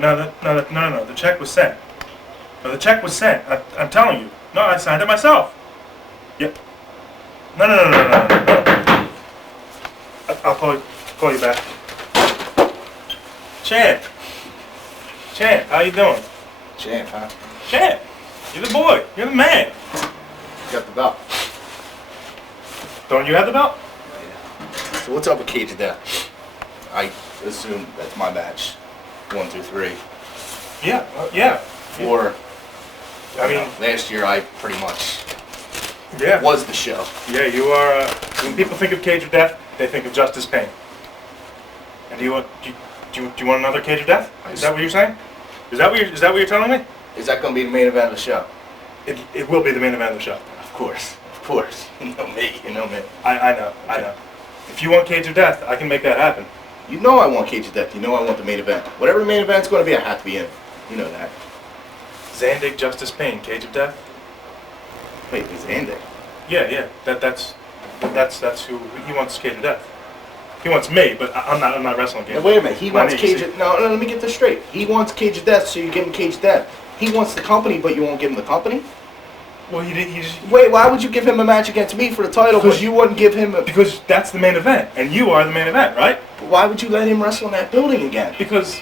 Yeah, no. The check was sent. No, the check was sent. I'm telling you. No, I signed it myself. Yep. No. I'll call you back. Champ, how you doing? Champ, huh? Champ, you're the boy. You're the man. Got the belt. Don't you have the belt? Yeah. So what's up with Cage of Death? I assume that's my match. 1 through 3. Yeah. Or, I mean, last year I pretty much yeah, was the show. Yeah, you are. When people think of Cage of Death, they think of Justice Pain. And do you want another Cage of Death? Is that what you're saying? Is that what you're telling me? Is that going to be the main event of the show? It will be the main event of the show. Of course. You know me. I know. If you want Cage of Death, I can make that happen. You know I want Cage of Death. You know I want the main event. Whatever the main event's going to be, I have to be in. You know that. Zandig, Justice Pain, Cage of Death. Wait, it's Zandig. Yeah. That's who he wants. Cage of Death. He wants me, but I'm not wrestling Cage. Now, wait a minute. He wants Cage of... No, let me get this straight. He wants Cage of Death, so you give him Cage of Death. He wants the company, but you won't give him the company? Well, he just... Wait, why would you give him a match against me for the title, but you wouldn't give him a... Because that's the main event, and you are the main event, right? But why would you let him wrestle in that building again? Because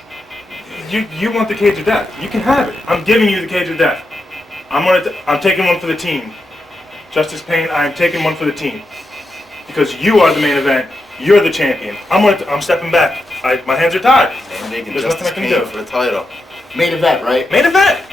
you want the Cage of Death. You can have it. I'm giving you the Cage of Death. I'm taking one for the team. Justice Pain, I am taking one for the team. Because you are the main event. You're the champion. I'm stepping back. My hands are tied. There's nothing I can do for the title. Main event, right? Main event.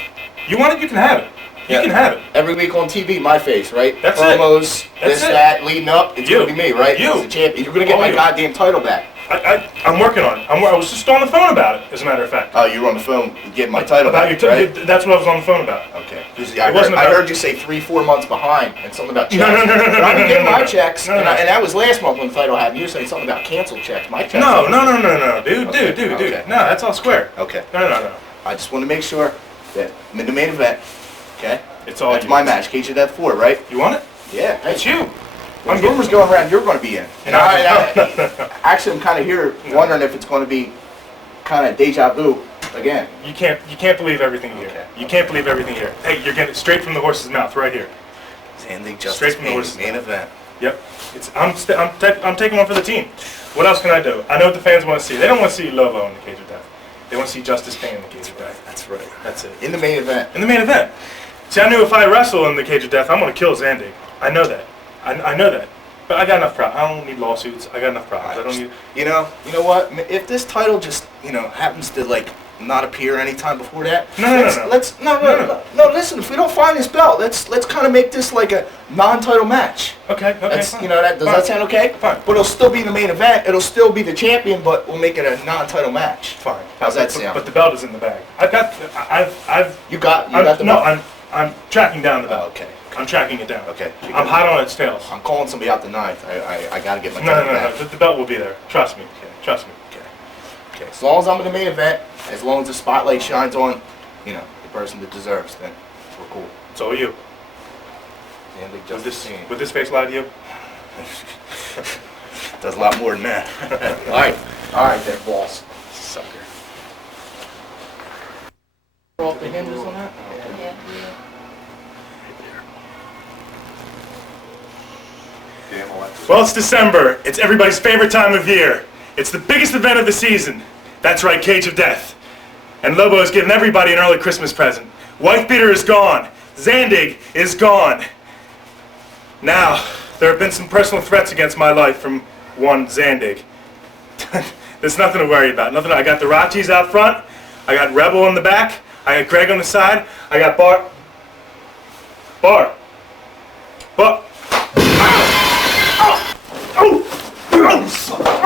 You want it, you can have it. You can have it. Every week on TV, my face, right? That's Promos, That's that, leading up. It's going to be me, right? You. As the champion. You're going to get my goddamn title back. I'm working on it. I was just on the phone about it, as a matter of fact. Oh, you were on the phone getting my title back, right? That's what I was on the phone about. Okay. I heard you say 3-4 months behind and something about checks. No. But I've been getting my checks, and that was last month when the title happened. You were saying something about canceled checks. My checks. No, dude. No, that's all square. Okay. No. I just want to make sure that I'm in the main event. Okay. That's my match. Cage of Death 4, right? You want it? Yeah. It's you. There's rumors going around you're going to be in. And actually, I'm kind of here wondering if it's going to be kind of deja vu again. You can't believe everything here. Okay. You can't believe everything here. Hey, you're getting it straight from the horse's mouth, right here. Zandig Justice Straight from the Pain, horse's main mouth. event. Yep. I'm taking one for the team. What else can I do? I know what the fans want to see. They don't want to see Lovo in the Cage of Death. They want to see Justice Pain in the Cage of Death. That's right. That's it. In the main event. In the main event. See, I knew if I wrestle in the Cage of Death, I'm going to kill Zandig. I know that. I know that. But I got enough problems. I don't need lawsuits. I got enough problems. I don't need... You know what? If this title just, happens to, not appear anytime before that... No, listen, if we don't find this belt, let's kind of make this like a non-title match. Okay, fine. Does that sound okay? Fine. But it'll still be the main event. It'll still be the champion, but we'll make it a non-title match. Fine. How's that sound? But the belt is in the bag. You got the belt? No, I'm tracking down the belt. Oh, okay. I'm tracking it down. Okay. I'm hot on its tails. I'm calling somebody out the ninth. I gotta get my title back. No. The belt will be there. Trust me. Trust me. Okay. As long as I'm in the main event, as long as the spotlight shines on, the person that deserves, then we're cool. So are you. Would this face lie to you? Does a lot more than that. All right, there, boss. Sucker. Off the hinges on that? Yeah. Well, it's December. It's everybody's favorite time of year. It's the biggest event of the season. That's right, Cage of Death. And Lobo has given everybody an early Christmas present. Wife beater is gone. Zandig is gone. Now, there have been some personal threats against my life from one Zandig. There's nothing to worry about. I got the Rachis out front. I got Rebel in the back. I got Greg on the side. I got Bart.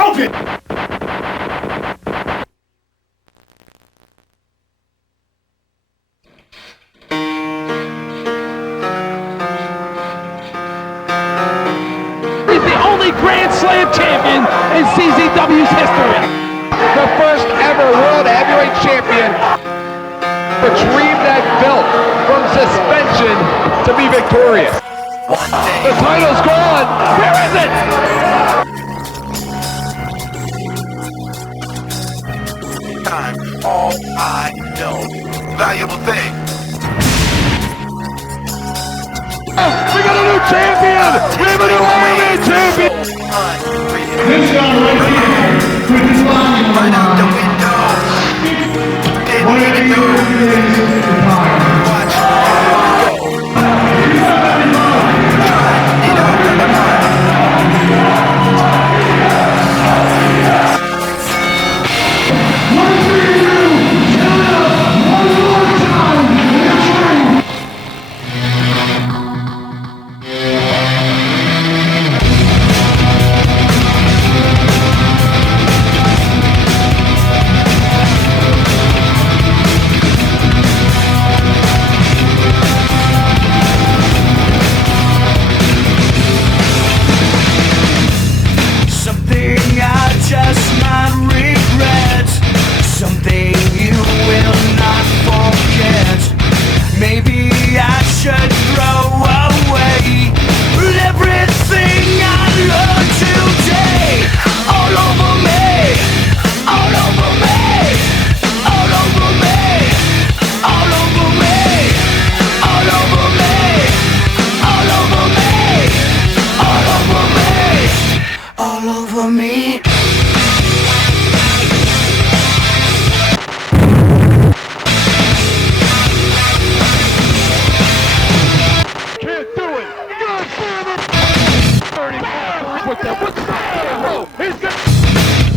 Okay. He's the only Grand Slam champion in CZW's history. The first ever World Heavyweight Champion to dream that belt from suspension to be victorious. The title's gone. Where is it? Time. all I know. Valuable thing. We got a new champion! We have a new Iron champion! This guy right here, with his line Right out the window. Didn't even know. Watch.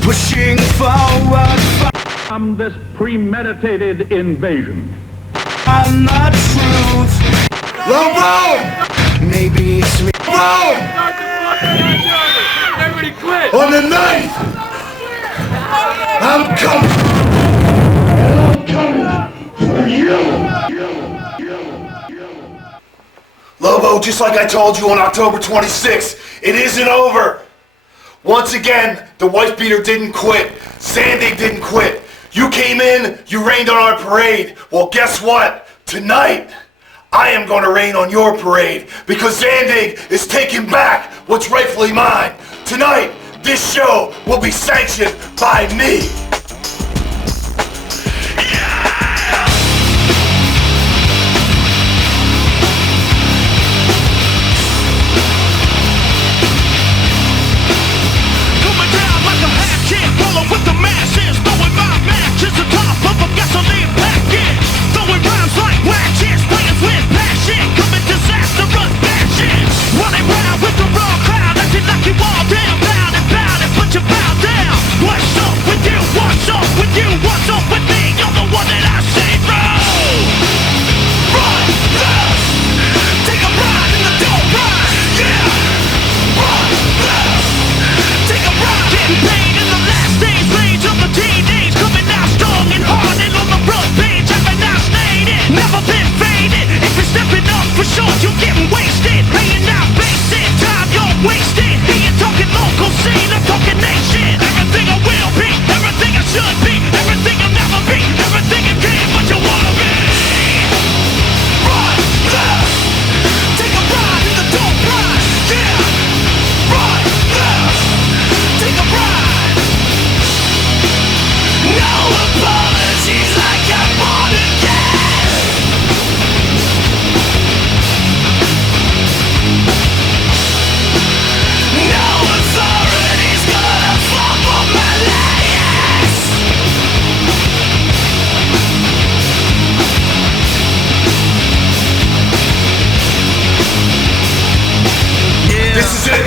Pushing forward from this premeditated invasion. on the truth. Lobo! Maybe it's me. Lobo! Everybody quit! On the 9th! I'm coming! for you. Lobo, just like I told you on October 26th, it isn't over. Once again, the wife beater didn't quit. Zandig didn't quit. You came in, you rained on our parade. Well, guess what? Tonight, I am going to rain on your parade because Zandig is taking back what's rightfully mine. Tonight, this show will be sanctioned by me.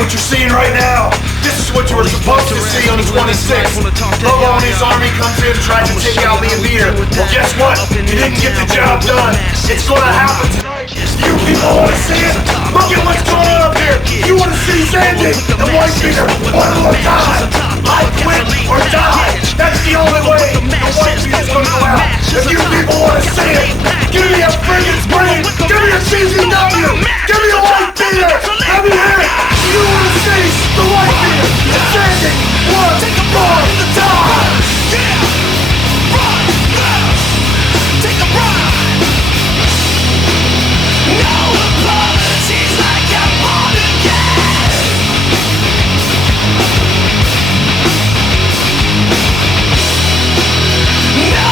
What you're seeing right now, this is what you were supposed to see on the 26th. Lobo and his army comes in, tries to take out me and Peter. Well, guess what? You didn't get the job done. It's gonna happen tonight. You people want to see it? Look at what's going on up here. You want to see Zandig and White Peter one more time. I quit or die. That's the only way the White Peter's gonna go out. If you people want to see it, give me a friggin' scream. Give me a CZW. Give me a White Peter. Let me hear it. You want to see the White Peter standing one more time? Yeah! Run! Take a ride! No apologies like I'm born again! No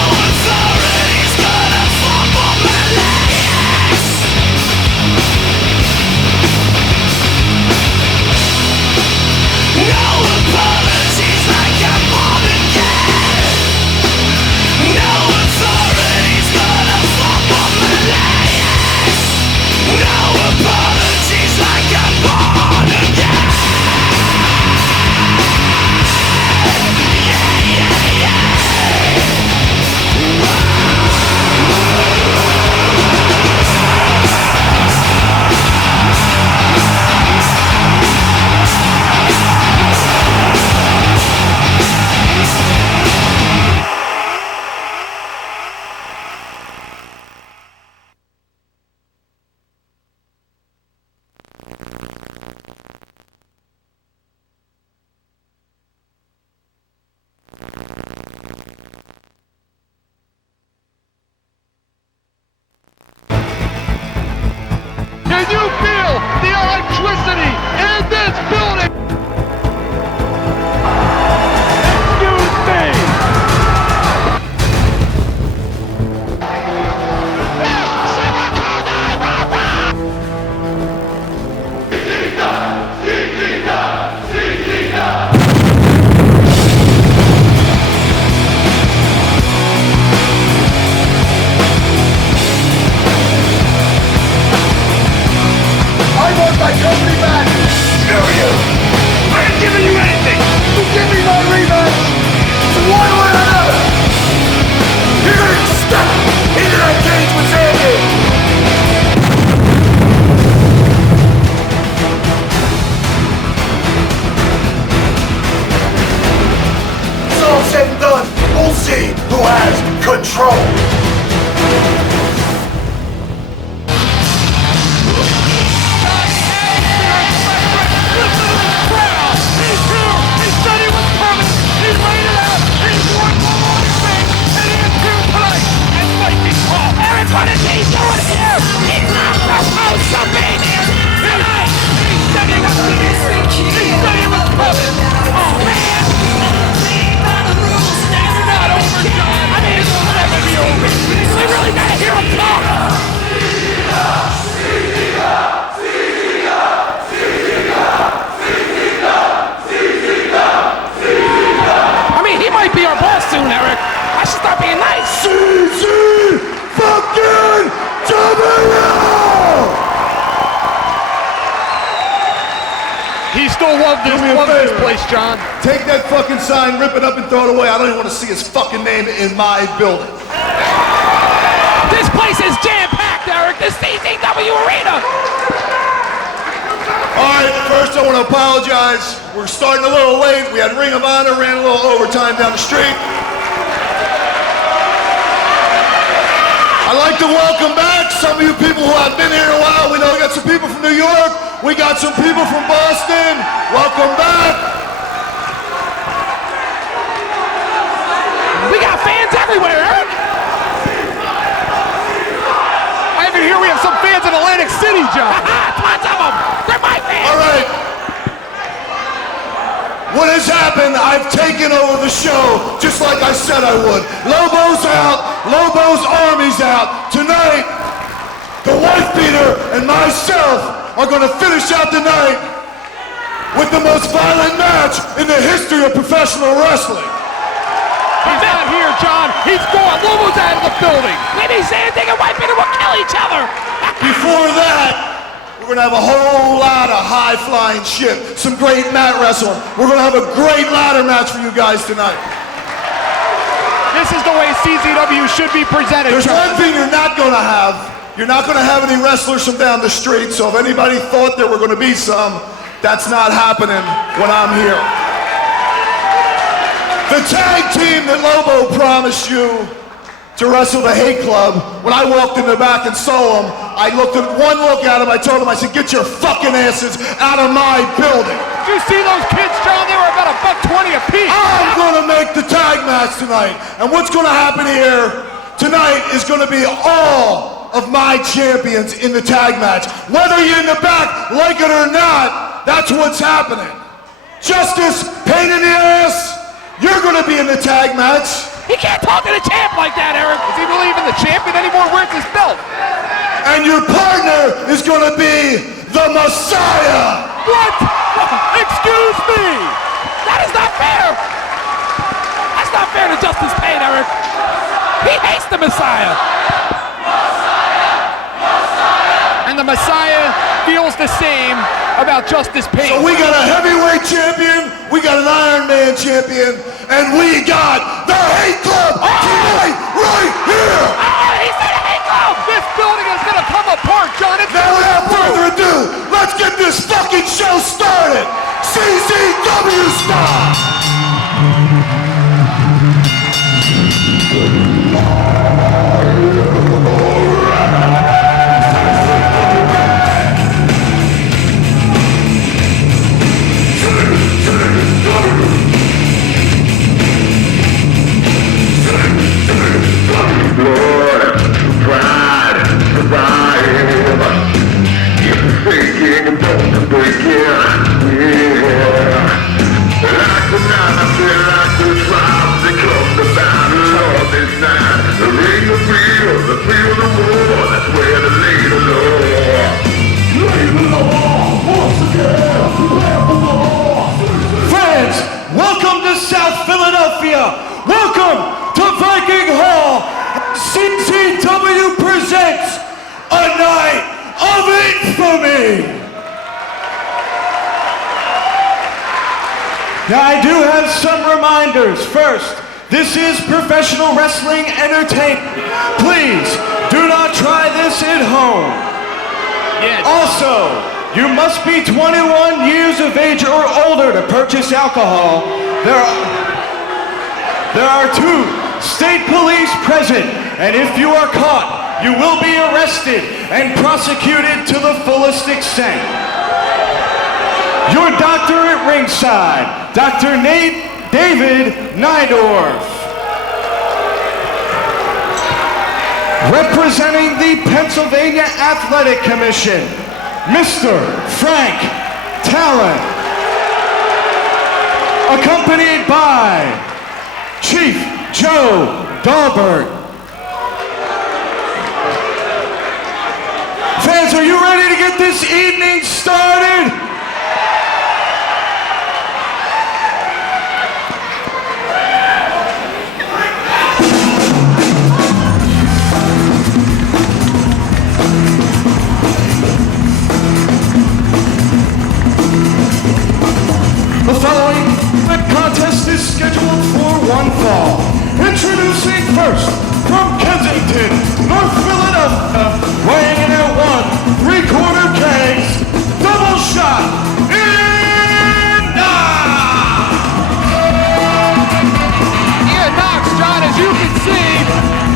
What is he doing here? He's not supposed to be here tonight. He said he was here. He said he was coming. Oh, man. It's not over, John. I mean, it's not going to be over. We really got to hear him talk. I mean, he might be our boss soon, Eric. I should start being nice. fucking W! He still loved this place, John. Take that fucking sign, rip it up and throw it away. I don't even want to see his fucking name in my building. This place is jam-packed, Eric. This CZW arena. All right, first I want to apologize. We're starting a little late. We had Ring of Honor, ran a little overtime down the street. I'd like to welcome back some of you people who have been here a while. We know we got some people from New York. We got some people from Boston. Welcome back. We got fans everywhere, Eric. I even hear we have some fans in Atlantic City, John. Tons of them. They're my fans. All right. What has happened, I've taken over the show, just like I said I would. Lobo's out, Lobo's army's out. Tonight, the wife beater and myself are gonna finish out the night with the most violent match in the history of professional wrestling. He's not here, John. He's gone. Lobo's out of the building. Maybe Zandig and White Beater will kill each other. Before that, we're gonna have a whole lot of high-flying shit. Some great mat wrestling. We're gonna have a great ladder match for you guys tonight. This is the way CZW should be presented. There's one thing you're not gonna have. You're not gonna have any wrestlers from down the street, so if anybody thought there were gonna be some, that's not happening when I'm here. The tag team that Lobo promised you to wrestle the Hate Club, when I walked in the back and saw them, I looked at one look at them, I told them, I said, get your fucking asses out of my building. Did you see those kids, John? They were about $1.20 a piece. I'm gonna make the tag match tonight, and what's gonna happen here tonight is gonna be all of my champions in the tag match. Whether you're in the back, like it or not, that's what's happening. Justice, pain in the ass, you're gonna be in the tag match. He can't talk to the champ like that, Eric. Is he really even the champion anymore? Where's his belt? And your partner is gonna be the Messiah. What? Excuse me. That is not fair. That's not fair to Justice Payne, Eric. He hates the Messiah. And the Messiah feels the same about Justice Payne. So we got a heavyweight champion, we got an Iron Man champion, and we got the Hate Club tonight, right here! He said Hate Club! This building is gonna come apart, John. It's Now without further ado, let's get this fucking show started! CZW style! Friends, welcome to South Philadelphia. Welcome to Viking Hall. CZW presents a night of infamy. Now I do have some reminders. First, this is professional wrestling entertainment. Please do not try this at home. Yes. Also, you must be 21 years of age or older to purchase alcohol. There are 2 state police present, and if you are caught, you will be arrested and prosecuted to the fullest extent. Your doctor at ringside, Dr. David Nydorf. Representing the Pennsylvania Athletic Commission, Mr. Frank Talon. Accompanied by Chief Joe Dahlberg. Fans, are you ready to get this evening started? The following contest is scheduled for one fall. Introducing first, from Kensington, North Philadelphia, weighing in at 1 3/4 kegs, double shot, Ian Knox, John, as you can see,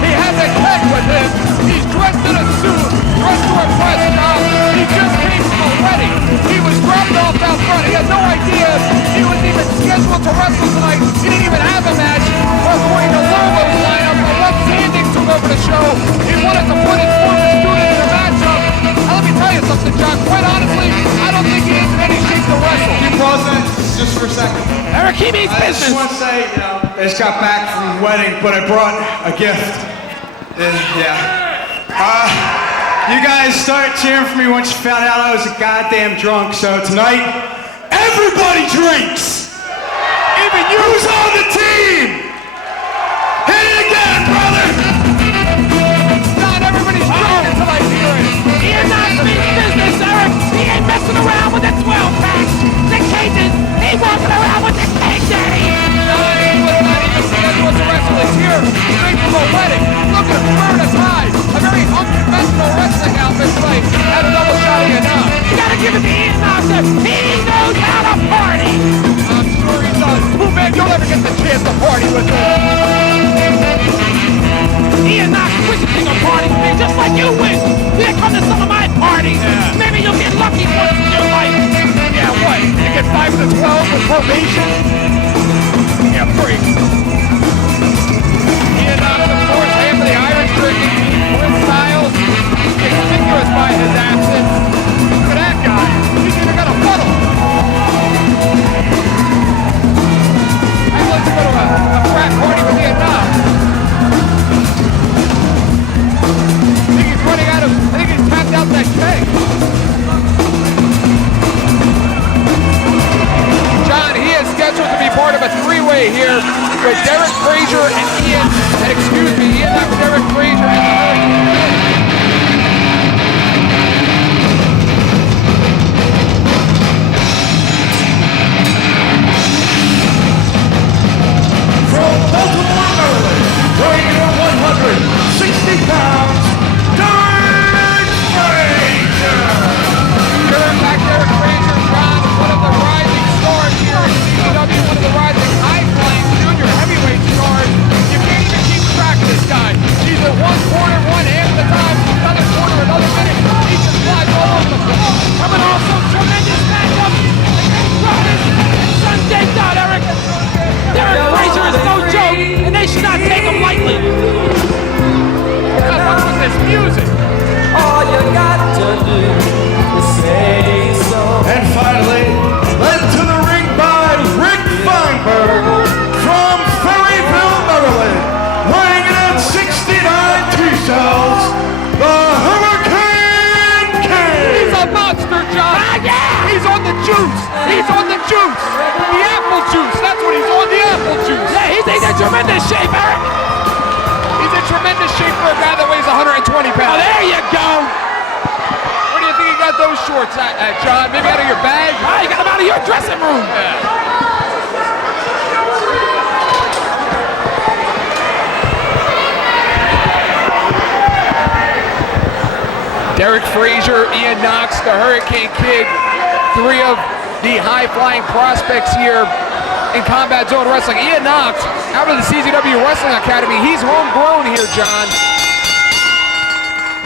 he has a keg with him. He's dressed in a suit, dressed to impress, John. He just came from a wedding. He was dropped off out front. He had no idea he was even scheduled to wrestle tonight. He didn't even have a match. According to Lobo's lineup, but once Sanding took over the show, he wanted to put his former student in a matchup. Now, let me tell you something, John. Quite honestly, I don't think he is in any shape to wrestle. Can you pause that just for a second? Eric, he means I business. just want to say, I just got back from the wedding, but I brought a gift. You guys started cheering for me once you found out I was a goddamn drunk, so tonight, everybody drinks! Even you! Who's on the team? Hit it again, brother! Not everybody's drinking until I hear it. He is not means business, Eric. He ain't messing around with the 12-packs. The cages, he's walking around with the cake daddy. John, he was not even scheduled to wrestle. He's here straight from a wedding. Look at him, wearing a tie. A very unconventional wrestling outfit tonight. Had a double shot of enough. You gotta give it to Ian Knox. He knows how to party. I'm sure he does. Too bad you'll never get the chance to party with him. Ian Knox wishes he could party with me just like you wish. You come to some of my parties. Yeah. Maybe you'll get lucky once in your life. Yeah, what? You get 5 to 12 with probation? Yeah, freak. Ian Knox, of course, half of the Irish drinking. Chris Styles, conspicuous by his absence. Look at that guy. He's even got a funnel. I'd like to go to a frat party with Ian Knox. I think he's tapped out that keg. John, he is scheduled to be part of a three-way here with Derek Frazier and Ian, Ian Knox, Derek Frazier, and the Hurricane. From Baltimore, Maryland, weighing in at 160 pounds, Derek Frazier! Derek Frazier, John, one of the rising stars here at CW, one of the rising high-flying junior heavyweight stars. You can't even keep track of this guy. He's at one corner, one half of the time, another corner, another minute. He just flies all over the floor. Coming off some tremendous matchups against Rollins and Sunday Dot, Eric. Derek Frazier is no joke, and they should not take him lightly. What's with this music? All you got to do is say so. And finally, led to the ring by Rick Feinberg from Ferryville, Maryland, weighing in at 69 T-cells, the Hurricane King! He's a monster, John! Yeah! He's on the juice! He's on the juice! The apple juice! That's what he's on, the apple juice! Yeah, he's in tremendous shape, Eric! He's in tremendous shape for a guy that weighs 120 pounds. Oh, there you go! Where do you think you got those shorts at, John? Maybe out of your bag? Oh, you got them out of your dressing room! Yeah. Derek Frazier, Ian Knox, the Hurricane Kid, three of the high-flying prospects here in Combat Zone Wrestling. Ian Knox, out of the CZW Wrestling Academy, he's homegrown here, John.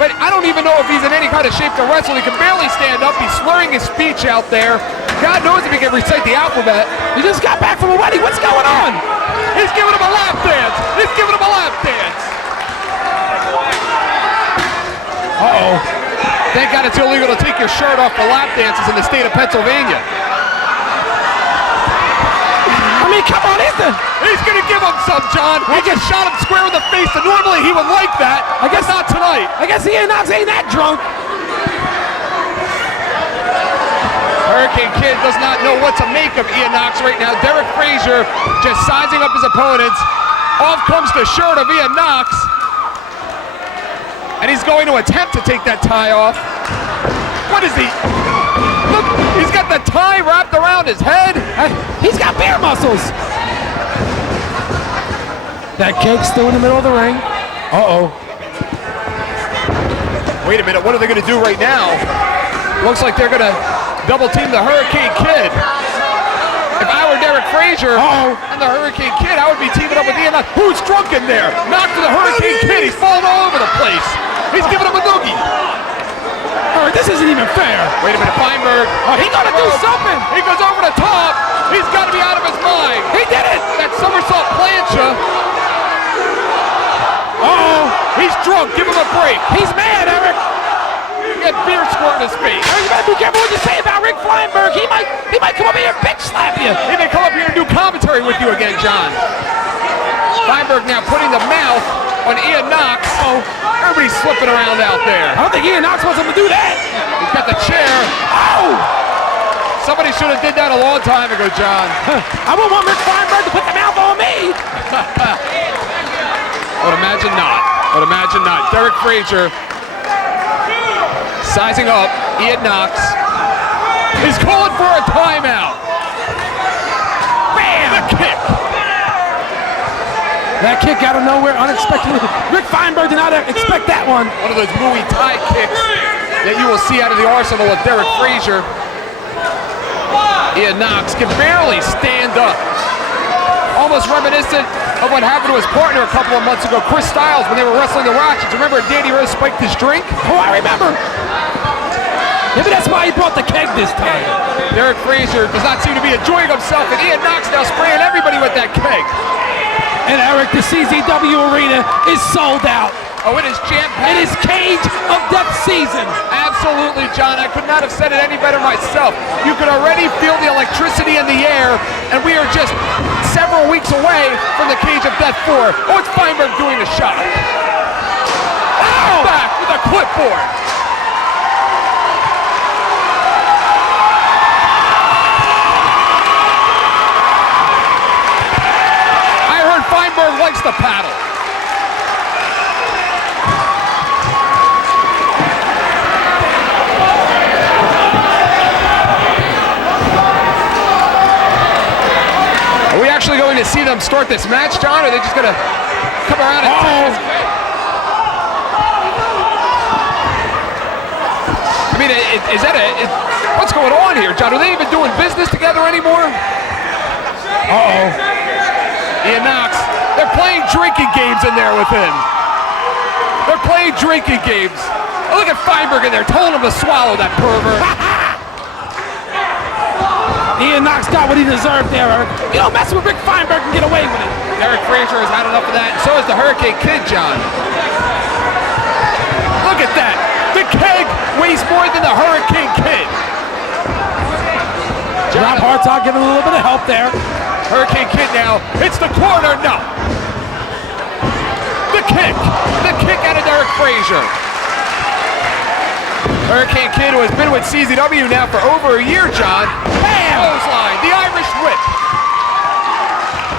But I don't even know if he's in any kind of shape to wrestle. He can barely stand up. He's slurring his speech out there. God knows if he can recite the alphabet. He just got back from a wedding. What's going on? He's giving him a lap dance. He's giving him a lap dance. Uh-oh. Thank God it's illegal to take your shirt off for lap dances in the state of Pennsylvania. I mean, come on, he's gonna give him some, John. He just shot him square in the face, and normally he would like that. I guess not tonight. I guess Ian Knox ain't that drunk. Hurricane Kid does not know what to make of Ian Knox right now. Derek Frazier just sizing up his opponents. Off comes the shirt of Ian Knox. And he's going to attempt to take that tie off. What is he? Look, he's got the tie wrapped around his head. He's got bear muscles. That cake's still in the middle of the ring. Uh-oh. Wait a minute, what are they going to do right now? Looks like they're going to double team the Hurricane Kid. If I were Derek Frazier and the Hurricane Kid, I would be teaming up with Ian Knox. Who's drunk in there? Knocked to the Hurricane Kid. He's falling all over the place. He's giving him a noogie. All right, this isn't even fair. Wait a minute, Feinberg. Oh, he's gonna do something. He goes over the top. He's got to be out of his mind. He did it. That somersault plancha. He's drunk. Give him a break. He's mad, Eric. He got beer squirting his face. Eric, you better be careful what you say about Rick Feinberg. He might come up here and bitch slap you. He may come up here and do commentary with you again, John. Feinberg now putting the mouth on Ian Knox. Everybody's slipping around out there. I don't think Ian Knox wants him to do that. He's got the chair. Somebody should have did that a long time ago, John. I wouldn't want Rick Feinberg to put the mouth on me. I would imagine not. Derek Frazier sizing up Ian Knox. He's calling for a timeout. Bam! The kick. That kick out of nowhere, unexpectedly. Rick Feinberg did not expect that one. One of those Muay Thai kicks that you will see out of the arsenal of Derek Frazier. Ian Knox can barely stand up. Almost reminiscent of what happened to his partner a couple of months ago, Chris Styles, when they were wrestling the Rockets. Remember Danny Rose spiked his drink? Oh, I remember. Maybe that's why he brought the keg this time. Derek Frazier does not seem to be enjoying himself, and Ian Knox now spraying everybody with that keg. And Eric, the CZW arena is sold out. Oh, it is jam-packed. It is Cage of Death season. Absolutely, John. I could not have said it any better myself. You could already feel the electricity in the air, and we are just several weeks away from the Cage of Death 4. Oh, it's Feinberg doing a shot. Back with a clipboard. I heard Feinberg likes to paddle. Are we actually going to see them start this match, John, or are they just going to come around and take this kick? I mean, is that what's going on here, John? Are they even doing business together anymore? Ian Knox, they're playing drinking games in there with him. They're playing drinking games. Oh, look at Feinberg in there, telling him to swallow that pervert. Ian Knox got what he deserved there, Eric. You don't mess with Rick Feinberg and get away with it. Derek Frazier has had enough of that, and so has the Hurricane Kid, John. Look at that. The keg weighs more than the Hurricane Kid. Rob Hartog giving a little bit of help there. Hurricane Kid now hits the corner. No. The kick out of Derek Frazier. Hurricane Kid, who has been with CZW now for over a year, John. Bam! Clothesline, the Irish whip.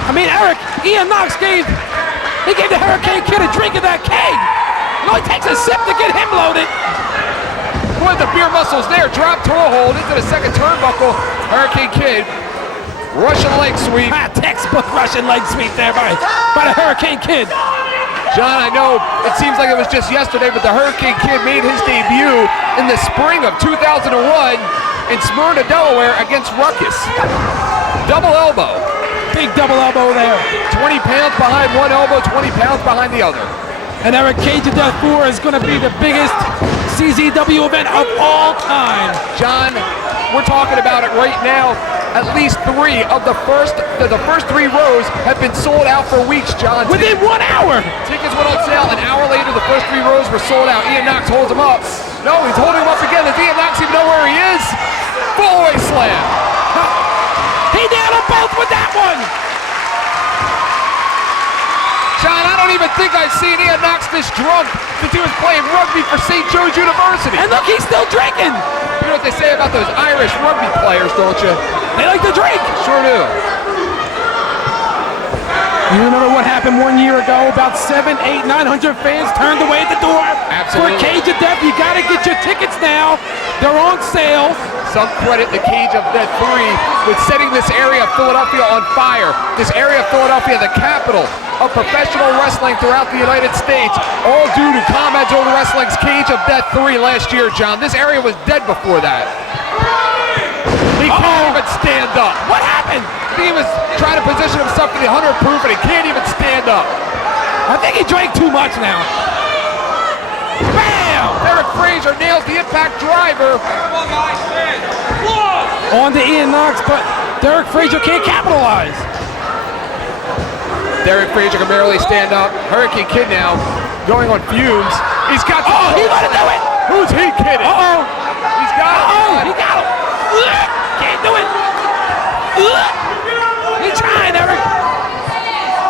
I mean, Eric, Ian Knox gave the Hurricane Kid a drink of that keg. It only takes a sip to get him loaded. With the beer muscles there, drop toe hold into the second turnbuckle. Hurricane Kid, Russian leg sweep. Textbook Russian leg sweep there by the Hurricane Kid. John, I know it seems like it was just yesterday, but the Hurricane Kid made his debut in the spring of 2001 in Smyrna, Delaware against Ruckus. Double elbow. Big double elbow there. 20 pounds behind one elbow, 20 pounds behind the other. And Eric, Cage of Death 4 is going to be the biggest CZW event of all time. John, we're talking about it right now. at least 3 of the first 3 rows have been sold out for weeks, John. Within 1 hour. Tickets went on sale an hour later. The first 3 rows were sold out. Ian Knox holds him up. No, he's holding him up again. Does Ian Knox even know where he is? Full-away slam. He nailed them both with that one. John, I don't even think I've seen Ian Knox this drunk since he was playing rugby for St. Joe's University. And look, he's still drinking. You know what they say about those Irish rugby players, don't you? They like to drink. Sure do. You remember what happened 1 year ago? About 700, 800, 900 fans turned away at the door. Absolutely. For Cage of Death, you gotta get your tickets now. They're on sale. Some credit the Cage of Death 3 with setting this area of Philadelphia on fire. This area of Philadelphia, the capital of professional wrestling throughout the United States, all due to Combat Zone Wrestling's Cage of Death 3 last year, John. This area was dead before that. He can't even stand up. What happened? He was trying to position himself for the 100 proof, and he can't even stand up. I think he drank too much now. Bam! Derek Frazier nails the impact driver. On to Ian Knox, but Derek Frazier can't capitalize. Derek Frazier can barely stand up. Hurricane Kid now going on fumes. He's got the he's gonna do it! Who's he kidding? He's got it. He got him! Can't do it! He's trying, Eric.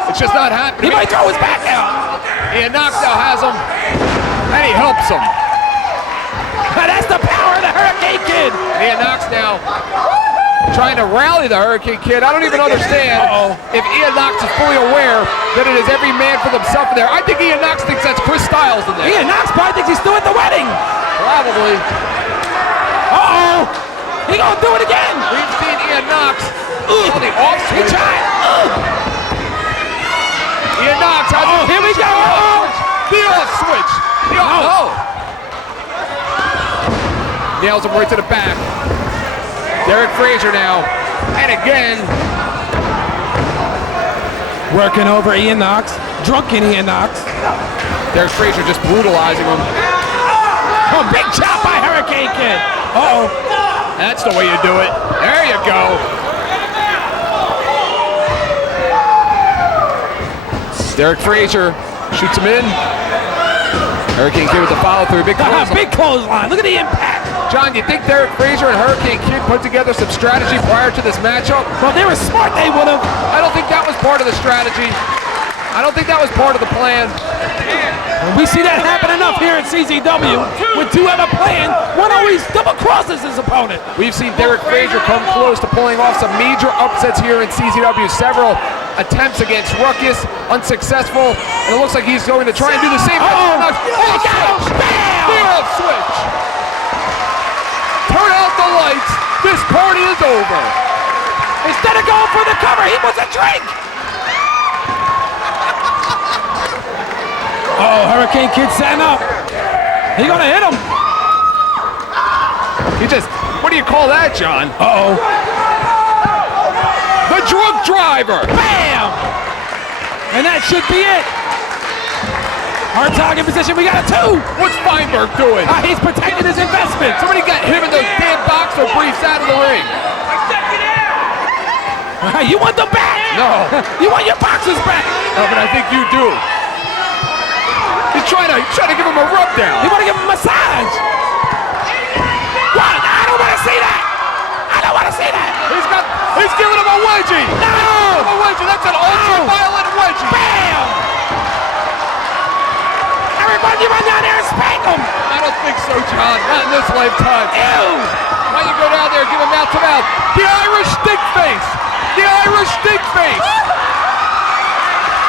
It's just not happening. He might throw his back out. Ian Knox now has him, and he helps him. That's the power of the Hurricane Kid. Ian Knox now trying to rally the Hurricane Kid. I don't even understand if Ian Knox is fully aware that it is every man for themselves in there. I think Ian Knox thinks that's Chris Styles in there. Ian Knox probably thinks he's still at the wedding. Probably. He gonna do it again. We've seen Ian Knox on the off switch. He tried. Ian Knox has here we go. The off switch. Nails him right to the back. Derek Frazier now. And again. Working over Ian Knox. Drunken Ian Knox. Derek Frazier just brutalizing him. Big chop by Hurricane Kid. That's the way you do it. There you go. Derek Frazier shoots him in. Hurricane Kid with the follow through. Big clothesline. Big clothesline. Look at the impact. John, you think Derek Frazier and Hurricane Kid put together some strategy prior to this matchup? Well, they were smart. They would have. I don't think that was part of the strategy. I don't think that was part of the plan. We see that happen enough here at CZW. When two have a plan, one always double crosses his opponent. We've seen Derek Frazier come close to pulling off some major upsets here in CZW. Several attempts against Ruckus, unsuccessful, and it looks like he's going to try and do the same. He got him! Bam! The off switch. Turn out the lights. This party is over. Instead of going for the cover, he wants a drink. Hurricane Kid setting up. He gonna hit him. He just, what do you call that, John? The drunk driver. Bam! And that should be it. Hard target position, we got a 2. What's Feinberg doing? He's protecting his investment. Somebody got him in those damn boxer briefs out of the ring. You want them back? No. You want your boxers back? No, but I think you do. He's trying to give him a rub down. You want to give him a massage? What? I don't want to see that. I don't want to see that. He's giving him a wedgie. No. A wedgie. That's an ultra-violent wedgie. Bam. Everybody run down there and spank him. I don't think so, John. Not in this lifetime. Ew. Why you go down there and give him mouth to mouth? The Irish stink face. The Irish stink face.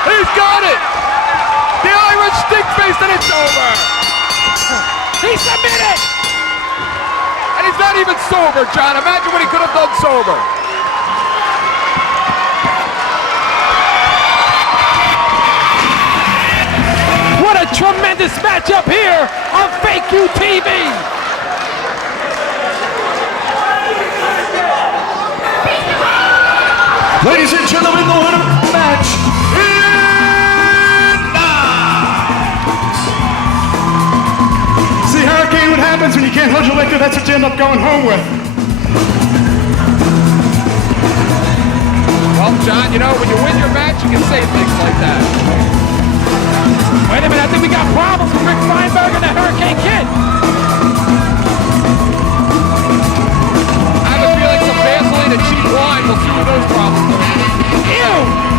He's got it. The Irish stink face, and it's over. He submitted. And he's not even sober, John. Imagine what he could have done sober. What a tremendous matchup here on Fake U TV. Ladies and gentlemen, the winner of the match is... See, Hurricane, what happens when you can't hold your liquor, that's what you end up going home with. Well, John, you know, when you win your match, you can say things like that. Wait a minute, I think we got problems with Rick Feinberg and the Hurricane Kid. I have a feeling some Vaseline and cheap wine will soothe those problems. Ew!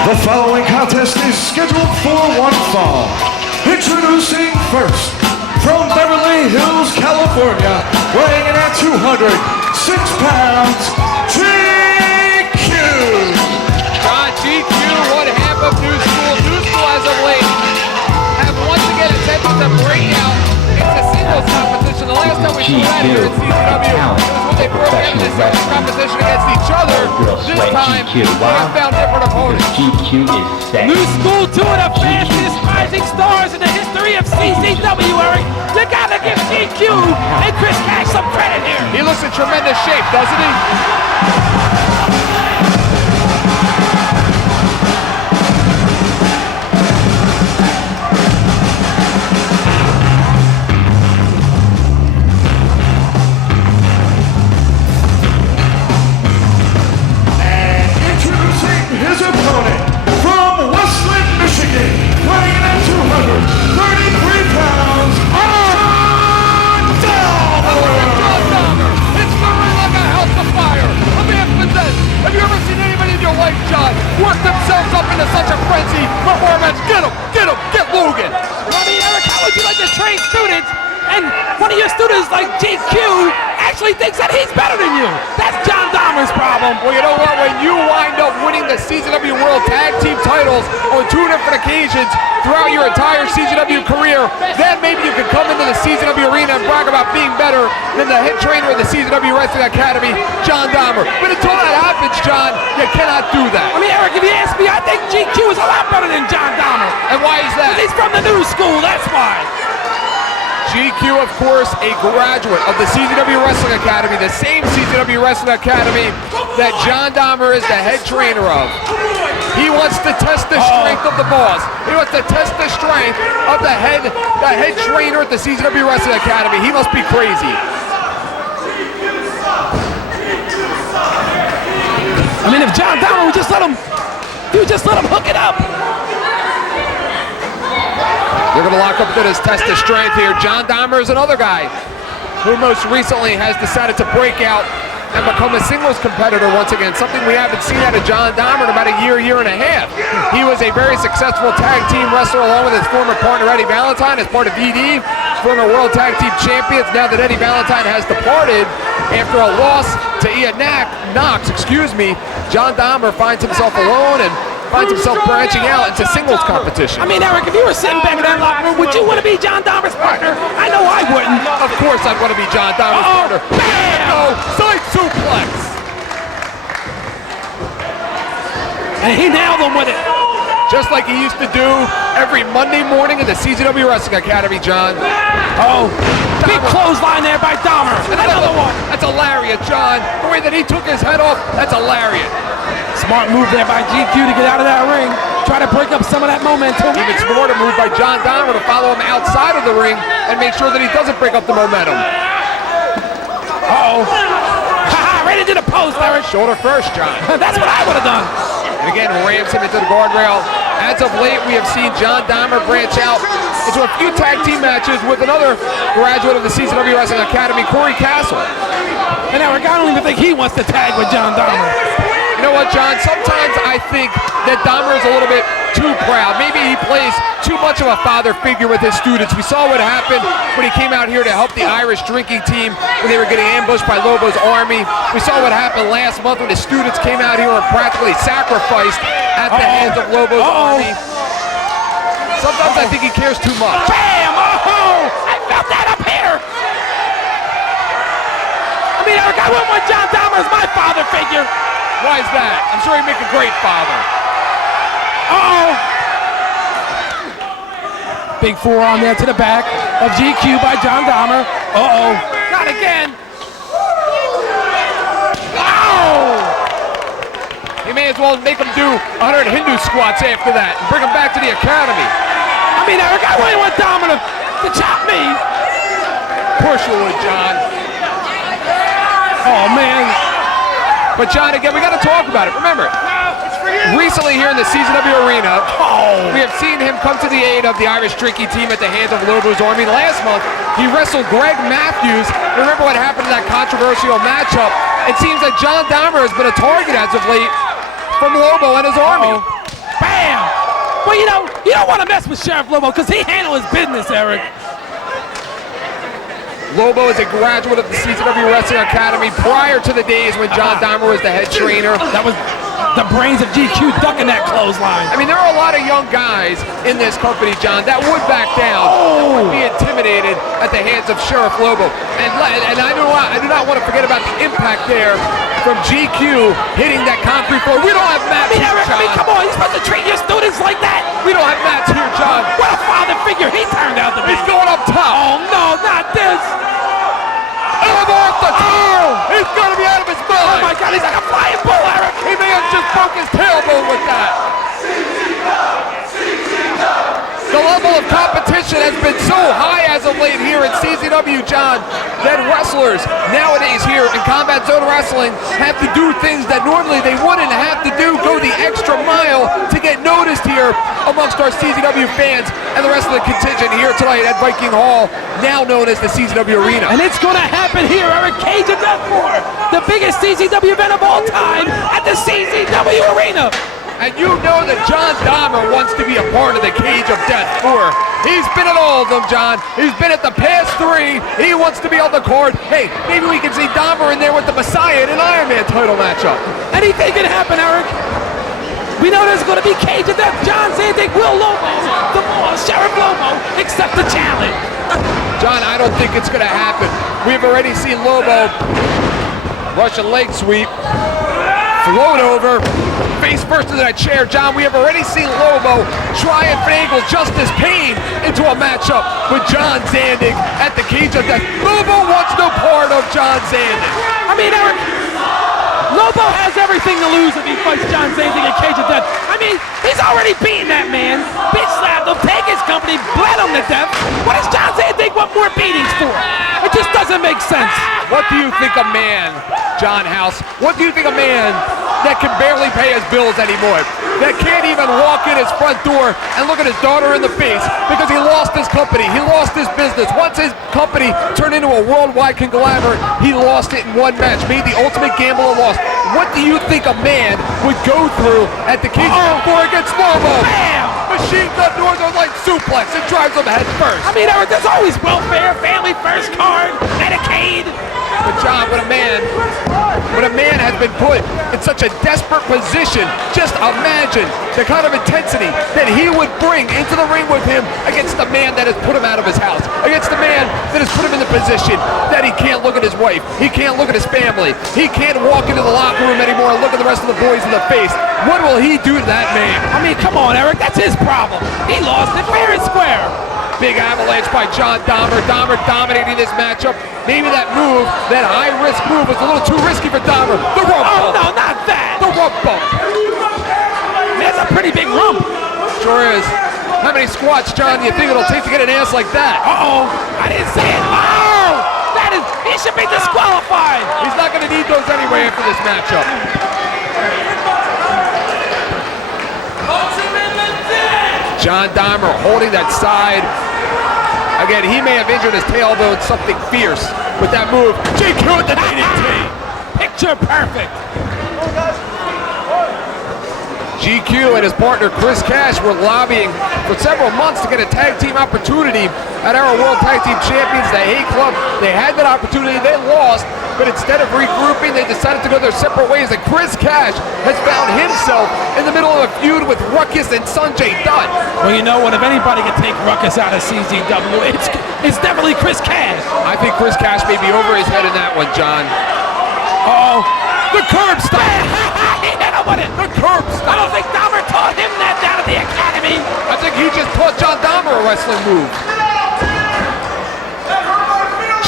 The following contest is scheduled for one fall. Introducing first, from Beverly Hills, California, weighing in at 206 pounds, GQ! John, GQ, one half of New School. New School as of late have once again attempted to break out into singles competition. The last time we saw that here at CCW was when they broke out into singles competition against each other. This time, they have found different opponents. GQ is set. New School, two of the fastest rising stars in the history of CCW, Eric. You gotta give GQ and Chris Cash some credit here. He looks in tremendous shape, doesn't he? His opponent from Westland, Michigan, weighing in at 233 pounds, John Dahmer! It's burning like a house of fire. A man possessed. Have you ever seen anybody in your life, John, work themselves up into such a frenzy before a match? Get him! Get him! Get Logan! I mean, Eric, how would you like to train students and one of your students like GQ actually thinks that he's better than you? That's John Dahmer's problem. Well, you know what? When you wind up winning the CZW World Tag Team titles on 2 different occasions throughout your entire CZW career, then maybe you can come into the CZW arena and brag about being better than the head trainer of the CZW Wrestling Academy, John Dahmer. But until that happens, John, you cannot do that. I mean, Eric, if you ask me, I think GQ is a lot better than John Dahmer. And why is that? Because he's from the New School, that's why. GQ, of course, a graduate of the CZW Wrestling Academy, the same CZW Wrestling Academy that John Dahmer is the head trainer of. He wants to test the strength of the boss. He wants to test the strength of the head trainer at the CZW Wrestling Academy. He must be crazy. I mean, if John Dahmer would just let him hook it up. They're going to lock up to this test of strength here. John Dahmer is another guy who most recently has decided to break out and become a singles competitor once again, something we haven't seen out of John Dahmer in about a year and a half. He was a very successful tag team wrestler along with his former partner Eddie Valentine as part of VD, former World Tag Team Champions. Now that Eddie Valentine has departed after a loss to Ian Knox, John Dahmer finds himself alone and finds himself branching out into singles competition. I mean, Eric, if you were sitting back in that locker room, would you want to be John Dahmer's partner? I know I wouldn't. Of course I'd want to be John Dahmer's partner. Bam! Oh, side suplex. And he nailed him with it. Just like he used to do every Monday morning in the CZW Wrestling Academy, John. Oh, big clothesline there by Dahmer. Another one. That's a lariat, John. The way that he took his head off, that's a lariat. Smart move there by GQ to get out of that ring. Try to break up some of that momentum. Even smarter move by John Dahmer to follow him outside of the ring and make sure that he doesn't break up the momentum. Uh-oh. Ha-ha, right into the post, Eric. Shoulder first, John. That's what I would have done. And again, rams him into the guardrail. As of late, we have seen John Dahmer branch out into a few tag team matches with another graduate of the CZW Wrestling Academy, Corey Castle. And Eric, I don't even think he wants to tag with John Dahmer. You know what, John? Sometimes I think that Dahmer is a little bit too proud. Maybe he plays too much of a father figure with his students. We saw what happened when he came out here to help the Irish drinking team when they were getting ambushed by Lobo's army. We saw what happened last month when his students came out here and practically sacrificed at the hands of Lobo's army. Sometimes I think he cares too much. Bam! Oh! I felt that up here! I mean, Eric, I wouldn't want John Dahmer as my father figure. Why is that? I'm sure he'd make a great father. Uh-oh! Big forearm there to the back of GQ by John Dahmer. Uh-oh. Not again. Wow! You may as well make him do 100 Hindu squats after that and bring him back to the academy. I mean, Eric, I wouldn't want Dahmer to chop me. Of course you would, John. Oh, man. But, John, again, we got to talk about it. Remember, recently here in the CZW Arena, we have seen him come to the aid of the Irish drinking team at the hands of Lobo's army. Last month, he wrestled Greg Matthews. Remember what happened in that controversial matchup? It seems that John Dahmer has been a target as of late from Lobo and his army. Bam! Well, you know, you don't want to mess with Sheriff Lobo because he handled his business, Eric. Lobo is a graduate of the CZW Wrestling Academy prior to the days when John Dahmer was the head trainer. That was the brains of GQ ducking that clothesline. I mean, there are a lot of young guys in this company, John, that would back down, that would be intimidated at the hands of Sheriff Lobo. And I do not want to forget about the impact there from GQ hitting that concrete floor. We don't have mats here, John. I mean, come on, you're supposed to treat your students like that. We don't have mats here, John. What a father figure he turned out to be. He's going up top. Oh, no, not this. Elbow off the top. He's going to be out of his mind. Oh, my God, he's like a flying bull, Eric. He may have just broke his tailbone with that. The level of competition has been so high as of late here at CZW, John, that wrestlers nowadays here in Combat Zone Wrestling have to do things that normally they wouldn't have to do, go the extra mile to get noticed here amongst our CZW fans and the rest of the contingent here tonight at Viking Hall, now known as the CZW Arena. And it's going to happen here, Eric. Cage of Death 4, the biggest CZW event of all time at the CZW Arena. And you know that John Dahmer wants to be a part of the Cage of Death 4. He's been at all of them, John. He's been at the past 3. He wants to be on the card. Hey, maybe we can see Dahmer in there with the Messiah in an Iron Man title matchup. Anything can happen, Eric. We know there's going to be Cage of Death. John Zandig, Will Lobo, the boss, Sheriff Lobo, accept the challenge. John, I don't think it's going to happen. We've already seen Lobo Russian leg sweep, float over, face first into that chair. John, we have already seen Lobo try and finagle Justice Payne into a matchup with John Zandig at the Cage of Death. Lobo wants no part of John Zandig. I mean, Eric, Lobo has everything to lose if he fights John Zandig at Cage of Death. I mean, he's already beaten that man, bitch slapped him, take his company, bled him to death. What does John Zandig want more beatings for? It just doesn't make sense. What do you think a man, John House, what do you think a man that can barely pay his bills anymore, that can't even walk in his front door and look at his daughter in the face because he lost his company, he lost his business. Once his company turned into a worldwide conglomerate, he lost it in one match, made the ultimate gamble and lost. What do you think a man would go through at the Cage of Death 4 against Lobo? Bam! Machine Gun Northern Light suplex and drives him head first. I mean, Eric, there's always welfare, family first card, Medicaid. But John, when a man has been put in such a desperate position, just imagine the kind of intensity that he would bring into the ring with him against the man that has put him out of his house, against the man that has put him in the position that he can't look at his wife, he can't look at his family, he can't walk into the locker room anymore and look at the rest of the boys in the face. What will he do to that man? I mean, come on, Eric, that's his problem. He lost it fair and square. Big avalanche by John Dahmer. Dahmer dominating this matchup. Maybe that move, that high-risk move, was a little too risky for Dahmer. The rump bump. Oh, no, not that. The rump bump. That's a pretty big rump. Sure is. How many squats, John, do you think it'll take to get an ass like that? Uh-oh. I didn't say it. Oh! That is, he should be disqualified. He's not going to need those anyway after this matchup. John Dahmer holding that side. Again, he may have injured his tailbone, something fierce with that move. GQ at the DDT. Picture perfect. GQ and his partner Chris Cash were lobbying for several months to get a tag team opportunity at our World Tag Team Champions, the Hate Club. They had that opportunity, they lost, but instead of regrouping, they decided to go their separate ways, and Chris Cash has found himself in the middle of a feud with Ruckus and Sanjay Dutt. Well, you know what, if anybody can take Ruckus out of CZW, it's definitely Chris Cash. I think Chris Cash may be over his head in that one, John. Uh-oh. The curb stop! He hit him with it! The curb stop! I don't think Dahmer taught him that down at the academy! I think he just taught John Dahmer a wrestling move.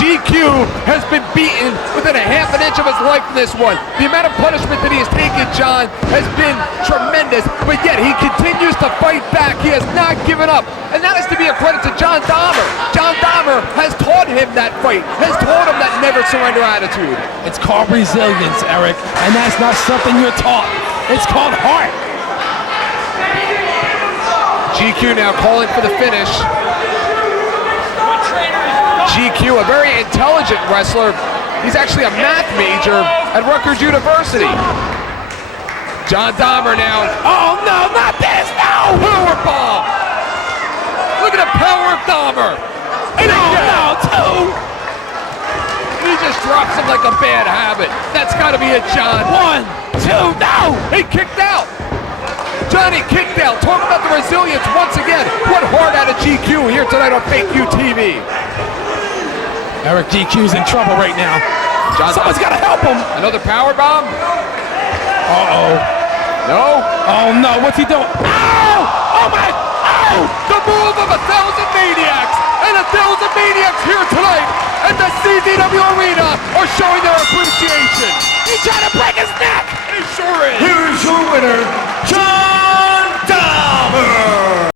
GQ has been beaten within a half an inch of his life in this one. The amount of punishment that he has taken, John, has been tremendous, but yet he continues to fight back. He has not given up, and that is to be a credit to John Dahmer. John Dahmer has taught him that fight, has taught him that never surrender attitude. It's called resilience, Eric, and that's not something you're taught. It's called heart. GQ now calling for the finish. GQ, a very intelligent wrestler. He's actually a math major at Rutgers University. John Dahmer now. Oh no, not this, no! Powerbomb! Look at the power of Dahmer. And No, two! he just drops him like a bad habit. That's gotta be it, John. 1, 2, no! He kicked out. Johnny kicked out. Talk about the resilience once again. What heart out of GQ here tonight on Fake U TV. Eric, GQ's in trouble right now. Someone's got to help him. Another power bomb? Uh-oh. No? Oh, no. What's he doing? Ow! Oh, my. Ow! The move of 1,000 Maniacs. And 1,000 Maniacs here tonight at the CZW Arena are showing their appreciation. He's trying to break his neck. He sure is. Here's your winner, John Dahmer.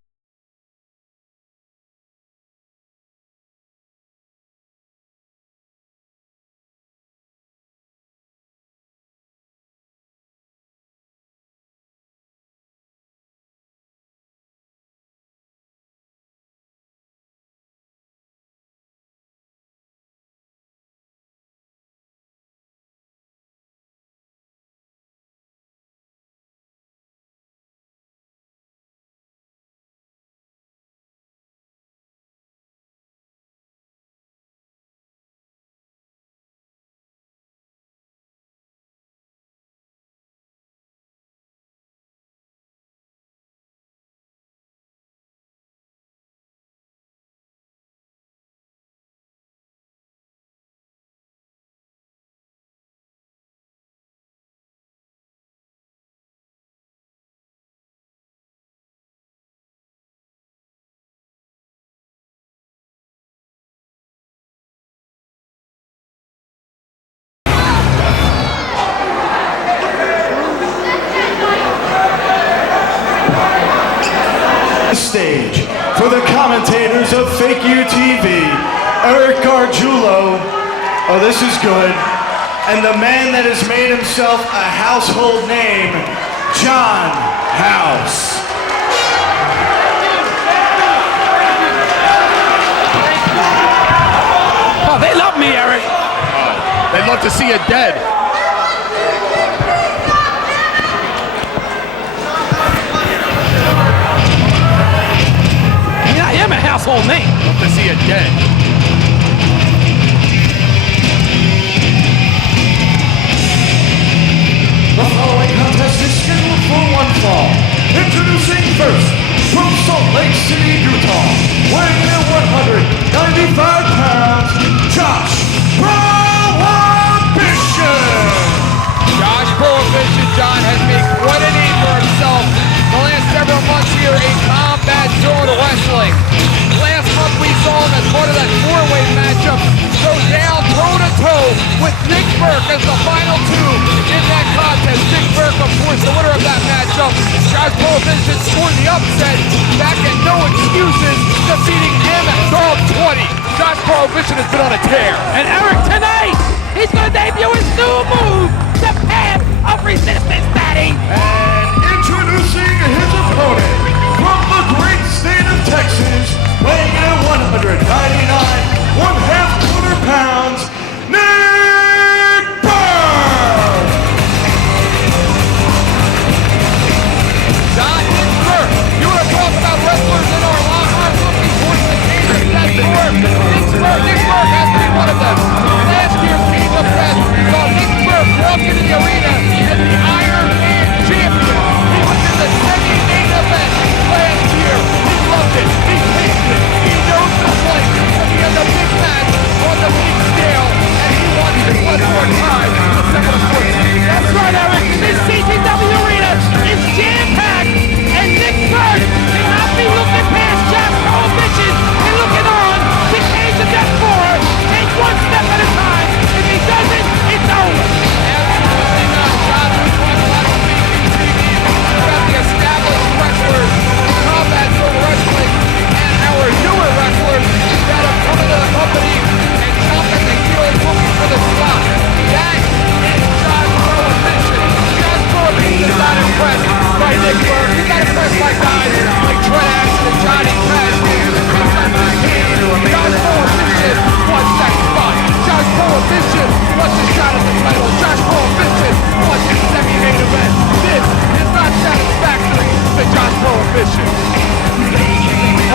Stage for the commentators of Fake U TV, Eric Gargiulo, oh this is good, and the man that has made himself a household name, John House. Oh, they love me, Eric. They'd love to see you dead. I am a household name. Love to see you dead. The following contest is scheduled for one fall. Introducing first, from Salt Lake City, Utah, weighing in at 195 pounds, Josh Prohibition. Josh Prohibition, John, has made quite a name for himself the last several months here in Combat Zone Wrestling. Last month we saw him as part of that four-way matchup go down toe-to-toe with Nick Burke as the final two in that contest. Nick Burke, of course, the winner of that matchup. Josh Prohibition scored the upset back at No Excuses, defeating him at Dog 20. Josh Prohibition has been on a tear. And Eric, tonight, he's going to debut his new move, the Path of Resistance, Daddy. And introducing his opponent, from the great state of Texas, weighing in at 199 1/2 pounds, Nick Burke! Nick Burke. You gotta press my guys like Trent Ashton and Johnny Cash. Josh Prohibition wants that spot. Josh Prohibition wants a shot at the title. Josh Prohibition wants his semi-main event. This is not satisfactory to Josh Prohibition.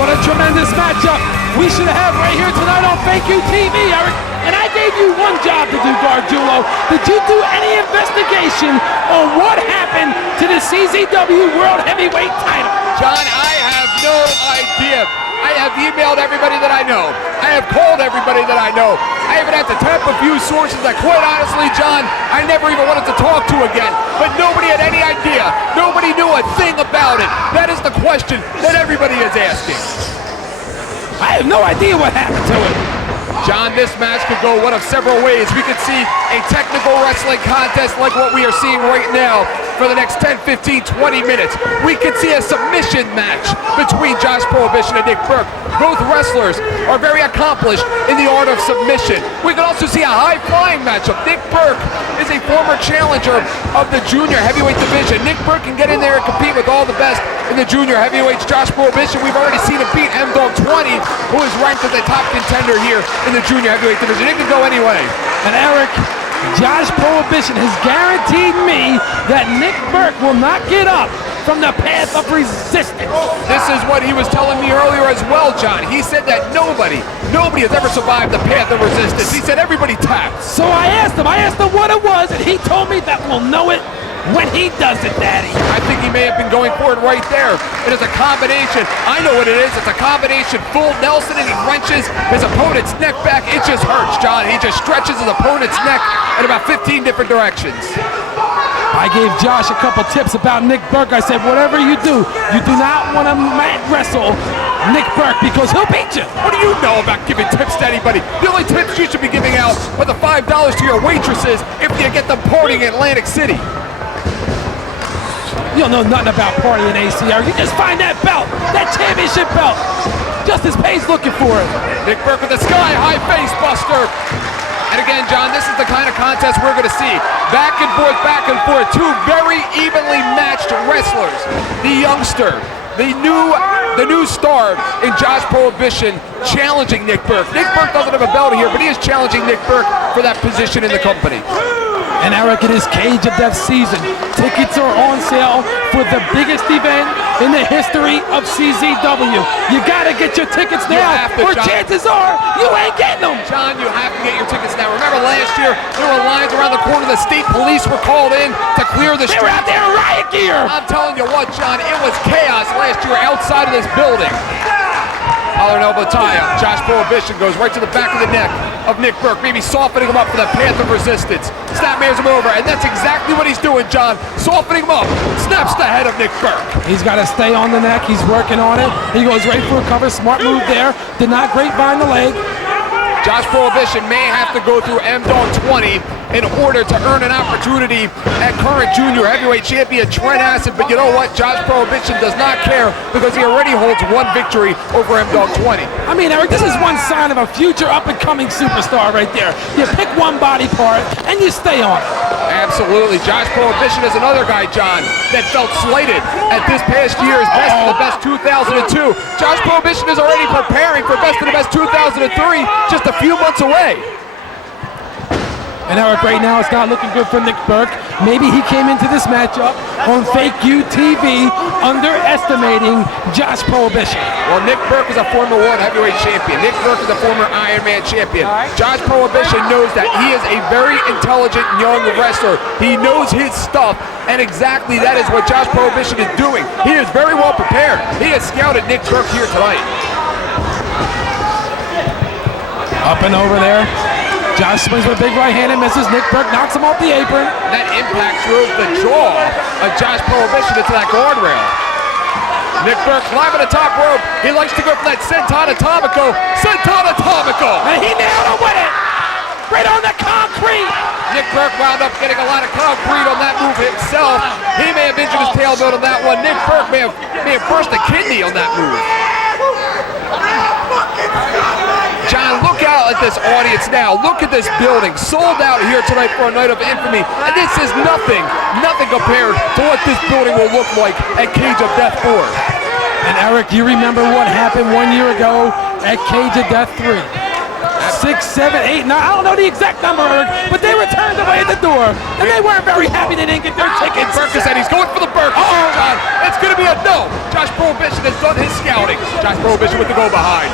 What a tremendous matchup we should have right here tonight on Fake You TV, Eric. And I gave you one job to do, Gargiulo. Did you do any investigation on what happened to the CZW World Heavyweight title? John, I have no idea. I have emailed everybody that I know. I have called everybody that I know. I even had to tap a few sources that, quite honestly, John, I never even wanted to talk to again. But nobody had any idea. Nobody knew a thing about it. That is the question that everybody is asking. I have no idea what happened to it. John, this match could go one of several ways. We could see a technical wrestling contest like what we are seeing right now for the next 10, 15, 20 minutes. We could see a submission match between Josh Prohibition and Nick Burke. Both wrestlers are very accomplished in the art of submission. We could also see a high-flying matchup. Nick Burke is a former challenger of the junior heavyweight division. Nick Burke can get in there and compete with all the best in the junior heavyweights. Josh Prohibition, we've already seen him beat M-Dog 20, who is ranked as a top contender here in the junior heavyweight division. It can go anyway. And Eric, Josh Prohibition has guaranteed me that Nick Burke will not get up from the path of resistance. This is what he was telling me earlier as well, John. He said that nobody has ever survived the path of resistance. He said everybody taps. So I asked him what it was, and he told me that we'll know it when he does it, Daddy. I think he may have been going for it right there. It is a combination. I know what it is. It's a combination full Nelson, and he wrenches his opponent's neck back. It just hurts, John. He just stretches his opponent's neck in about 15 different directions. I gave Josh a couple tips about Nick Burke. I said, whatever you do not want to wrestle Nick Burke because he'll beat you. What do you know about giving tips to anybody? The only tips you should be giving out are the $5 to your waitresses if you get them partying in Atlantic City. You don't know nothing about partying, ACR. You just find that belt, that championship belt. Justice Payne's looking for it. Nick Burke with the sky-high face buster. And again, John, this is the kind of contest we're going to see. Back and forth, two very evenly matched wrestlers. The youngster, the new star in Josh Prohibition challenging Nick Burke. Nick Burke doesn't have a belt here, but he is challenging Nick Burke for that position in the company. And Eric, it is Cage of Death season. Tickets are on sale for the biggest event in the history of CZW. You gotta get your tickets now, or chances are you ain't getting them. John, you have to get your tickets now. Remember last year, there were lines around the corner. The state police were called in to clear the streets. They were out there in riot gear. I'm telling you what, John, it was chaos last year outside of this building. Collar and elbow tie-up. Josh Prohibition goes right to the back of the neck of Nick Burke, maybe softening him up for the path of resistance. Snapmares him over, and that's exactly what he's doing, John. Softening him up. Snaps the head of Nick Burke. He's got to stay on the neck. He's working on it. He goes right for a cover. Smart move there. Did not grapevine the leg. Josh Prohibition may have to go through M-Dog 20 in order to earn an opportunity at current junior heavyweight champion Trent Ashton, but you know what? Josh Prohibition does not care because he already holds one victory over M-Dog 20. I mean, Eric, this is one sign of a future up-and-coming superstar right there. You pick one body part and you stay on it. Absolutely. Josh Prohibition is another guy, John, that felt slighted at this past year's Best of the Best 2002. Josh Prohibition is already preparing for Best of the Best 2003, just a few months away. And Eric, right now it's not looking good for Nick Burke. Maybe he came into this matchup on Fake You TV underestimating Josh Prohibition. Well, Nick Burke is a former world heavyweight champion. Nick Burke is a former Iron Man champion. Josh Prohibition knows that he is a very intelligent young wrestler. He knows his stuff, and exactly that is what Josh Prohibition is doing. He is very well prepared. He has scouted Nick Burke here tonight. Up and over there. Josh swings with a big right hand and misses. Nick Burke knocks him off the apron. That impact drove the jaw of Josh Prohibition into that guardrail. Nick Burke climbing the top rope. He likes to go for that senton atomico. Senton atomico! And he nailed him with it! Right on the concrete! Nick Burke wound up getting a lot of concrete on that move himself. He may have injured his tailbone on that one. Nick Burke may have burst a kidney on that move. John, look out at this audience now. Look at this building, sold out here tonight for a night of infamy. And this is nothing compared to what this building will look like at Cage of Death 4. And Eric, you remember what happened 1 year ago at Cage of Death 3? 6, 7, 8, 9, I don't know the exact number, Eric, but they were turned away at the door, and they weren't very happy they didn't get their tickets. Burkus said he's going for the Burkus. John, it's going to be a no. Josh Prohibition has done his scouting. Josh Prohibition with the go behind.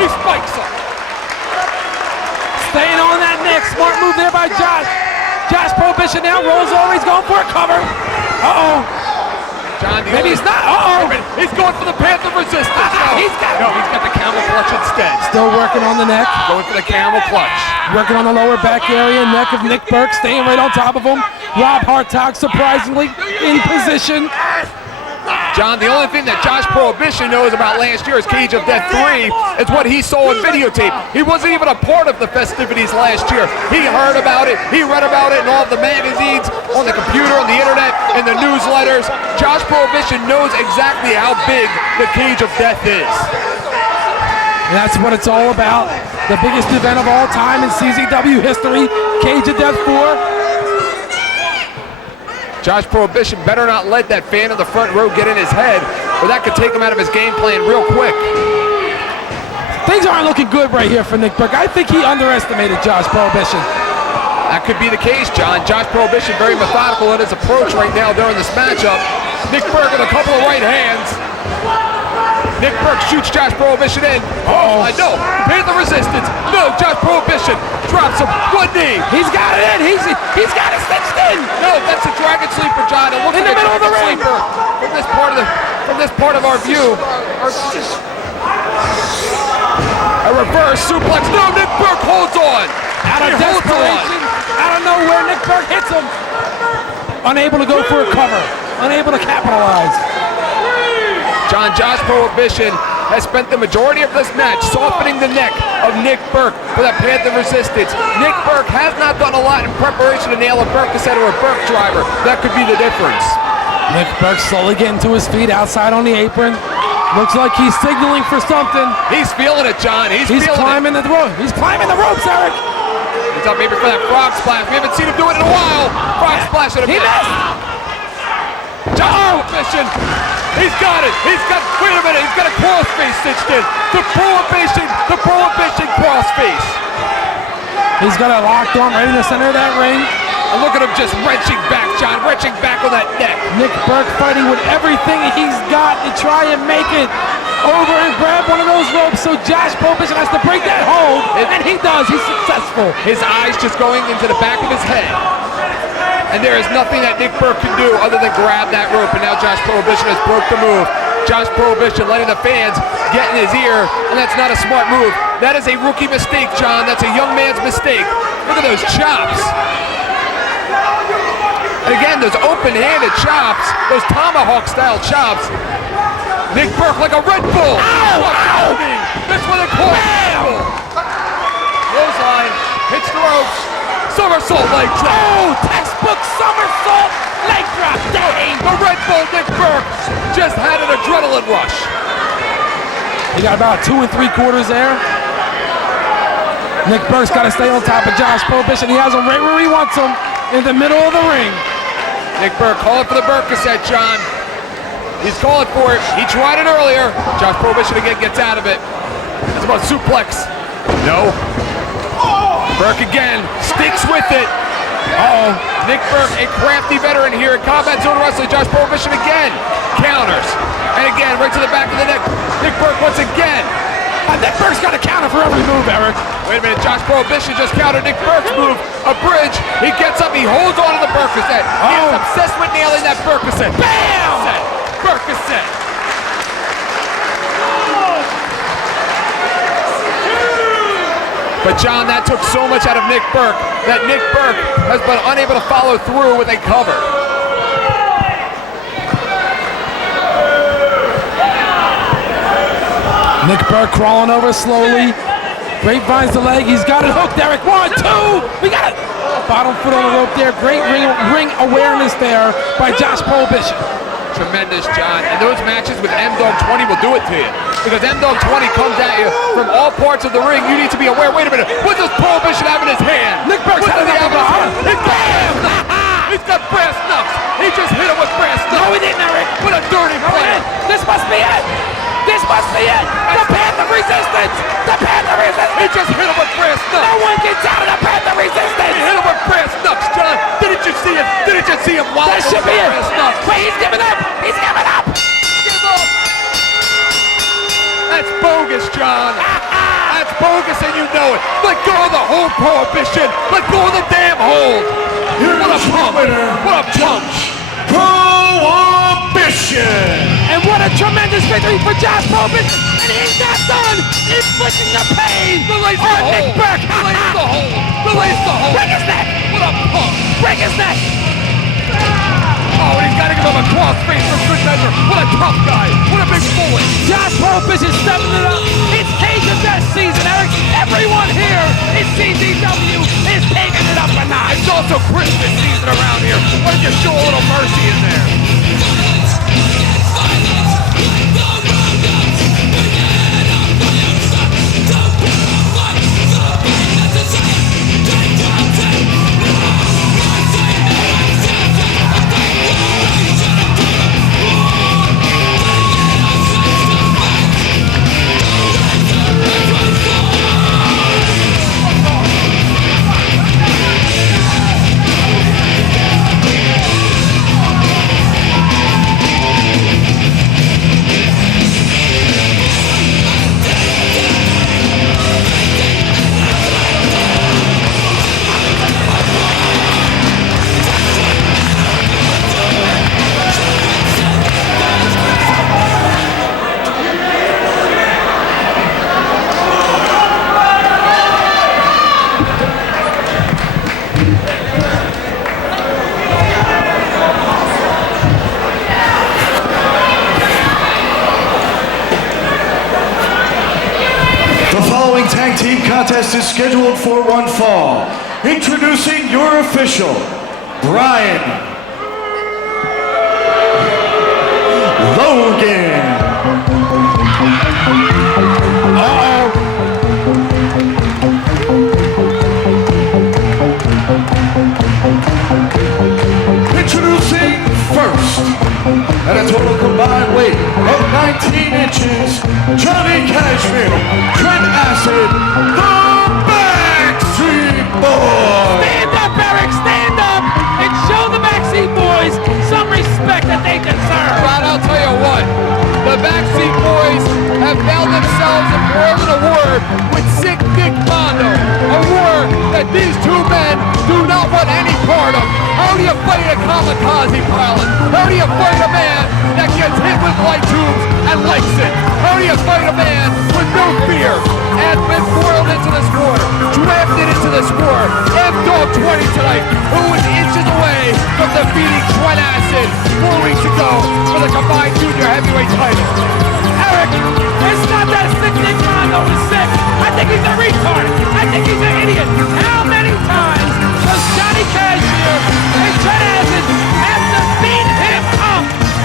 He spikes him. Staying on that neck, smart move there by Josh. Josh Prohibition now rolls over, he's going for a cover. John, maybe he's not. He's going for the Panther Resistance. He's got the camel clutch instead. Still working on the neck. Going for the camel clutch. Working on the lower back area, neck of Nick Burke, staying right on top of him. Rob Hartog surprisingly in position. John, the only thing that Josh Prohibition knows about last year's Cage of Death 3 is what he saw on videotape. He wasn't even a part of the festivities last year. He heard about it, he read about it in all the magazines, on the computer, on the internet, in the newsletters. Josh Prohibition knows exactly how big the Cage of Death is. And that's what it's all about. The biggest event of all time in CZW history, Cage of Death 4. Josh Prohibition better not let that fan in the front row get in his head, or that could take him out of his game plan real quick. Things aren't looking good right here for Nick Burke. I think he underestimated Josh Prohibition. That could be the case, John. Josh Prohibition very methodical in his approach right now during this matchup. Nick Burke with a couple of right hands. Nick Burke shoots Josh Prohibition in. I know. Panther Resistance. No, Josh Prohibition drops him. Good knee. He's got it in. He's got it stitched in. No, that's a dragon sleeper, John. It looks in like the middle of the ring. From this part of our view. A reverse suplex. No, Nick Burke holds on. Out of desperation, out of nowhere, Nick Burke hits him. Unable to go for a cover. Unable to capitalize. John, Josh Prohibition has spent the majority of this match softening the neck of Nick Burke for that Panther Resistance. Nick Burke has not done a lot in preparation to nail a Burkus or a Burke driver. That could be the difference. Nick Burke slowly getting to his feet outside on the apron. Looks like he's signaling for something. He's feeling it, John. He's climbing the rope. He's climbing the ropes, Eric. He's up maybe for that frog splash. We haven't seen him do it in a while. Frog splash at him. He missed. Josh Prohibition. He's got it. Wait a minute. He's got a crossface stitched in. The Prohibition crossface. He's got it locked on right in the center of that ring. And look at him just wrenching back, John. Wrenching back on that neck. Nick Burke fighting with everything he's got to try and make it over and grab one of those ropes. So Josh Prohibition has to break that hold. And he does. He's successful. His eyes just going into the back of his head. And there is nothing that Nick Burke can do other than grab that rope. And now Josh Prohibition has broke the move. Josh Prohibition letting the fans get in his ear, and that's not a smart move. That is a rookie mistake, John. That's a young man's mistake. Look at those chops. And again, those open-handed chops, those tomahawk-style chops. Nick Burke like a Red Bull. Ow! That's what they call it. Clothesline, hits the ropes. Somersault leg drop. Oh, textbook somersault leg drop. Dang. The Red Bull Nick Burke just had an adrenaline rush. He got about 2 3/4 there. Nick Burke's got to stay on top of Josh Prohibition. He has him right where he wants him, in the middle of the ring. Nick Burke calling for the Burkus, John. He's calling for it. He tried it earlier. Josh Prohibition again gets out of it. It's about suplex. No. Burke again, sticks with it. Nick Burke, a crafty veteran here in Combat Zone Wrestling. Josh Prohibition again, counters. And again, right to the back of the neck. Nick Burke once again. Nick Burke's got a counter for every move, Eric. Wait a minute, Josh Prohibition just countered Nick Burke's move. A bridge, he gets up, he holds on to the Burkuset. He's obsessed with nailing that Burkuset. Bam! Burkuset. But John, that took so much out of Nick Burke that Nick Burke has been unable to follow through with a cover. Nick Burke crawling over slowly. Grapevines the leg. He's got it hooked, Eric. 1, 2. We got it. Bottom foot on the rope there. Great ring awareness there by Josh Prohibition. Tremendous, John. And those matches with M-Dog 20 will do it to you. because M-Dog 20 comes at you from all parts of the ring. You need to be aware. Wait a minute. What does Prohibition have in his hand? Nick Burke's what does he have in his hand? He's got brass knucks. He just hit him with brass knucks. No, he didn't, Eric. What a dirty play. This must be it. This must be it. The path of resistance. The path of resistance. He just hit him with brass knucks. No one gets out of the path of resistance. He hit him with brass knucks, John. Didn't you see it? Didn't you see him wild? That should be it. Wait, he's giving up. He's giving up. Give up. That's bogus, John. That's bogus and you know it. Let go of the whole Prohibition. Let go of the damn hold. What a pump. What a pump. Prohibition. And what a tremendous victory for Josh Prohibition. And he's not done inflicting the pain Release the on Nick hold. Burke. Release the hold. Release the hold. Break his neck. What a pump. Break his neck. Oh, and he's got to give him a crossface for good measure. What a tough guy. What a big bullet. Josh Prohibition stepping it up. It's Cage of Death season, Eric. Everyone here in CZW is taking it up a notch. It's also Christmas season around here. Why don't you show a little mercy in there? Tag team contest is scheduled for one fall. Introducing your official, Brian Logan. Introducing first, at a total combined weight of 19 inches, Johnny Cashmere, Trent Acid, the Backstreet Boys. Stand up, Eric, stand up, and show the Backstreet Boys some respect that they deserve. Rod, I'll tell you what, the Backstreet Boys have found themselves embroiled in a war with Sick Dick Mondo, a war that these two men do not want any part of. How do you fight a kamikaze pilot? How do you fight a man that gets hit with light tubes and likes it? How do you fight a man with no fear and been foiled into the sport, drafted into the sport? M-Dog 20 tonight, who was inches away from defeating Trent Acid 4 weeks ago for the combined junior heavyweight title. Eric, it's not that Sick Dick Mondo is sick. I think he's a retard. I think he's an idiot. How many times does Johnny Cashmere and Trent Acid have to beat him up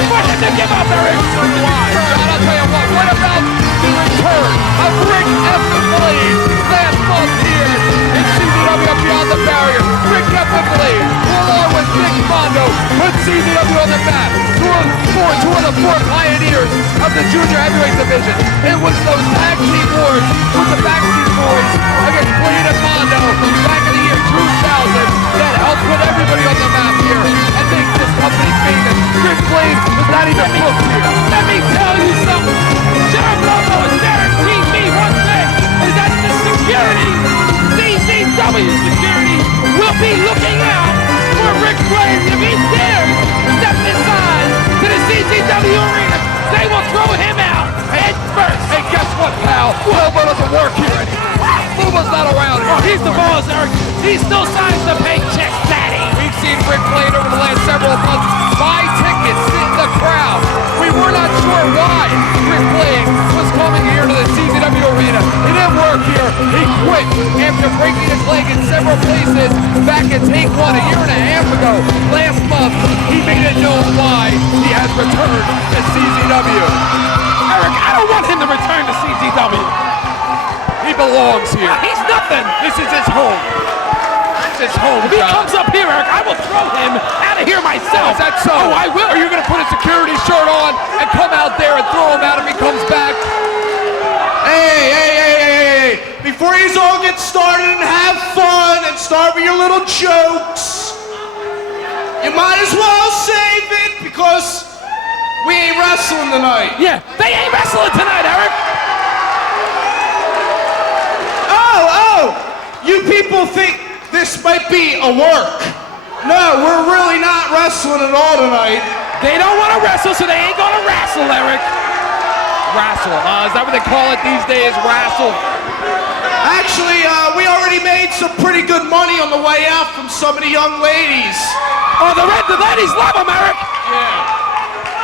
for him to give up, Eric? So why? John, I'll tell you what about the return of Rick F. Blade last month here in CZW Beyond the Barrier? Rick F. Blade, along with Nick Mondo, put CZW on the map. Two of the four pioneers of the junior heavyweight division. It was those tag team wars with the Backstreet Boys against Blade and Mondo back in the year 2000 that helped put everybody on the map here and make this company famous. Rick Blade was not even booked here. Let me tell you something. John Lobo has guaranteed me one thing, is that the security, CZW security, will be looking out for Rick Blade. If he dares step inside to the CZW arena, they will throw him out head first. Hey, guess what, pal? Lobo doesn't work here anymore. Lobo's not around here. Oh, he's the boss, Eric. He still signs the paychecks, daddy. We've seen Rick Blade over the last several months buy tickets, sit in the crowd. We were not sure why Rick Blade was coming here to the CZW arena. It didn't work here. He quit after breaking his leg in several places back at Take One a year and a half ago. Last month, he made it known why he has returned to CZW. Eric, I don't don't want him to return to CZW. He belongs here. He's nothing. This is his home. This is home, If he John. comes up here, Eric, I will throw him out of here myself. Is that so? Oh, I will. Are you going to put a security shirt on and come out there and throw him out if he comes back? Hey. Before you all get started and have fun and start with your little jokes, you might as well save it because we ain't wrestling tonight. Yeah, they ain't wrestling tonight, Eric. Oh, you people think this might be a work. No, we're really not wrestling at all tonight. They don't want to wrestle, so they ain't going to wrestle, Eric. Wrestle, huh? Is that what they call it these days? Wrestle? Actually, we already made some pretty good money on the way out from some of the young ladies. Oh, the ladies love him, Eric.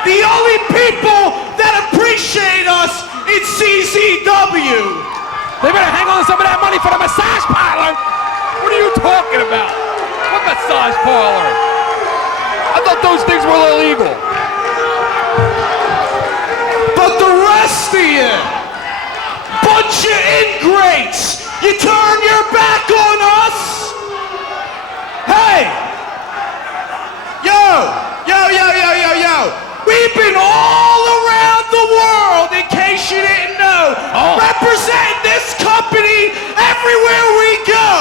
The only people that appreciate us is CZW. They better hang on to some of that money for the massage parlor. What are you talking about? What massage parlor? I thought those things were illegal. But the rest of you, bunch of ingrates, you turn your back on us? Hey! Yo! We've been all around the world, in case you didn't know, representing this company everywhere we go.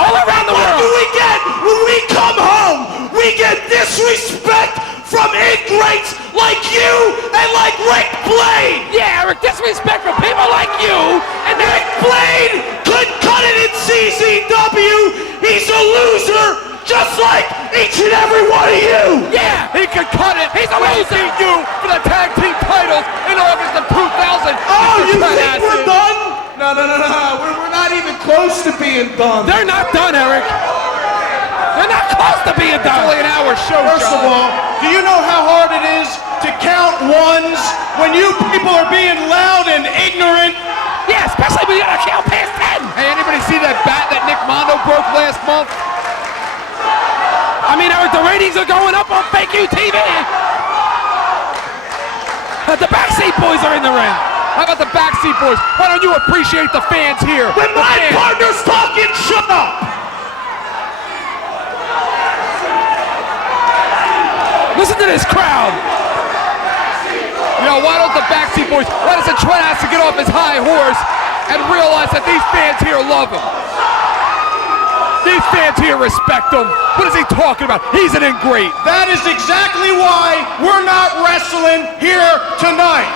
All around the world. What do we get when we come home? We get disrespect from ingrates like you and like Rick Blade. Yeah, Eric, disrespect for people like you. And Rick Blade couldn't cut it in CZW. He's a loser, just like each and every one of you. Yeah, He could cut it. He's a when he loser. beat you for the tag team titles in August of 2000. Oh, you think we're done? No. We're not even close to being done. they're not done, Eric. They're not close to being It's done. only an hour show, First of all, do you know how hard it is to count ones when you people are being loud and ignorant? Yeah, especially when you gotta count past 10. Hey, anybody see that bat that Nick Mondo broke last month? I mean, Eric, the ratings are going up on Fake U TV. The Backseat Boys are in the ring. How about the Backseat Boys? Why don't you appreciate the fans here? When The my fans. partner's talking, shut up! Listen to this crowd. You know, why don't the Backseat Boys, why doesn't Trent have to get off his high horse and realize that these fans here love him? These fans here respect him. What is he talking about? He's an ingrate. That is exactly why we're not wrestling here tonight.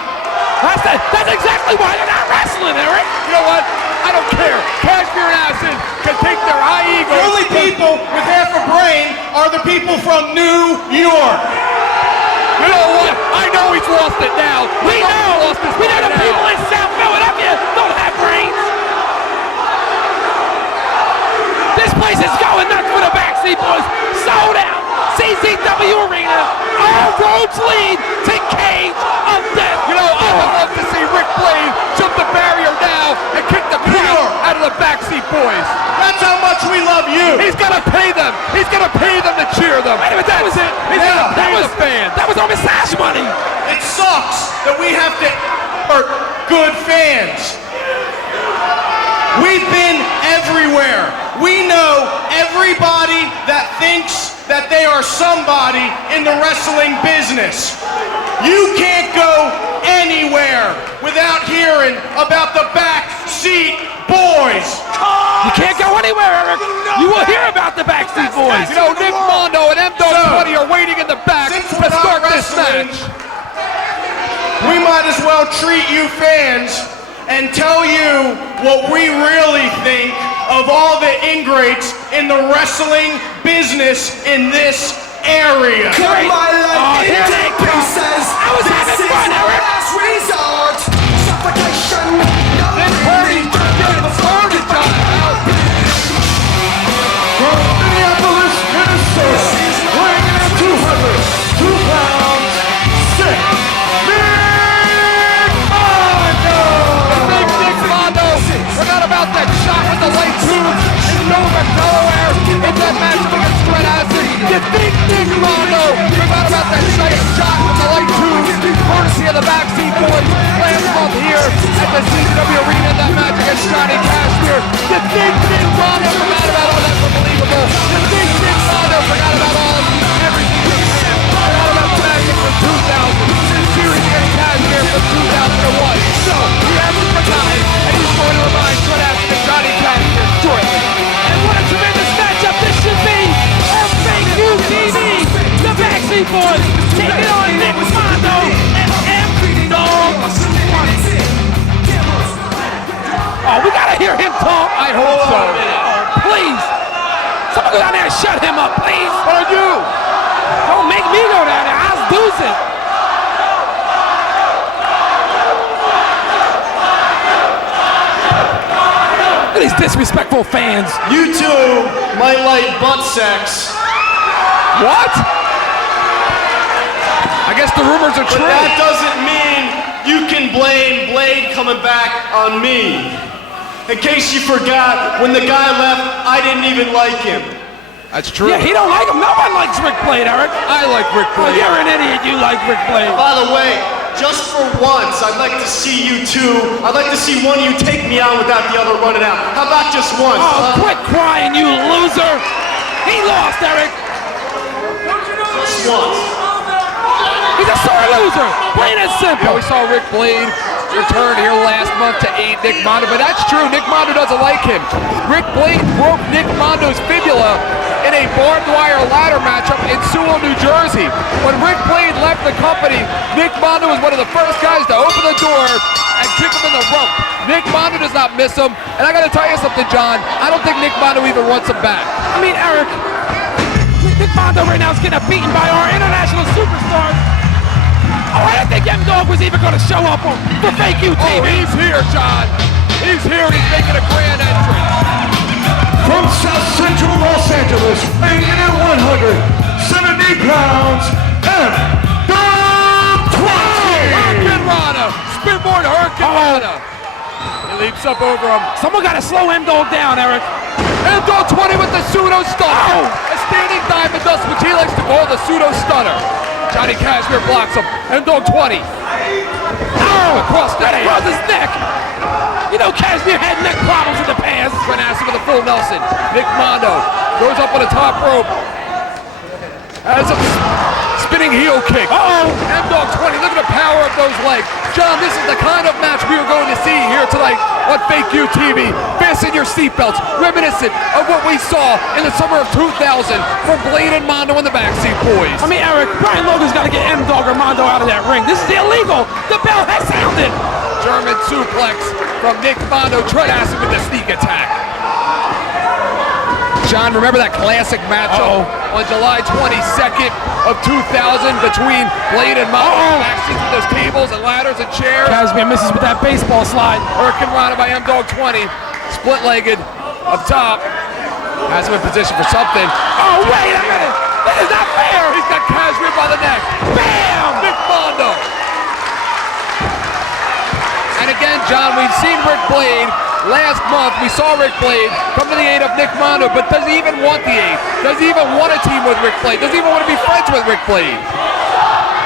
That's exactly why they're not wrestling, Eric. You know what? I don't care. Cashmere and Acid can take their high ego. The only people with half a brain are the people from New York. You know what? I know he's lost it now. We know. He's lost his We know mind the now. people in South Philadelphia don't have brains. This place is going nuts for the Backseat Boys. Sold out. CZW Arena. All roads lead to Cage of Death. You know, I would love to see Rick Blade jump the barrier now and kick the crowd out of the Backseat Boys. That's how much we love you. He's gonna pay them. He's gonna pay them to cheer them. Wait a minute, that was it. He's gonna pay the fans. That was our massage money. It sucks that we have to hurt good fans. We've been everywhere. We know everybody that thinks that they are somebody in the wrestling business. You can't go anywhere without hearing about the Backseat Boys. You can't go anywhere, Eric. You will hear about the Backseat Boys. You know, Nick Mondo and M-Dog 20 are waiting in the back Since to we're not start this wrestling, match. we might as well treat you fans and tell you what we really think of all the ingrates in the wrestling business in this area. Great. Oh, here they come. I was having fun, Eric. This party's just getting started, John. From Minneapolis, Minnesota, weighing in at 202 pounds, Nick Mondo! Forgot about that shot with the light tubes in Dover, Delaware, in that match against Trent Acid. You think Nick Mondo forgot about that shot with the light tubes, courtesy of the Backseat Boys, last month here here at the CZW Arena. That match against Johnny Cashmere. You think Nick Mondo forgot about all that unbelievable? You think Nick Mondo forgot about all of everything he said? Forgot about the match from 2000. The series against Cashmere from 2001. So, he hasn't forgotten, and he's going to remind Trent Acid and Johnny Cashmere shortly. And what a tremendous matchup this should be! Thank you, TV! The Backstreet Boys taking on Nick Mondo and M-Dog. Oh, we gotta hear him talk. I hope so. Oh, please. Someone go down there and shut him up, please. What are you? Don't make me go down there. I'll lose it. Look at these disrespectful fans. You two might like butt sex. What? I guess the rumors are But true. that doesn't mean you can blame Blade coming back on me. In case you forgot, when the guy left, I didn't even like him. That's true. Yeah, he don't like him. No one likes Rick Blade, Eric. I like Rick Well, Blade. you're an idiot. You like Rick Blade. By the way, just for once, I'd like to see you two. I'd like to see one of you take me out without the other running out. How about just once? Oh, quit crying, you loser. He lost, Eric. Just once. He's a sore loser. Plain and Yeah, simple. we saw Rick Blade return here last month to aid Nick Mondo, but that's true. Nick Mondo doesn't like him. Rick Blade broke Nick Mondo's fibula in a barbed wire ladder matchup in Sewell, New Jersey. When Rick Blade left the company, Nick Mondo was one of the first guys to open the door and kick him in the rump. Nick Mondo does not miss him, and I gotta tell you something, John. I don't think Nick Mondo even wants him back. I mean, Eric, Nick Mondo right now is getting beaten by our international superstars. Oh, I didn't think M-Dog was even going to show up for Fake You TV. Oh, he's here, John. He's here, and he's making a grand entrance. From South Central Los Angeles, weighing in at 170 pounds, M-Dog 20! Hurricane Rana, spinboard Hurricane Rana. He leaps up over him. Someone got to slow M-Dog down, Eric. M-Dog 20 with the pseudo stunner. A standing diamond dust, which he likes to call the pseudo stunner. Johnny Cashmere blocks him. M-Dog 20. Across his neck. You know Cashmere had neck problems in the past. Trent Acid with a full Nelson. Nick Mondo goes up on the top rope. Has a spinning heel kick. M-Dog 20, look at the power of those legs. John, this is the kind of match we are going to see here tonight on Fake You TV. Fasten your seatbelts, reminiscent of what we saw in the summer of 2000 from Blade and Mondo and the Backstreet Boys. I mean, Eric, Brian Logan's got to get M-Dog or Mondo out of that ring. This is illegal. The bell has sounded. German suplex from Nick Mondo. Trent Acid with the sneak attack. John, remember that classic matchup on July 22nd of 2000 between Blade and Mondo? Backstage with those tables and ladders and chairs. Cashmere misses with that baseball slide. Hurricane Rana by M-Dog 20. Split-legged up top. Has him in position for something. Oh, wait a minute. This is not fair. He's got Cashmere by the neck. Bam! Nick Mondo. And again, John, we've seen Rick Blade. Last month, we saw Rick Blade come to the aid of Nick Mondo, but does he even want the aid? Does he even want a team with Rick Blade? Does he even want to be friends with Rick Blade?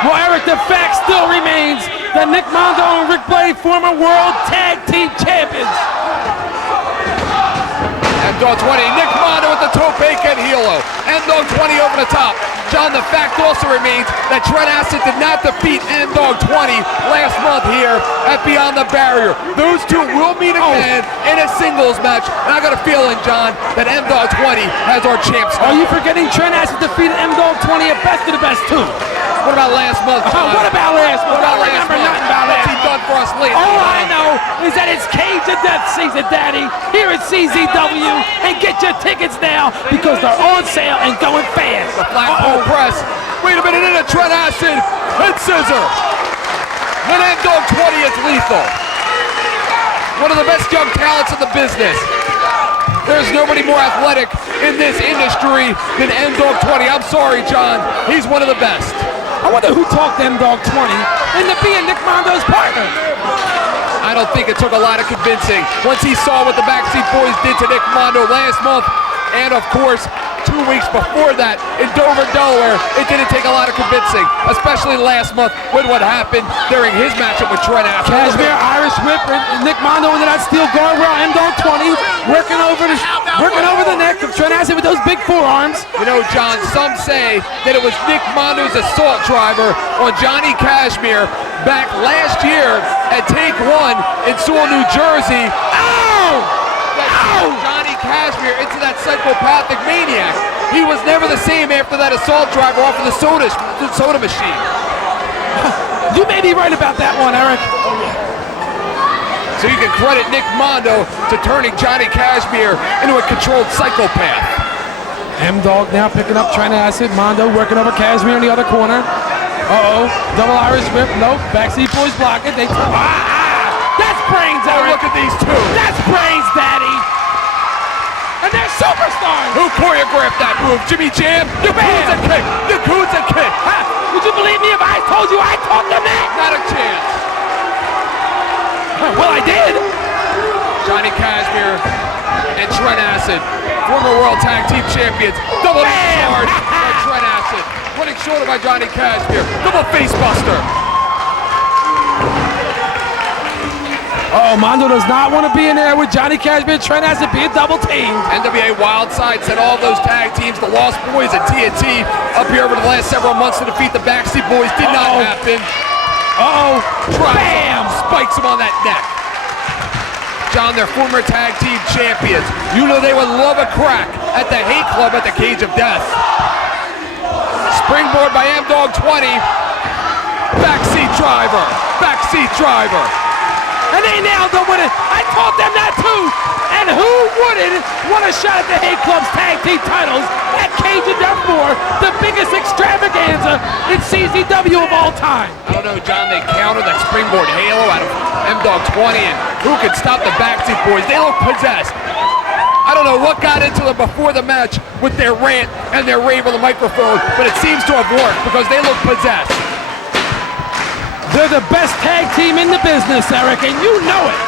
Well, Eric, the fact still remains that Nick Mondo and Rick Blade, former World Tag Team Champions. M-Dog 20, Nick Mondo with the tope and helo. M-Dog 20 over the top. John, the fact also remains that Trent Acid did not defeat M-Dog 20 last month here at Beyond the Barrier. Those two will meet again in a singles match. And I got a feeling, John, that M-Dog 20 has our champs. Are you forgetting Trent Acid defeated M-Dog 20 at Best of the Best too? What about last month, John? What about last month? What about I last remember month? nothing about What's last he done for us lately? All I know is that it's Cage of Death season, Daddy, here at CZW. And get your tickets now because they're on sale and going fast. The Blackpool Press. Wait a minute, in a Trent Acid and scissor. And M-Dog 20 is lethal. One of the best young talents in the business. There's nobody more athletic in this industry than M-Dog 20. I'm sorry, John. He's one of the best. I wonder who talked to M-Dog 20 into being Nick Mondo's partner. I don't think it took a lot of convincing once he saw what the Backstreet Boys did to Nick Mondo last month. And of course, 2 weeks before that in Dover, Delaware, it didn't take a lot of convincing, especially last month with what happened during his matchup with Trent Acid. Cashmere, Irish Whip, and Nick Mondo into that steel guardrail. M-Dog 20 working over the neck of Trent Acid with those big forearms. You know, John, some say that it was Nick Mondo's assault driver on Johnny Cashmere back last year at Take One in Sewell, New Jersey. Ow! Johnny Cashmere into that psychopathic maniac. He was never the same after that assault driver off of the soda machine. You may be right about that one, Eric. So you can credit Nick Mondo to turning Johnny Cashmere into a controlled psychopath. M-Dog now picking up Trent Acid. Mondo working over Cashmere in the other corner. Uh-oh. Double Irish Whip. Nope. Backseat boys block it. They... That's brains, Eric. Look at these two. That's brains, Daddy. And they're superstars. Who choreographed that move? Jimmy Jam? Yakuza kick. Yakuza kick. Ha! Would you believe me if I told you I taught them that? Not a chance. Well, I did. Johnny Cashmere and Trent Acid, former World Tag Team Champions. Double charge by Trent Acid. Running shoulder by Johnny Cashmere. Double face buster. Oh, Mondo does not want to be in there with Johnny Cashmere. Trent Acid being double teamed. NWA Wildside sent all those tag teams, the Lost Boys and TNT, up here over the last several months to defeat the Backseat Boys. Did not happen. Bam! Spikes him on that neck. John, their former tag team champions. You know they would love a crack at the Hate Club at the Cage of Death. Springboard by M-Dog 20. Backseat driver. Backseat driver. And they nailed them with it. I taught them that too. And who wouldn't want a shot at the Hate Club's tag team titles at Cage of Death 4, the biggest extravaganza in CZW of all time? I don't know, John, they countered that springboard halo out of M-Dog 20, and who could stop the Backseat Boys? They look possessed. I don't know what got into them before the match with their rant and their rave on the microphone, but it seems to have worked because they look possessed. They're the best tag team in the business, Eric, and you know it.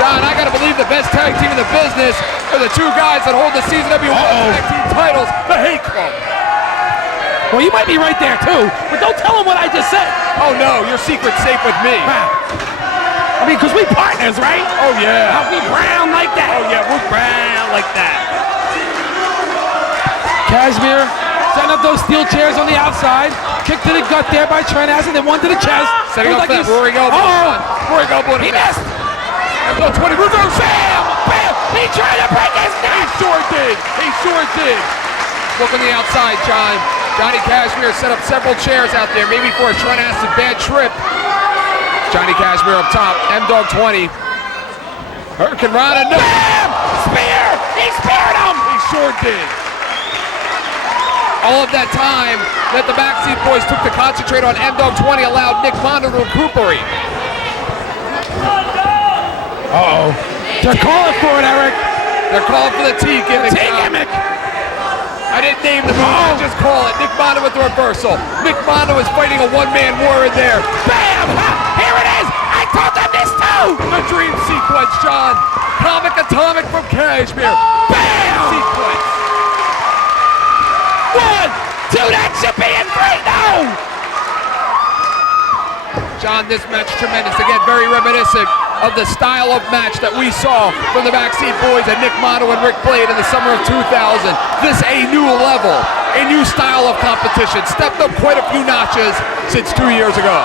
John, I gotta believe the best tag team in the business are the two guys that hold the CZW tag team titles, the Hate Club. Well, you might be right there too, but don't tell them what I just said. Oh no, your secret's safe with me. I mean, because we partners, right? Oh yeah. I'll be brown like that. Oh yeah, we're brown like that. Cashmere setting up those steel chairs on the outside. Kick to the gut there by Trent Acid, then one to the chest. Setting up that roaring elbow. Roaring elbow. He missed. M-Dog 20 reverse. Bam! Bam! He tried to break his neck. He sure did. He sure did. Look on the outside, John. Johnny Cashmere set up several chairs out there, maybe for a Trent Acid bad trip. Johnny Cashmere up top. M-Dog 20. Hurricane Rana. No. Bam! Spear! He speared him! He sure did. All of that time that the Backseat Boys took to concentrate on M-Dog 20 allowed Nick Mondo to recuperate. Uh-oh. They're calling for it, Eric. They're calling for the T gimmick. T gimmick. I didn't name the move, I just call it. Nick Mondo with the reversal. Nick Mondo is fighting a one-man war in there. Bam! Ha! Here it is! I taught them this too! The dream sequence, John. Comic Atomic from Cashmere. Bam! Sequence. 1, 2, that should be in 3, no! John, this match is tremendous. Again, very reminiscent of the style of match that we saw from the Backseat Boys and Nick Mondo and Rick Blade in the summer of 2000. This a new level, a new style of competition. Stepped up quite a few notches since 2 years ago.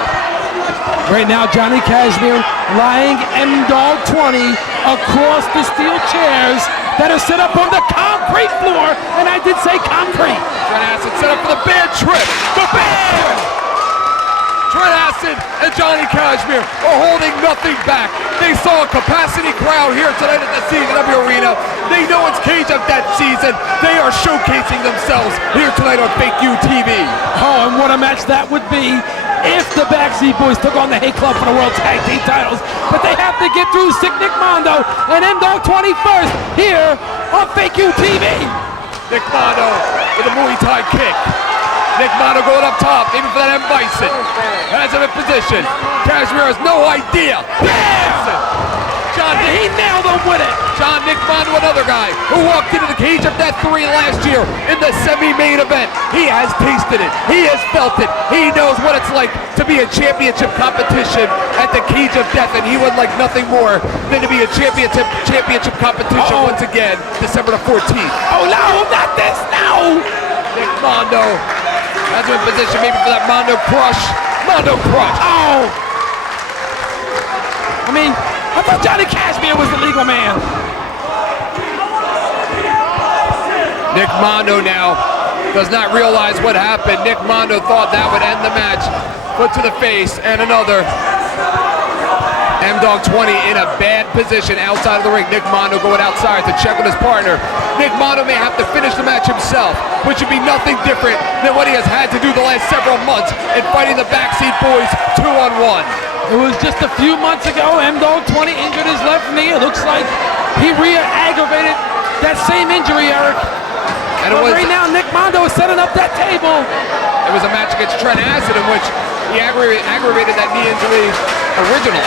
Right now, Johnny Cashmere lying M-Dog 20 across the steel chairs that are set up on the concrete floor, and I did say concrete. Trent Acid set up for the bad trip. The bad! Trent Acid and Johnny Cashmere are holding nothing back. They saw a capacity crowd here tonight at the CZW Arena. They know it's Cage of Death season. They are showcasing themselves here tonight on Fake U TV. Oh, and what a match that would be if the Backseat Boys took on the Hate Club for the World Tag Team titles. But they have to get through Sick Nick Mondo and M-Dog 20 first here on Fake U TV. Nick Mondo with a Muay Thai kick. Nick Mondo going up top, aiming for that M. Bison. Has him in position. Cashmere has no idea. Bam! John, he nailed him with it. John, Nick Mondo, another guy who walked into the Cage of Death 3 last year in the semi-main event. He has tasted it. He has felt it. He knows what it's like to be a championship competition at the Cage of Death, and he would like nothing more than to be a championship competition once again, December the 14th. Oh no, not this, no! Nick Mondo has him in position maybe for that Mondo crush. Mondo crush. Oh! I mean, I thought Johnny Cashmere was the legal man. Nick Mondo now does not realize what happened. Nick Mondo thought that would end the match. Foot to the face and another. M-Dog 20 in a bad position outside of the ring. Nick Mondo going outside to check on his partner. Nick Mondo may have to finish the match himself, which would be nothing different than what he has had to do the last several months in fighting the Backseat Boys 2-on-1. It was just a few months ago, M-Dog 20 injured his left knee. It looks like he re-aggravated that same injury, Eric. And but right now, Nick Mondo is setting up that table. It was a match against Trent Acid in which he aggravated that knee injury originally.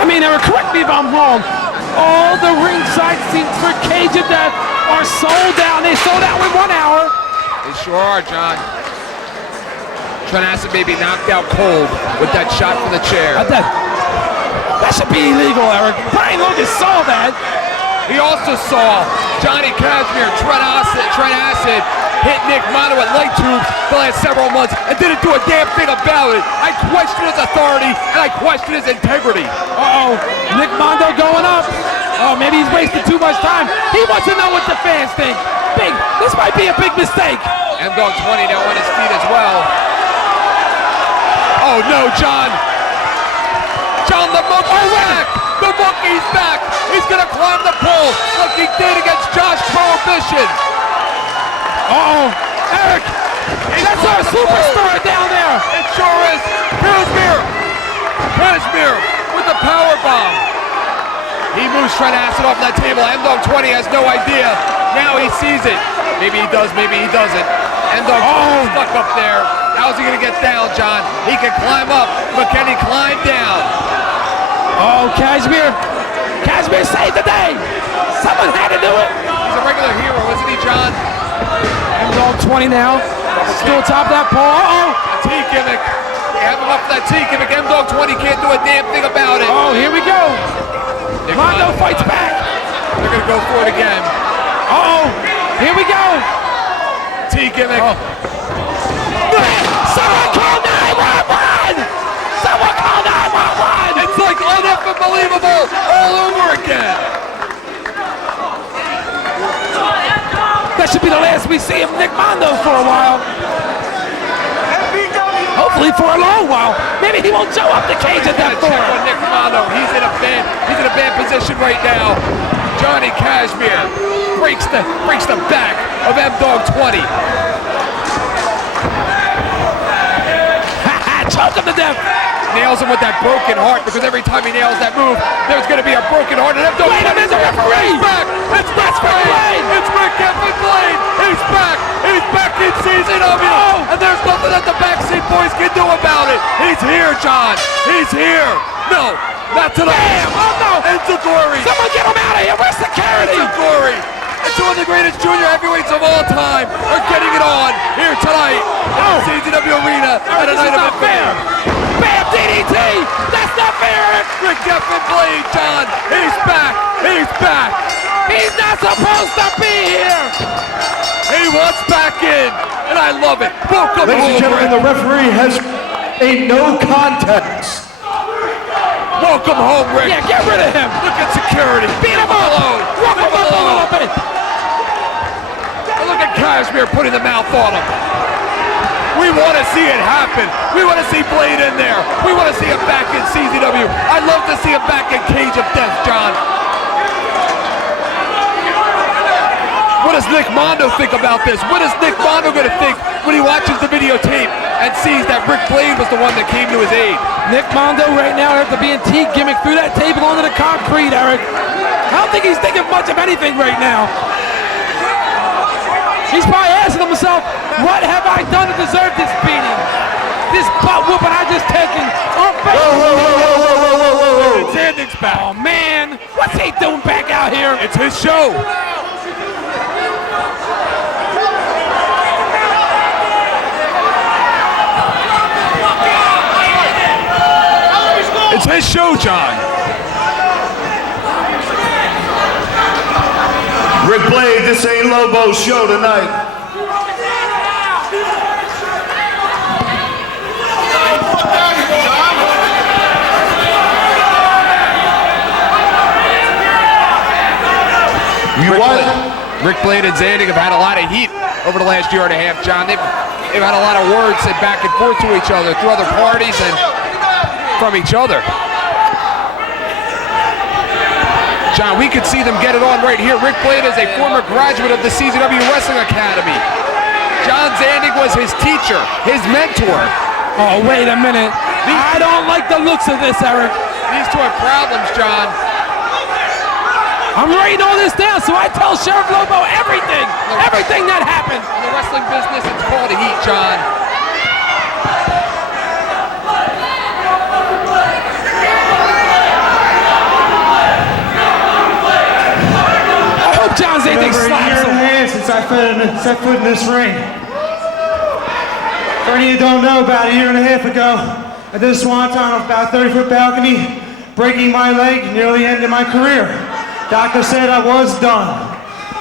I mean, Eric, correct me if I'm wrong. All the ringside seats for Cage of Death are sold out. They sold out in 1 hour. They sure are, John. Trent Acid may be knocked out cold with that shot from the chair. That should be illegal, Eric. Brian Logan saw that. He also saw Johnny Cashmere, Trent Acid hit Nick Mondo at light tubes the last several months and didn't do a damn thing about it. I question his authority and I question his integrity. Uh-oh, Nick Mondo going up. Oh, maybe he's wasting too much time. He wants to know what the fans think. This might be a big mistake. M-Dog 20 now on his feet as well. Oh no, John. John, the monkey's back. The monkey's back. He's gonna climb the pole like he did against Josh Prohibition. Uh-oh, Eric, that's our superstar down there. It sure is. Cashmere with the power bomb. He moves Trent Acid off that table. M-Dog 20 has no idea. Now he sees it. Maybe he does, maybe he doesn't. M-Dog 20 stuck up there. How's he gonna get down, John? He can climb up, but can he climb down? Oh, Cashmere saved the day. Someone had to do it. He's a regular hero, isn't he, John? M-Dog 20 now. Still top of that pole. Uh-oh. A T gimmick. They have him up for that T gimmick. M-Dog 20 can't do a damn thing about it. Oh, here we go. Mondo fights back. They're gonna go for it again. Uh-oh. Here we go. T gimmick. Oh. Someone call 911! Someone call 911! It's like unbelievable all over again. That should be the last we see of Nick Mondo for a while. Hopefully for a long while. Maybe he won't show up the Cage of Death for him. Nick Mondo. He's in a bad position right now. Johnny Cashmere breaks the back of M-Dog 20. Choke him to death. Nails him with that broken heart because every time he nails that move, there's going to be a broken heart. And M-Dog 20 is a referee. He's back. It's Rick Blade. It's Rick Effin Blade. He's back. He's back in CZW. Oh. And there's nothing that the Backseat Boys can do about it. He's here, John. He's here. No, not to the Bam. Oh no. Enziguri. Someone get him out of here. Where's security? Enziguri. And two of the greatest junior heavyweights of all time are getting it on here tonight in the CZW Arena at a night of fair. Bam, DDT. That's not fair. Rick Effin Blade, John. He's back. He's back. He's not supposed to be here. He wants back in, and I love it. Welcome Ladies and gentlemen, the referee has a no contest. Welcome home, Rick. Yeah, get rid of him. Look at security. Beat him up. Rock him up a little bit. And look at Cashmere putting the mouth on him. We want to see it happen. We want to see Blade in there. We want to see him back in CZW. I'd love to see him back in Cage of Death, John. What does Nick Mondo think about this? What is Nick Mondo going to think when he watches the videotape and sees that Rick Blade was the one that came to his aid? Nick Mondo right now has the B&T gimmick through that table onto the concrete, Eric. I don't think he's thinking much of anything right now. He's probably asking himself, what have I done to deserve this beating? This butt whooping I just taken. Whoa. It's Andy's back. out here. It's his show. It's his show, John. Rick Blade, this ain't Lobo's show tonight. Rick Blade and Zandig have had a lot of heat over the last year and a half, John. They've had a lot of words said back and forth to each other through other parties and from each other. John, we could see them get it on right here. Rick Blade is a former graduate of the CZW Wrestling Academy. John Zandig was his teacher, his mentor. Oh, wait a minute. I don't like the looks of this, Eric. These two have problems, John. I'm writing all this down, so I tell Sheriff Lobo everything that happened. In the wrestling business, it's called heat, John. I hope John Zandig Over a slaps year and a him. half since I set foot in this ring. For any of you who don't know, about a year and a half ago, I did a swanton on about a 30-foot balcony, breaking my leg, nearly ended my career. Doctor said I was done.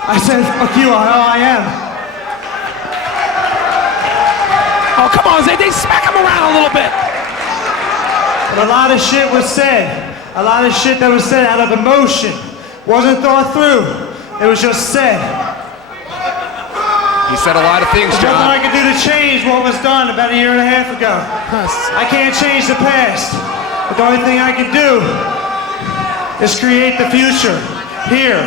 I said, fuck you, hell I am. Oh, come on, Zandig, smack him around a little bit. But a lot of shit was said. A lot of shit that was said out of emotion. Wasn't thought through. It was just said. He said a lot of things, There's nothing John. I could do to change what was done about a year and a half ago. I can't change the past. But the only thing I can do is create the future. Here.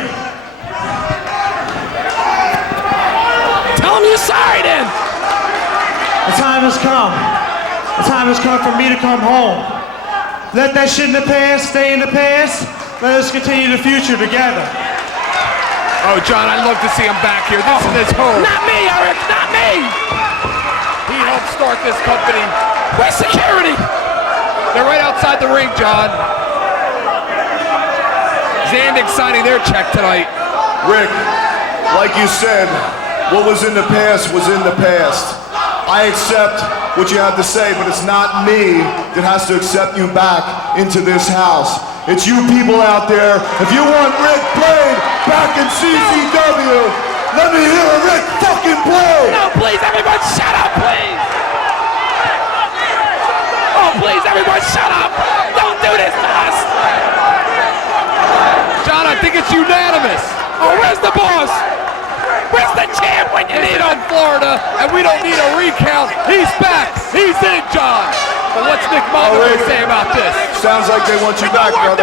Tell him you're sorry then. The time has come. The time has come for me to come home. Let that shit in the past stay in the past. Let us continue the future together. Oh, John, I'd love to see him back here. This is his home. Not me, Eric, not me. He helped start this company. Where's security? They're right outside the ring, John. Zandig signing their check tonight. Rick, like you said, what was in the past was in the past. I accept what you have to say, but it's not me that has to accept you back into this house. It's you people out there. If you want Rick Blade back in CZW, let me hear a Rick fucking Blade! No, please, everyone, shut up, please. Oh, please, everyone, shut up. Don't do this to us. John, I think it's unanimous. Oh, where's the boss? Where's the champ when you He's need from him? Florida, and we don't need a recount. He's back. He's in, John. But what's Nick Monaghan going to say about this? Sounds like they want you back, brother.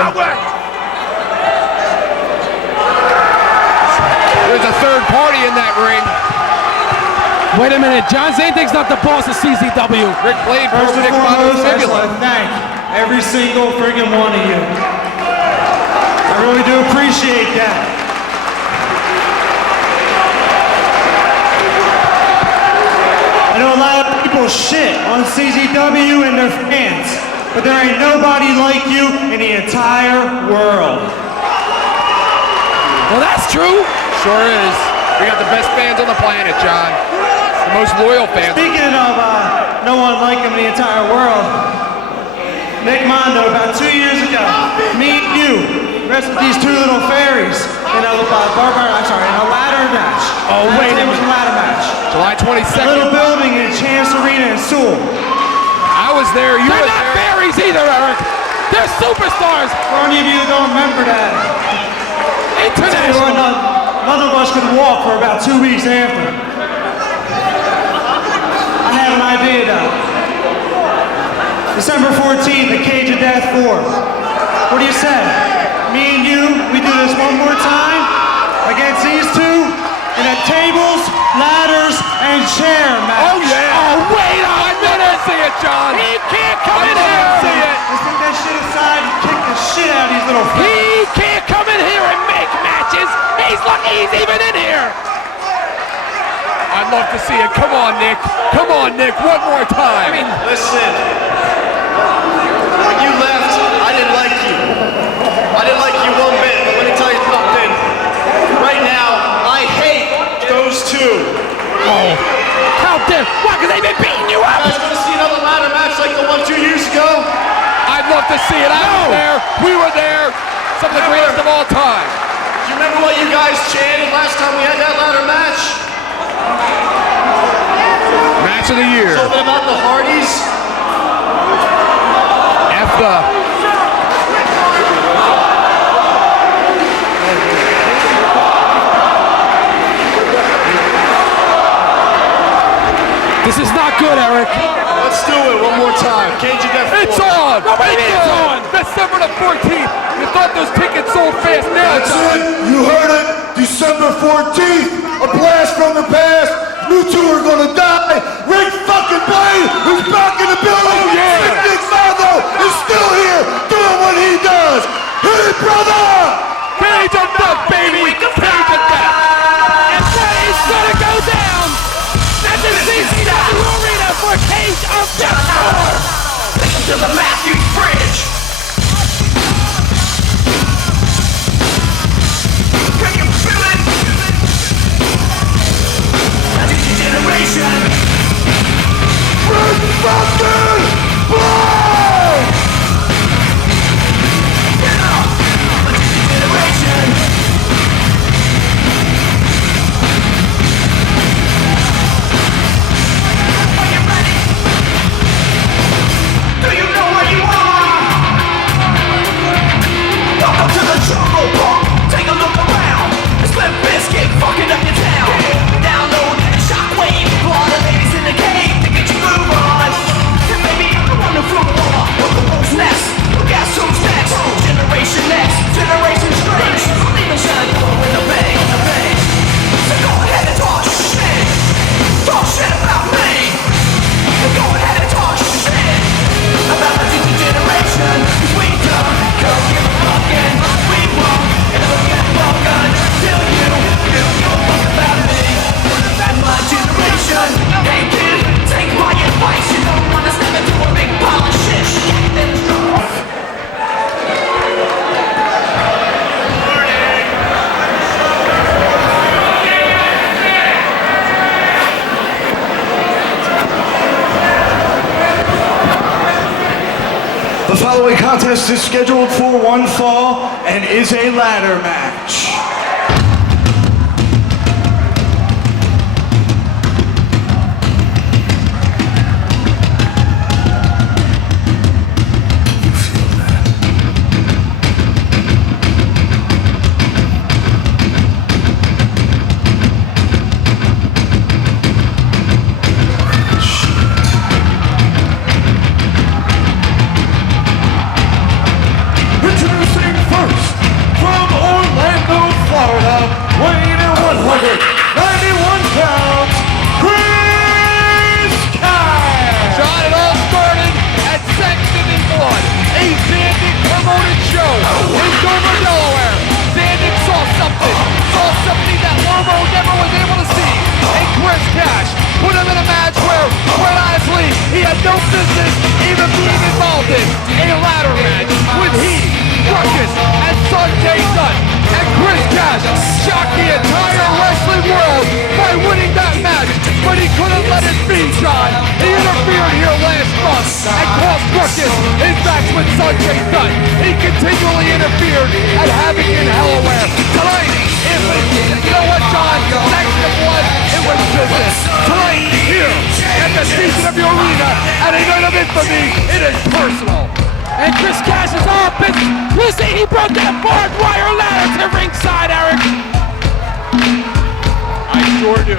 There's a third party in that ring. Wait a minute, John Zandig's not the boss of CZW. Rick Blade First broke and Nick foremost, Monaghan's I just fibula. want to thank every single friggin' one of you. I really do appreciate that. I know a lot of people shit on CZW and their fans, but there ain't nobody like you in the entire world. Well, that's true. Sure is. We got the best fans on the planet, John. The most loyal fans. Speaking of no one like him in the entire world, Nick Mondo, about 2 years ago, me and you wrestled these two little fairies in a ladder match. Oh, wait a It was a minute. ladder match. July A 22nd. little building in Chance Arena in Sewell. I was there. You They're were not there. fairies either, Eric. They're superstars. For any of you who don't remember that, International. none of us could walk for about 2 weeks after. I have an idea though. December 14th, the Cage of Death 4. What do you say? Me and you, we do this one more time against these two in a tables, ladders, and chair match. Oh, yeah. Oh, wait a I minute. didn't see it, John. He can't come I in didn't here. see it. Let's take that shit aside and kick the shit out of these little He can't come in here and make matches. He's lucky he's even in here. I'd love to see it. Come on, Nick. Come on, Nick. One more time. Listen, when you left, I didn't like you. I didn't like you one bit, but let me tell you something. Oh, how dare? Why? Because they've been beating you up. You guys want to see another ladder match like the one 2 years ago? I'd love to see it. I was there. We were there. Some of the greatest of all time. Do you remember what you guys chanted last time we had that ladder match? Match of the year. Something about the Hardys? F the... This is not good, Eric. Let's do it one more time. Cage of Death. It's on! What do you mean it's on? December the 14th. You thought those tickets sold fast. Now That's it. You heard it. December 14th. A blast from the past. You two are gonna die. Rick fucking Blade is back in the building. Oh, yeah. And Nick Faldo is still here doing what he does. Hit it, brother! Cage of Death, baby! Cage of Death! And it's gonna go down at the CCW Arena for Cage of Death. Listen to the Matthews Bridge. Can you feel it? Generation. Rick fucking Blade! Generation. Are you ready? Do you know where you are? Welcome to the jungle, punk. Take a look around. It's Limp Bizkit fucking up your town. Download the shockwave. A lot of ladies in the cave to get your move on. And maybe I want to float over the wolf's nest. Guess who's next? Generation Next. Generation Strange. Leaving Shadow in the bay. So go ahead and talk shit. Talk shit about me. Go ahead and talk shit about the future generation. 'Cause we don't give a fuck and we won't ever get fucking till you give a fuck about me. That's my generation. Hey kid, take my advice. You don't wanna step into a big pile of shit. The following contest is scheduled for one fall and is a ladder match. Introducing first, from Orlando, Florida, weighing in 191 pounds, Chris Cash! John, it all started at Saxon and Blood, a Zandig promoted show in Dover, Delaware. Zandig saw something that Lobo never was able to see. And Chris Cash put him in a match where, quite honestly, he had no business even being involved in. A ladder match with Ruckus, and Sanjay Dutt. And Chris Cash shocked the entire wrestling world by winning that match, but he couldn't let it be, John. He interfered here last month and cost Ruckus his match with Sanjay Dutt. He continually interfered at Havoc in Delaware. Tonight, you know what, John? Saxon and Blood, it was business. Tonight, here, at the season of your arena, at a night of infamy, it is personal. And Chris Cash is all business. You see, he brought that barbed wire ladder to ringside, Eric. I sure do.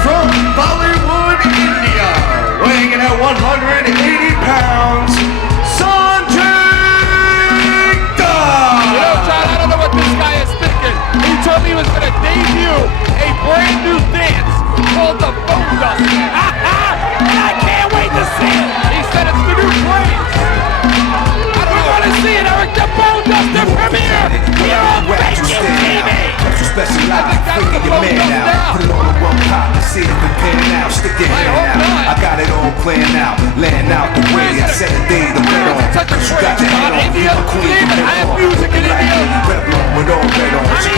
From Bollywood, India, weighing in at 180 pounds, Sanjay Dutt! You know, John, I don't know what this guy is thinking. He told me he was going to debut a brand new dance called the Bone Dust. I can't wait to see it. He said it's the new craze. We're going to see it, Eric. The Bone Duster premiere here on Bacon TV. Special I think that's the Bone Dust now. Put it on the one pop and see if it pan out. Stick your I hand hope out. not. I got it all planned out. Laying out the way I said the day to bet on. Such a You got craze, the John. head on. India, You a queen, they even you have on. music in Like India. Rebel with all red on. I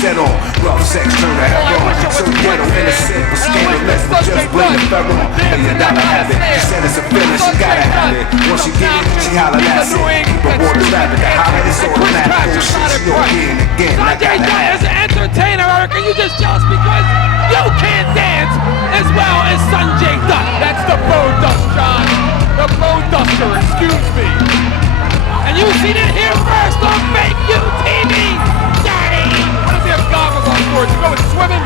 set on. Rough sex turn to heroin. So ghetto, innocent, but scandalous, but just blame the federal. $1 million habit. She said it's a feeling, she gotta have it. Once she get it, she holler, that's it. Keep her water rapid, the holler is automatic. Bullshit, she again, again. Sanjay Dutt is an entertainer, Eric, and you just jealous because you can't dance as well as Sanjay Dutt. That's the Bone Dust, John. The Bone Duster, excuse me. And you've seen it here first on Fake You TV. Daddy! What does he have goggles on for? Is he going swimming?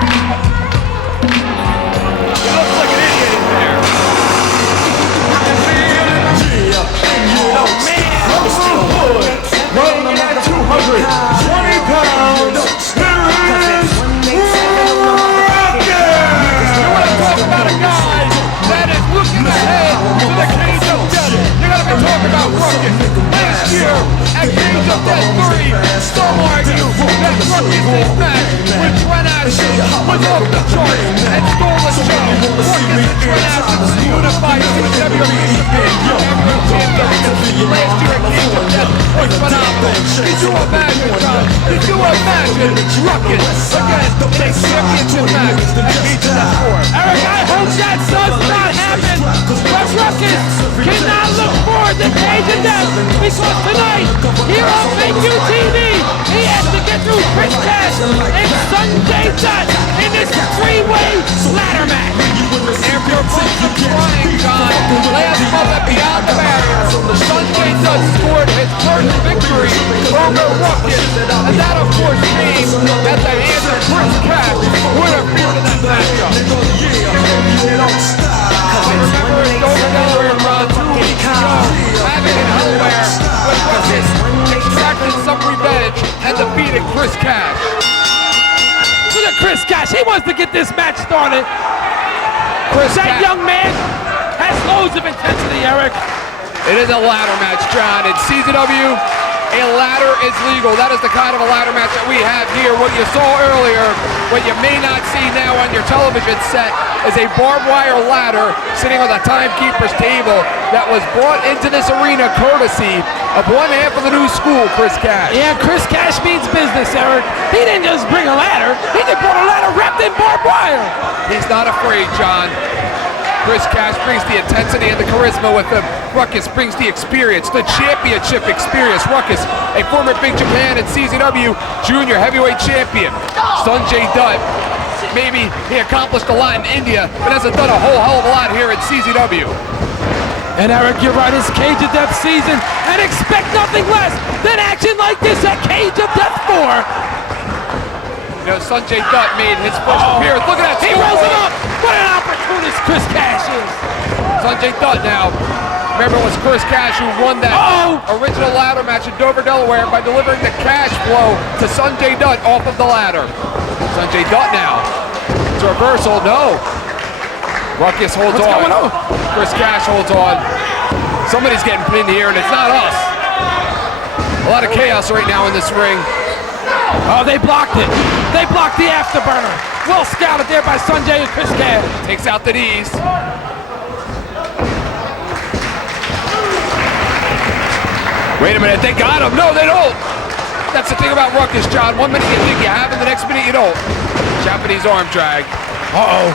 He looks like an idiot in there. Oh, man. Weighing in at 220 pounds, here is Rocket! You want to talk about a guy that is looking ahead to the Cage of Death. You're going to be talking about Ruckus. Last year at Cage of Death 3, some argue that Ruckus' match with Trent Ashton was off the charts and stole the show. Ruckus and Trent Ashton unified WWE champion last year at Cage of Death was phenomenal. Did you imagine, John? Did you imagine Ruckus against the big championship match at Cage of Death 4? Eric, I hope that does not happen. But Ruckus cannot look forward to Cage of Death because tonight, here on Fake You TV, he has to get through Chris Cash and Sanjay Dutt in this three-way ladder match. After a bunch of trying, John, last month at Beyond the Barrier, Sanjay Dutt scored his first victory over Ruckus, and that of course came at the hands of Chris Cash, who interfered in that matchup. I remember in Dover, Delaware, around 2 weeks ago, having it nowhere, when Ruckus extracted some revenge and defeated Chris Cash. Look at Chris Cash, he wants to get this match started. That young man has loads of intensity, Eric. It is a ladder match, John. In CZW, a ladder is legal. That is the kind of a ladder match that we have here. What you saw earlier, what you may not see now on your television set, is a barbed wire ladder sitting on the timekeeper's table that was brought into this arena courtesy of one half of the new school, Chris Cash. Yeah, Chris Cash means business, Eric. He didn't just bring a ladder. He just brought a ladder wrapped in barbed wire. He's not afraid, John. Chris Cash brings the intensity and the charisma with him. Ruckus brings the experience, the championship experience. Ruckus, a former Big Japan and CZW junior heavyweight champion. Sanjay Dutt, maybe he accomplished a lot in India, but hasn't done a whole hell of a lot here in CZW. And Eric, you're right, it's Cage of Death season, and expect nothing less than action like this at Cage of Death 4. You know, Sanjay Dutt made his first appearance. Look at that. He rolls it up. What an opportunist Chris Cash is. Sanjay Dutt now. Remember, it was Chris Cash who won that original ladder match in Dover, Delaware by delivering the cash flow to Sanjay Dutt off of the ladder. Sanjay Dutt now. It's a reversal. No. Ruckus holds on. Chris Cash holds on. Somebody's getting pinned here, and it's not us. A lot of chaos right now in this ring. Oh, they blocked it. They blocked the afterburner. Well scouted there by Sanjay and Chris Cash. Takes out the knees. Wait a minute, they got him. No, they don't. That's the thing about Ruckus, John. 1 minute you think you have him, the next minute you don't. Japanese arm drag. Uh-oh.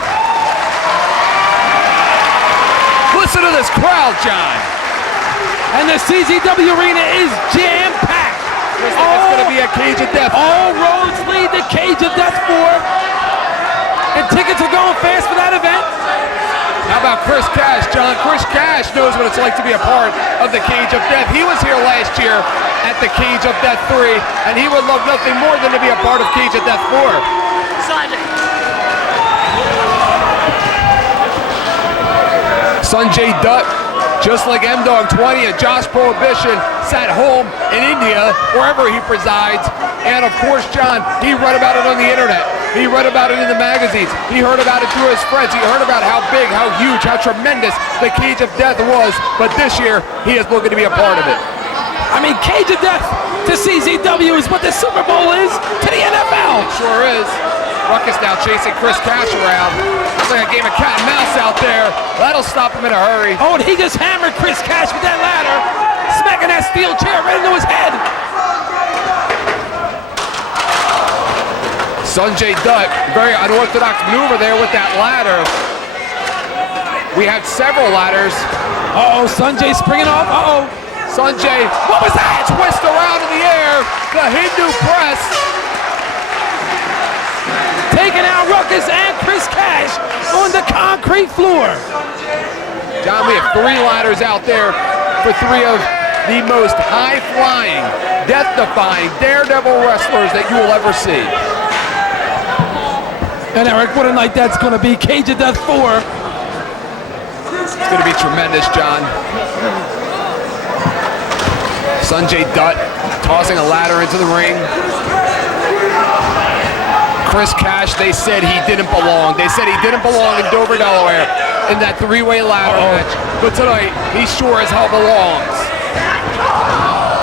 Listen to this crowd, John. And the CZW arena is jam-packed. It's going to be a Cage of Death. All roads lead to Cage of Death 4. And tickets are going fast for that event. How about Chris Cash, John? Chris Cash knows what it's like to be a part of the Cage of Death. He was here last year at the Cage of Death 3, and he would love nothing more than to be a part of Cage of Death 4. Sanjay Dutt, just like M-Dog 20 and Josh Prohibition, sat home in India, wherever he presides. And of course, John, he read about it on the internet. He read about it in the magazines. He heard about it through his friends. He heard about how big, how huge, how tremendous the Cage of Death was. But this year, he is looking to be a part of it. I mean, Cage of Death to CZW is what the Super Bowl is to the NFL. It sure is. Ruckus now chasing Chris Cash around. Looks like a game of cat and mouse out there. That'll stop him in a hurry. Oh, and he just hammered Chris Cash with that ladder, smacking that steel chair right into his head. Sanjay Dutt, very unorthodox maneuver there with that ladder. We had several ladders. Uh-oh, Sanjay springing off. Uh-oh. Sanjay, what was that? Twist around in the air. The Hindu press. Taking out Ruckus and Chris Cash on the concrete floor. John, we have 3 ladders out there for 3 of the most high-flying, death-defying, daredevil wrestlers that you will ever see. And Eric, what a night that's going to be. Cage of Death 4. It's going to be tremendous, John. Sanjay Dutt tossing a ladder into the ring. Chris Cash, they said he didn't belong. They said he didn't belong in Dover, Delaware in that 3-way ladder match. But tonight, he sure as hell belongs.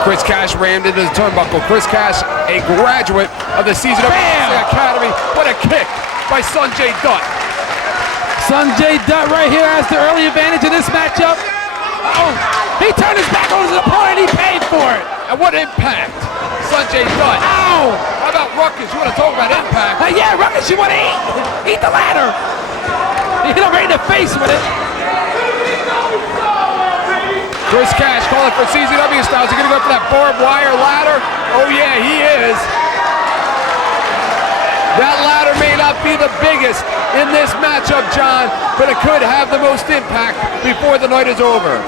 Chris Cash rammed into the turnbuckle. Chris Cash, a graduate of the Season of Academy. What a kick by Sanjay Dutt. Sanjay Dutt right here has the early advantage in this matchup. Uh-oh, he turned his back on his opponent, he paid for it. And what impact, Sanjay Dutt. Ow! How about Ruckus? You want to talk about impact? Yeah, Ruckus, you want to eat the ladder. He hit him right in the face with it. Chris Cash calling for CZW style. Is he going to go for that barbed wire ladder? Oh yeah, he is. That ladder may not be the biggest in this matchup, John, but it could have the most impact before the night is over.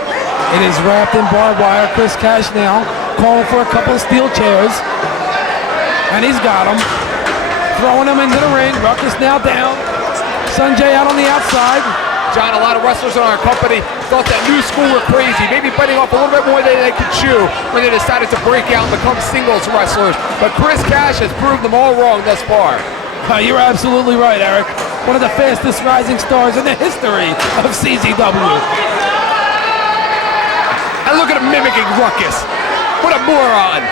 It is wrapped in barbed wire. Chris Cash now calling for a couple of steel chairs. And he's got him. Throwing him into the ring. Ruckus now down. Sanjay out on the outside. John, a lot of wrestlers in our company thought that new school were crazy, maybe biting off a little bit more than they could chew when they decided to break out and become singles wrestlers. But Chris Cash has proved them all wrong thus far. You're absolutely right, Eric. One of the fastest rising stars in the history of CZW. And look at him mimicking Ruckus. What a moron.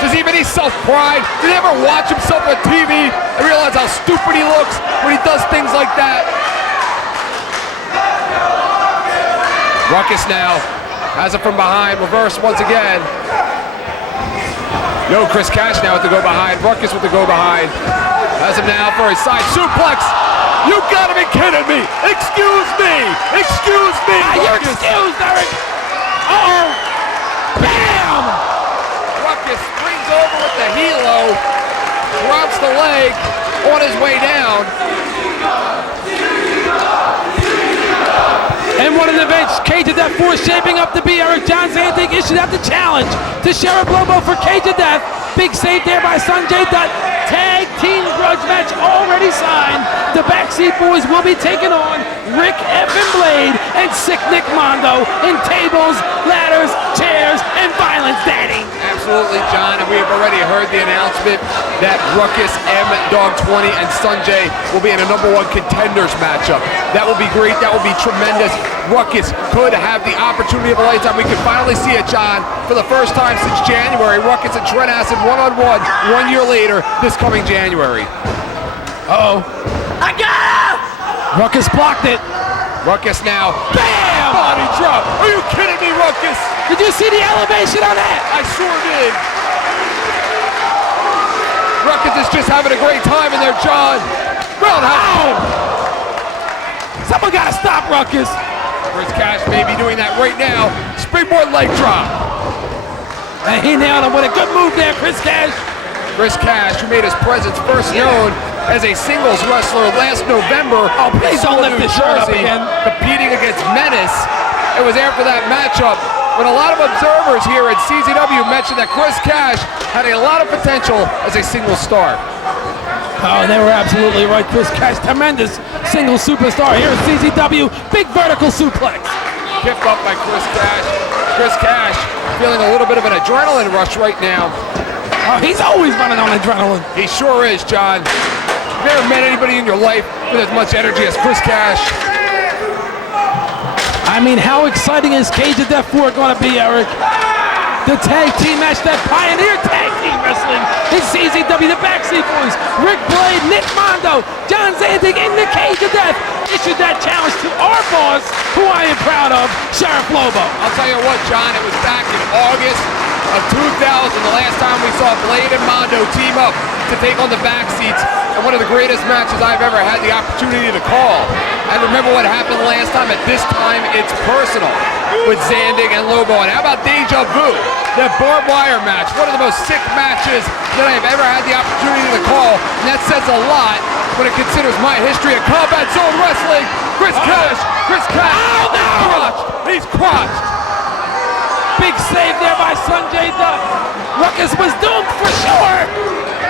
Does he have any self-pride? Did he ever watch himself on TV and realize how stupid he looks when he does things like that? Ruckus now has it from behind, reverse once again. No, Chris Cash now with the go behind. Ruckus with the go behind. Has him now for his side suplex. You gotta be kidding me! Excuse me! Excuse me! You're excused, Eric! Uh-oh! Bam! Ruckus springs over with the helo, drops the leg on his way down. And one of the events Cage of Death 4 is shaping up to be. Eric John Zandig issued out the challenge to Sheriff Lobo for Cage of Death. Big save there by Sanjay Dutt. Tag team grudge match already signed. The Backseat Boys will be taking on Rick Effin Blade and Sick Nick Mondo in tables, ladders, chairs, and violence, Danny. Absolutely, John, and we have already heard the announcement that Ruckus, M-Dog 20, and Sanjay will be in a #1 contenders matchup. That will be great. That will be tremendous. Ruckus could have the opportunity of a lifetime. We could finally see it, John, for the first time since January. Ruckus and Trent Acid one-on-one 1 year later this coming January. Uh-oh. I got him! Ruckus blocked it. Ruckus now. Bam! Body drop. Are you kidding me, Ruckus? Did you see the elevation on that? I sure did. Ruckus is just having a great time in there, John. Roundhouse. Someone got to stop Ruckus. Chris Cash may be doing that right now. Springboard leg drop. And he nailed him with a good move there, Chris Cash. Chris Cash, who made his presence first known as a singles wrestler last November. Oh, please don't lift this shirt up again. Competing against Menace. It was after that matchup when a lot of observers here at CZW mentioned that Chris Cash had a lot of potential as a single star. Oh, they were absolutely right. Chris Cash, tremendous single superstar here at CZW. Big vertical suplex. Kicked up by Chris Cash. Chris Cash feeling a little bit of an adrenaline rush right now. Oh, he's always running on adrenaline. He sure is, John. Have you ever met anybody in your life with as much energy as Chris Cash? I mean, how exciting is Cage of Death 4 going to be, Eric? The tag team match, that pioneer tag team wrestling in CZW, the Backseat Boys, Rick Blade, Nick Mondo, John Zandig in the Cage of Death issued that challenge to our boss, who I am proud of, Sheriff Lobo. I'll tell you what, John, it was back in August of 2000, the last time we saw Blade and Mondo team up to take on the back seats in one of the greatest matches I've ever had the opportunity to call. And remember what happened last time? At this time, it's personal with Zandig and Lobo. And how about Deja Vu? That barbed wire match, one of the most sick matches that I've ever had the opportunity to call. And that says a lot when it considers my history of Combat Zone Wrestling. Chris Cash. Oh, no! He's crushed. Big save there by Sanjay Dutt. Ruckus was doomed for sure.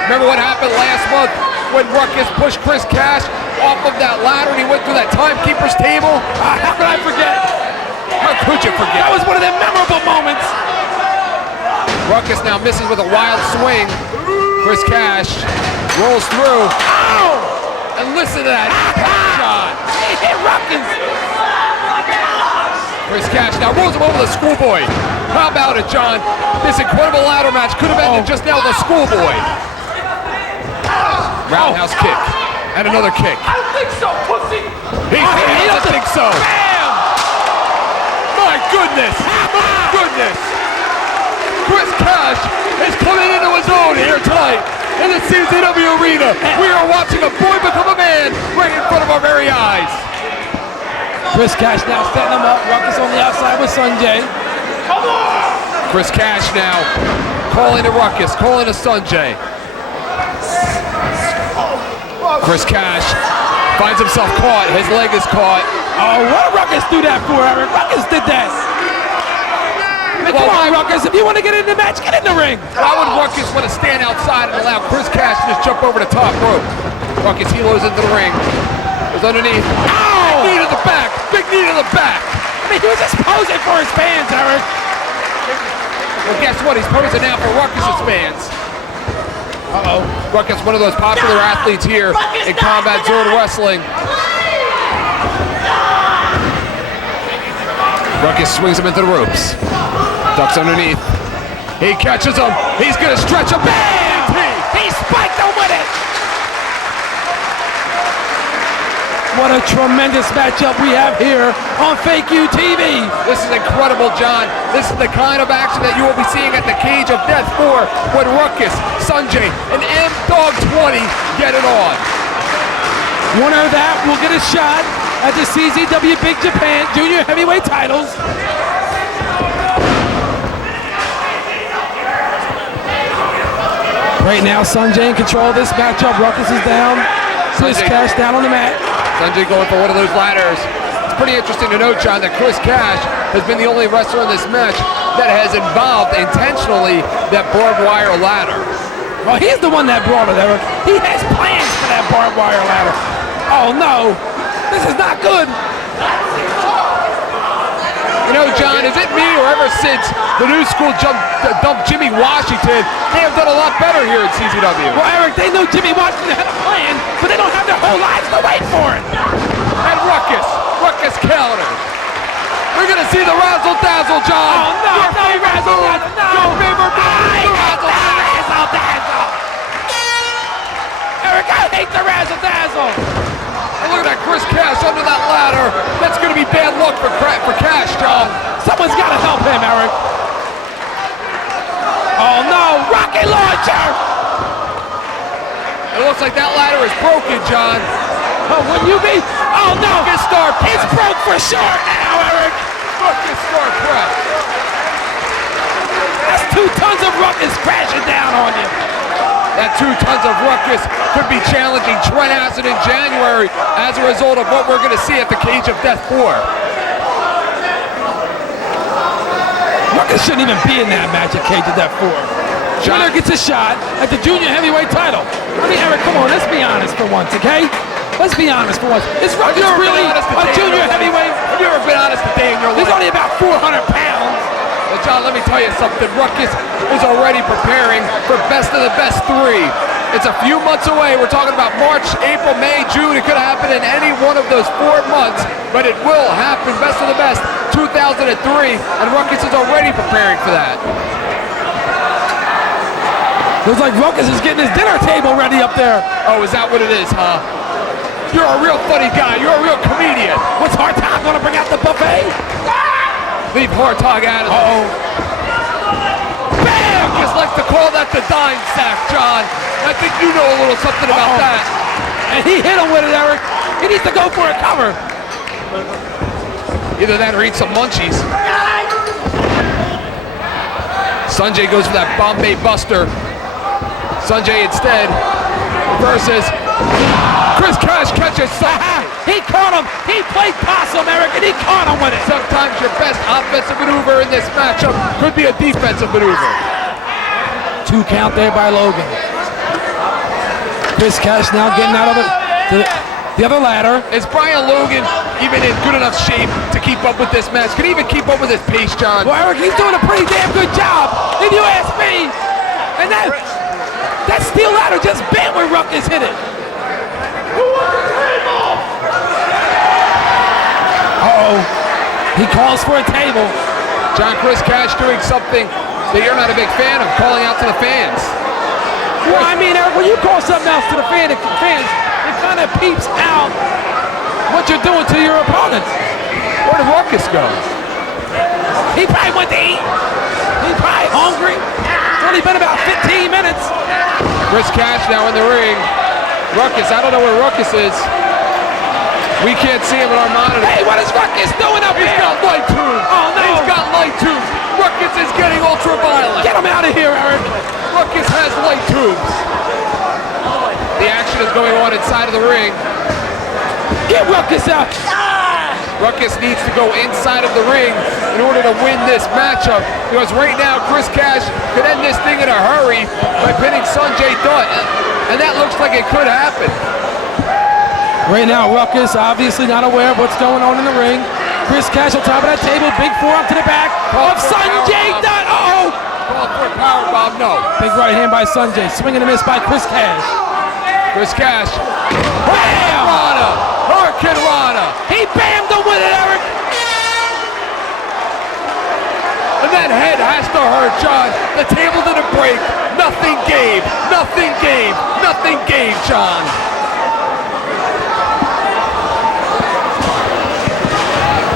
Remember what happened last month when Ruckus pushed Chris Cash off of that ladder and he went through that timekeeper's table? How could I forget? How could you forget? That was one of the memorable moments. Ruckus now misses with a wild swing. Chris Cash rolls through. Ow! And listen to that shot. He hit Ruckus. Chris Cash now rolls him over the schoolboy. How about it, John? This incredible ladder match could have ended just now with a schoolboy. Roundhouse kick. And another kick. I don't think so, pussy. He doesn't think so. Bam! My goodness. My goodness. Chris Cash is coming into his own here tonight in the CZW Arena. We are watching a boy become a man right in front of our very eyes. Chris Cash now setting him up. Ruckus on the outside with Sanjay. Chris Cash now calling to Ruckus, calling to Sanjay. Chris Cash finds himself caught. His leg is caught. Oh, what did Ruckus do that for, Eric? Ruckus did that. Come on, Ruckus. If you want to get in the match, get in the ring. Why would Ruckus want to stand outside and allow Chris Cash to just jump over the top rope? Ruckus helos into the ring. Goes underneath. Ow! Knee to the back. Big knee to the back. I mean, he was just posing for his fans, Eric. Well, guess what? He's posing now for Ruckus' fans. Uh-oh. Ruckus, one of those popular athletes here in Combat Zone Wrestling. Ruckus swings him into the ropes. Ducks underneath. He catches him. He's going to stretch him. Bam! He spiked him with it. What a tremendous matchup we have here on Fake U TV. This is incredible, John. This is the kind of action that you will be seeing at the Cage of Death 4 when Ruckus, Sanjay, and M-Dog 20 get it on. Winner of that will get a shot at the CZW Big Japan Junior Heavyweight titles. Right now, Sanjay in control of this matchup. Ruckus is down. Chris Cash down on the mat. Sanjay going for one of those ladders. It's pretty interesting to note, John, that Chris Cash has been the only wrestler in this match that has involved intentionally that barbed wire ladder. Well, he's the one that brought it, Eric. He has plans for that barbed wire ladder. Oh, no. This is not good. You know, John, is it me or ever since the new school dumped Jimmy Washington, they have done a lot better here at CZW? Well, Eric, they know Jimmy Washington had a plan, but they don't have their whole lives to wait for it. And Ruckus counters. We're going to see the razzle-dazzle, John. Oh, no, Your favorite move. No. Your favorite move. The razzle-dazzle. Eric, I hate the razzle-dazzle. And look at that Chris Cash under that ladder. That's going to be bad luck for Cash, John. Someone's got to help him, Eric. Oh, no. Rocket launcher. It looks like that ladder is broken, John. Oh, wouldn't you be? Oh, no. Ruckus star press. It's broke for sure now, Eric. Ruckus star press. That's 2 tons of Ruckus crashing down on you. That 2 tons of Ruckus could be challenging Trent Acid in January as a result of what we're going to see at the Cage of Death 4. Ruckus shouldn't even be in that match at Cage of Death 4. Winner gets a shot at the Junior Heavyweight title. I mean, Eric, come on, let's be honest for once, okay? Let's be honest for once. Is Ruckus really a Junior Heavyweight? Have you ever been honest a day in your life? He's only about 400 pounds. Well, John, let me tell you something. Ruckus is already preparing for best of the best 3. It's a few months away. We're talking about March, April, May, June. It could happen in any one of those 4 months, but it will happen. Best of the best 2003, and Ruckus is already preparing for that. Looks like Ruckus is getting his dinner table ready up there. Oh, is that what it is, huh? You're a real funny guy. You're a real comedian. What's Hartog gonna bring out the buffet? Leave Hartog out of it. Uh-oh. Bam! Ruckus likes to call that the dime sack, John. I think you know a little something about that. And he hit him with it, Eric. He needs to go for a cover. Either that or eat some munchies. Sanjay goes for that Bombay Buster. Sanjay instead reverses. Chris Cash catches Sanjay. He caught him. He played possum, Eric, and he caught him with it. Sometimes your best offensive maneuver in this matchup could be a defensive maneuver. 2 count there by Logan. Chris Cash now getting out of the other ladder. Is Brian Logan even in good enough shape to keep up with this match? Can he even keep up with his pace, John? Well, Eric, he's doing a pretty damn good job, if you ask me. And that steel ladder just bent when Ruckus hit it. Uh-oh. He calls for a table. John, Chris Cash doing something that you're not a big fan of, calling out to the fans. Well, I mean, Eric, when you call something else to the fans, it kind of peeps out what you're doing to your opponents. Where did Ruckus go? He probably went to eat. He's probably hungry. It's only been about 15 minutes. Chris Cash now in the ring. Ruckus, I don't know where Ruckus is. We can't see him in our monitor. Hey, what is Ruckus doing up here? He's got light tubes. Oh, no. He's got light tubes. Ruckus is getting ultra-violent. Get him out of here, Eric. Ruckus has light tubes. The action is going on inside of the ring. Get Ruckus out. Ruckus needs to go inside of the ring in order to win this matchup, because right now Chris Cash could end this thing in a hurry by pinning Sanjay Dutt, and that looks like it could happen. Right now, Ruckus obviously not aware of what's going on in the ring. Chris Cash on top of that table, big forearm to the back of Sanjay Dutt. Uh-oh! Call for a powerbomb, no. Big right hand by Sanjay, swing and a miss by Chris Cash. Chris Cash. Bam! Rana! Hurricane Rana! He bammed him with it, Eric! And that head has to hurt, John. The table didn't break. Nothing gave. Nothing gave. Nothing gave, John.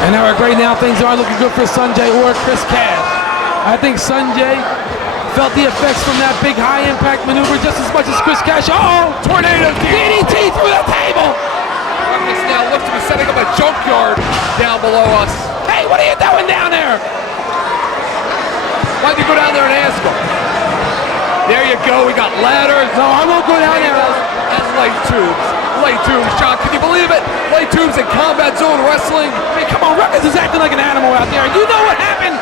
And Eric, right now things aren't looking good for Sanjay or Chris Cash. I think Sanjay felt the effects from that big high-impact maneuver just as much as Chris Cash. Uh-oh! Tornado DDT through the table! Ruckus now looks to be setting up a junkyard down below us. Hey, what are you doing down there? Why'd you go down there and ask him? There you go, we got ladders. No, I won't go down there. And light tubes. Light tubes, John, can you believe it? Light tubes in Combat Zone Wrestling. Hey, come on, Ruckus is acting like an animal out there. You know what happened?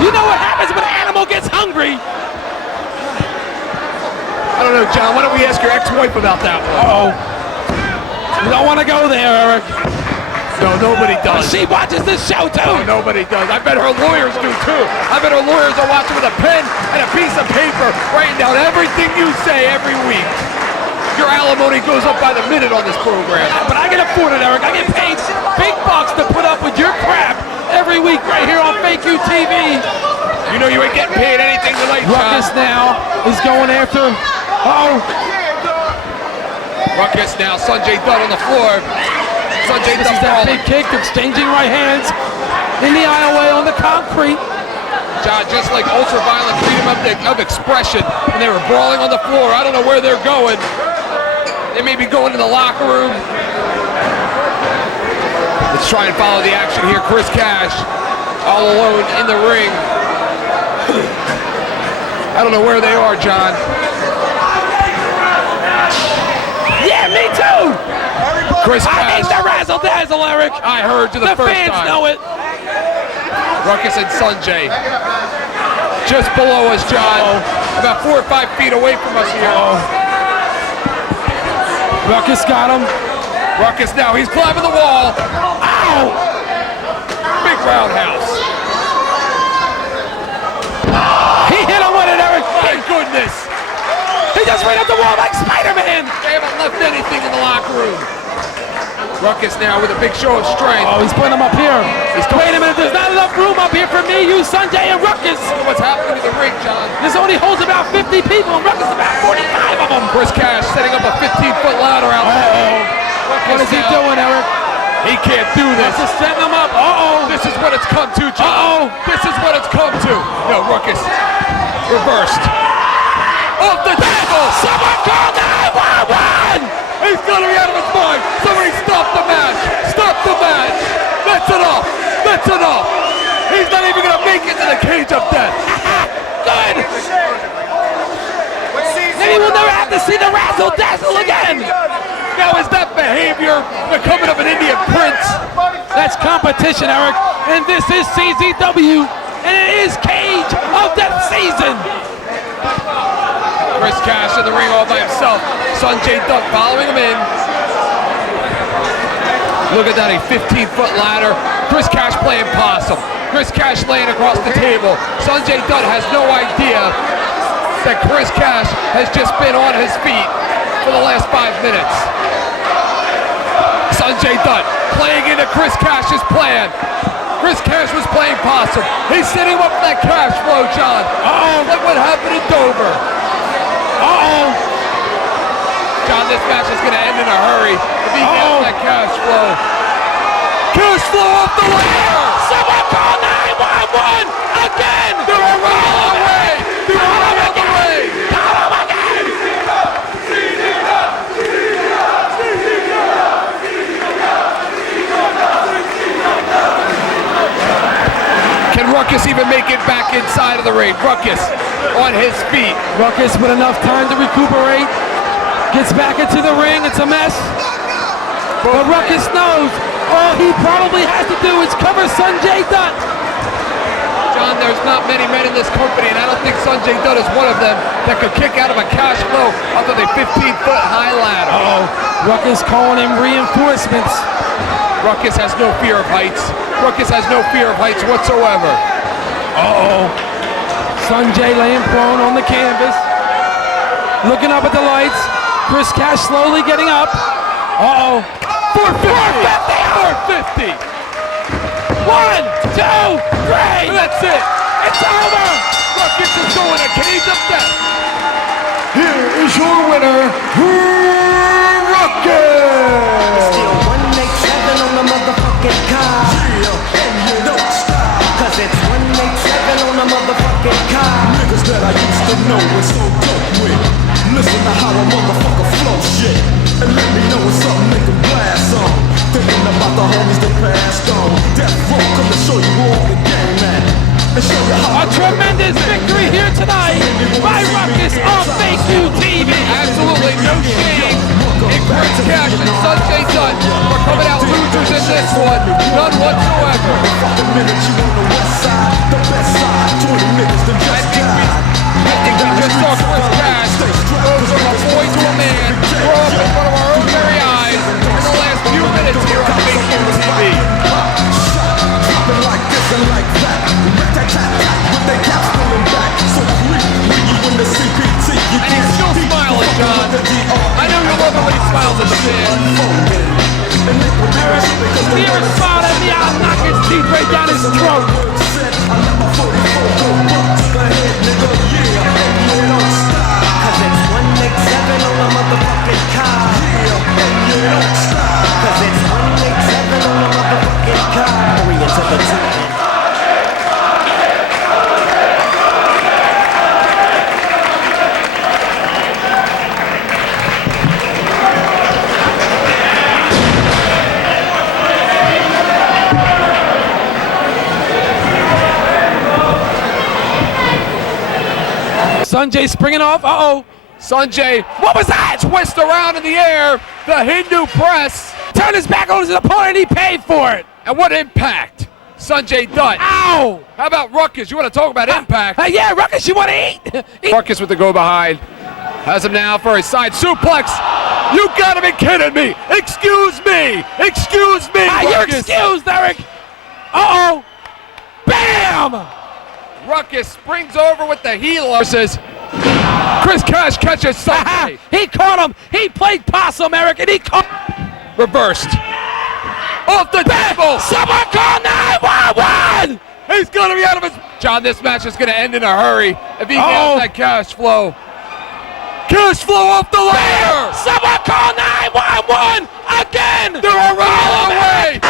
You know what happens when an animal gets hungry? I don't know, John, why don't we ask your ex-wife about that one? Uh-oh. You don't want to go there, Eric. No, nobody does. She watches this show, too. No, nobody does. I bet her lawyers do, too. I bet her lawyers are watching with a pen and a piece of paper, writing down everything you say every week. Your alimony goes up by the minute on this program. Yeah, but I can afford it, Eric. I get paid big bucks to put up with your crap every week right here on Fake U TV. You know you ain't getting paid anything tonight, John. Ruckus now is going after. Uh-oh. Ruckus now, Sanjay Dutt on the floor. Sanjay This Dutt is that falling. big kick, exchanging right hands in the aisleway on the concrete. John, just like ultra-violent freedom of expression, and they were brawling on the floor. I don't know where they're going. They may be going to the locker room. Let's try and follow the action here. Chris Cash, all alone in the ring. I don't know where they are, John. Yeah, me too. Chris I Cash. hate the razzle-dazzle, Eric. I heard to the first fans time. know it. Ruckus and Sanjay. Just below us, John. About 4 or 5 feet away from us here. Ruckus got him. Ruckus now, he's climbing the wall. Ow! Big roundhouse. He hit him with it, Eric. My goodness. He just ran up the wall like Spider-Man. They haven't left anything in the locker room. Ruckus now with a big show of strength. Oh, he's putting him up here. Wait a minute, there's not enough room up here for me, you, Sanjay, and Ruckus. What's happening in the ring, John? This only holds about 50 people, and Ruckus about 45 of them. Chris Cash setting up a 15-foot ladder out there. What is he doing, Eric? He can't do this. Ruckus setting him up. Uh-oh. This is what it's come to, John. Uh-oh. This is what it's come to. No, Ruckus reversed. Off the table! Someone call 911! He's gonna be out of his mind! Somebody stop the match! Stop the match! That's enough! That's enough! He's not even gonna make it to the cage of death! Good! Maybe we'll never have to see the razzle dazzle again! Now is that behavior the coming of an Indian prince? That's competition, Eric, and this is CZW, and it is Cage of Death season! Chris Cash in the ring all by himself. Sanjay Dutt following him in. Look at that, a 15-foot ladder. Chris Cash playing possum. Chris Cash laying across the table. Sanjay Dutt has no idea that Chris Cash has just been on his feet for the last 5 minutes. Sanjay Dutt playing into Chris Cash's plan. Chris Cash was playing possum. He's setting him up for that cash flow, John. Look what happened in Dover. John, this match is going to end in a hurry if he gets that cash flow. Cash flow off the ladder! Someone call 911 again! They're all on the way! They're all on the way! Call him again! Can Ruckus even make it back inside of the ring? Ruckus on his feet. Ruckus with enough time to recuperate. Gets back into the ring. It's a mess. But Ruckus knows all he probably has to do is cover Sanjay Dutt. John, there's not many men in this company, and I don't think Sanjay Dutt is one of them that could kick out of a cash flow off of a 15-foot high ladder. Ruckus calling in reinforcements. Ruckus has no fear of heights. Ruckus has no fear of heights whatsoever. Sanjay laying prone on the canvas. Looking up at the lights. Chris Cash slowly getting up. 450! 450! 1, 2, 3! That's it! It's over! Ruckus is going to cage of death! Here is your winner, Ruckus! Still 187 on the motherfucking car. And you don't stop. Cause it's 187 on the motherfucking car. Niggas that I used to know and so dope with. Listen to how a motherfucker flow shit. And let me know what's up, make them blast on. Thinking about the homies that passed on. Death Row come to show you all the game, man. And show you how A tremendous victory here tonight by Ruckus on Thank You TV. Absolutely no shame in Chris Cash and Sanjay Dutt for coming out losers in this one. None whatsoever. fucking minute you on the west side, the best side. 20 niggas that just died. I think we just saw Chris Cash go from a boy to a man, grow up in front of our own very eyes in the last few minutes here on Thank You TV. Dropping like this and like that. Rat-tat-tat-tat with their caps pulling back. So creep when you in the CPT. You And he's still smiling, John. I know you love it when he smiles at the fan. Fear smile at me, I'll knock his teeth right down his throat. Cause it's 187 on the motherfucking car. Cause it's 187 on the motherfucking car. Hurry into the top. Sanjay springing off. Sanjay, what was that? Twist around in the air. The Hindu press. Turned his back on his opponent. He paid for it. And what impact? Sanjay Dutt. Ow! How about Ruckus? You want to talk about impact? Yeah, Ruckus, you want to eat? Ruckus with the go behind. Has him now for a side suplex. You gotta be kidding me. Excuse me. Excuse me, You're Ruckus. excused, Eric. Bam! Ruckus springs over with the heel. Says, Chris Cash catches Sanjay. He caught him. He played possum, Eric, and he caught. Reversed. Off the table. Someone call 911! He's gonna be out of his. John, this match is gonna end in a hurry if he gets that cash flow. Cash flow off the ladder. Someone call 911 again! They're already on the way.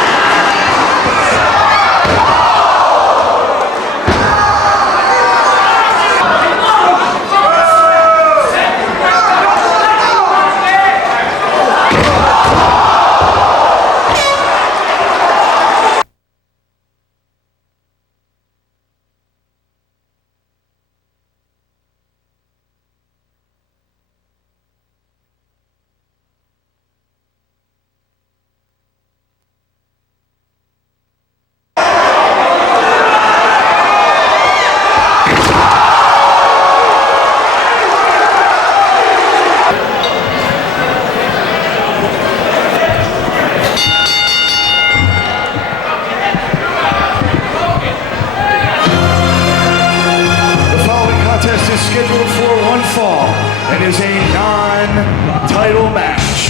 scheduled for one fall and is a non-title match.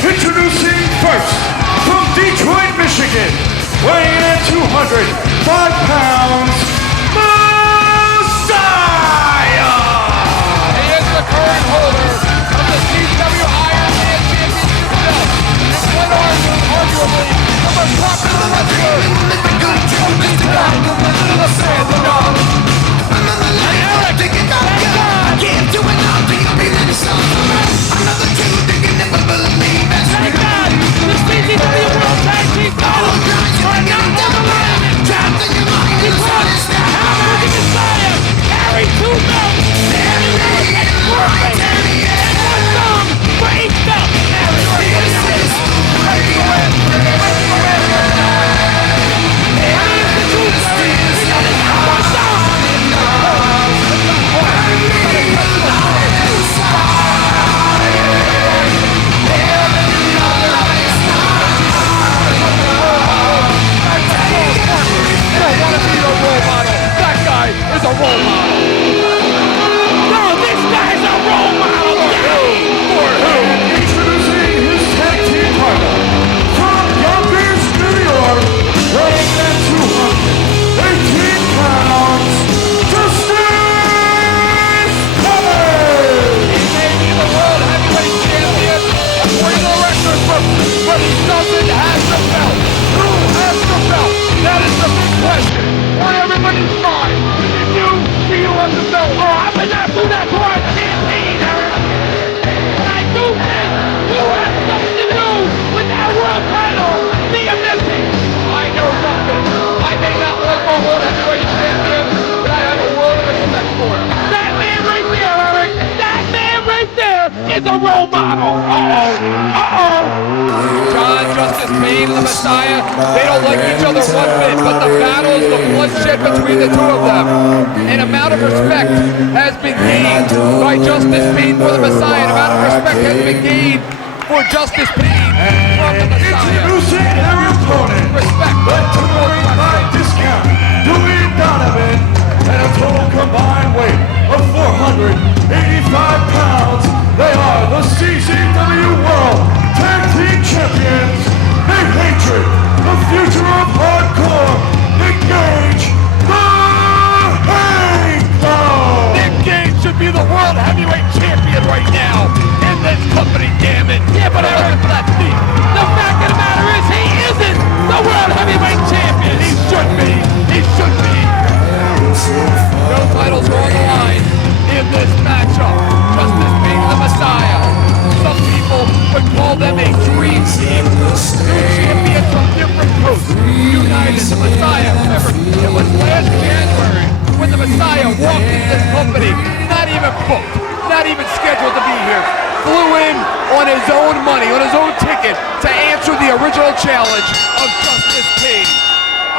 Introducing first, from Detroit, Michigan, weighing in at 205 pounds, Messiah! He is the current holder of the CW Iron Man Championship belt. And quite arguably, the most popular wrestler in the fans know. Eric, thank God! Thank God! The CW World Tag Team titles are not on the line! Because Hammer the Messiah carried 2 belts! And it was a perfect and one thumb for each belt! Harry, ready to win! Ready to win! And here's the truth, Harry! He got his one thumb! Is a role model. No, this guy's a role model. For who? Introducing his tag team partner from Yonkers, New York, weighing in at 218 pounds, Justice Payne! He may be the world heavyweight champion according to the record book, but he doesn't have the belt. Who has the belt? That is the big question. On everybody's mind. Do you want the belt? Oh, I would not do that to our campaign, Eric. And I do think you have something to do with that world title being missing. I know something. I may not like my world heavyweight champion, but I have a world of respect for him. That man right there, Eric. That man right there is a role model. John, Justice Payne, and the Messiah, they don't like each other one bit, but the battles, the bloodshed between the two of them, an amount of respect has been gained by Justice Payne for the Messiah. An amount of respect has been gained for Justice Payne from the Messiah. Introducing their opponent, Respect. but to the ring discount, Dewey Donovan, and a total combined weight of 485 pounds. They are the CZW World Tag Team Champions. Big Hatred, the future of hardcore, Nick Gage, the Hang Dog. Nick Gage should be the world heavyweight champion right now in this company, damn it. Yeah, but Eric, for that thief. The fact of the matter is he isn't the world heavyweight champion. He should be. He should be. No titles are on the line in this matchup. Justice Payne, the Messiah. Some people would call them a dream team. Two champions from different coasts. United, the Messiah. Remember, it was last January when the Messiah walked into this company, not even booked, not even scheduled to be here. Flew in on his own money, on his own ticket, to answer the original challenge of Justice Payne.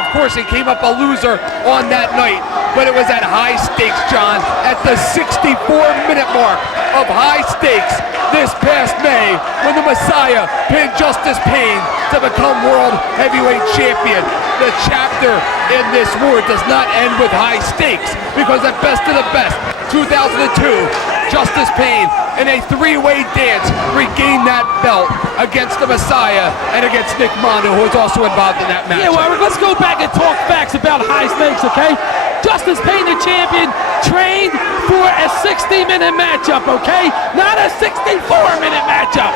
Of course, he came up a loser on that night, but it was at high stakes, John, at the 64-minute mark of high stakes this past May when the Messiah pinned Justice Payne to become World Heavyweight Champion. The chapter in this war does not end with high stakes because at Best of the Best, 2002, Justice Payne in a 3-way dance regained that belt against the Messiah and against Nick Mondo, who was also involved in that match. Yeah, well, let's go back and talk facts about high stakes, okay? Justice Payne, the champion, trained for a 60-minute matchup, okay? Not a 64-minute matchup.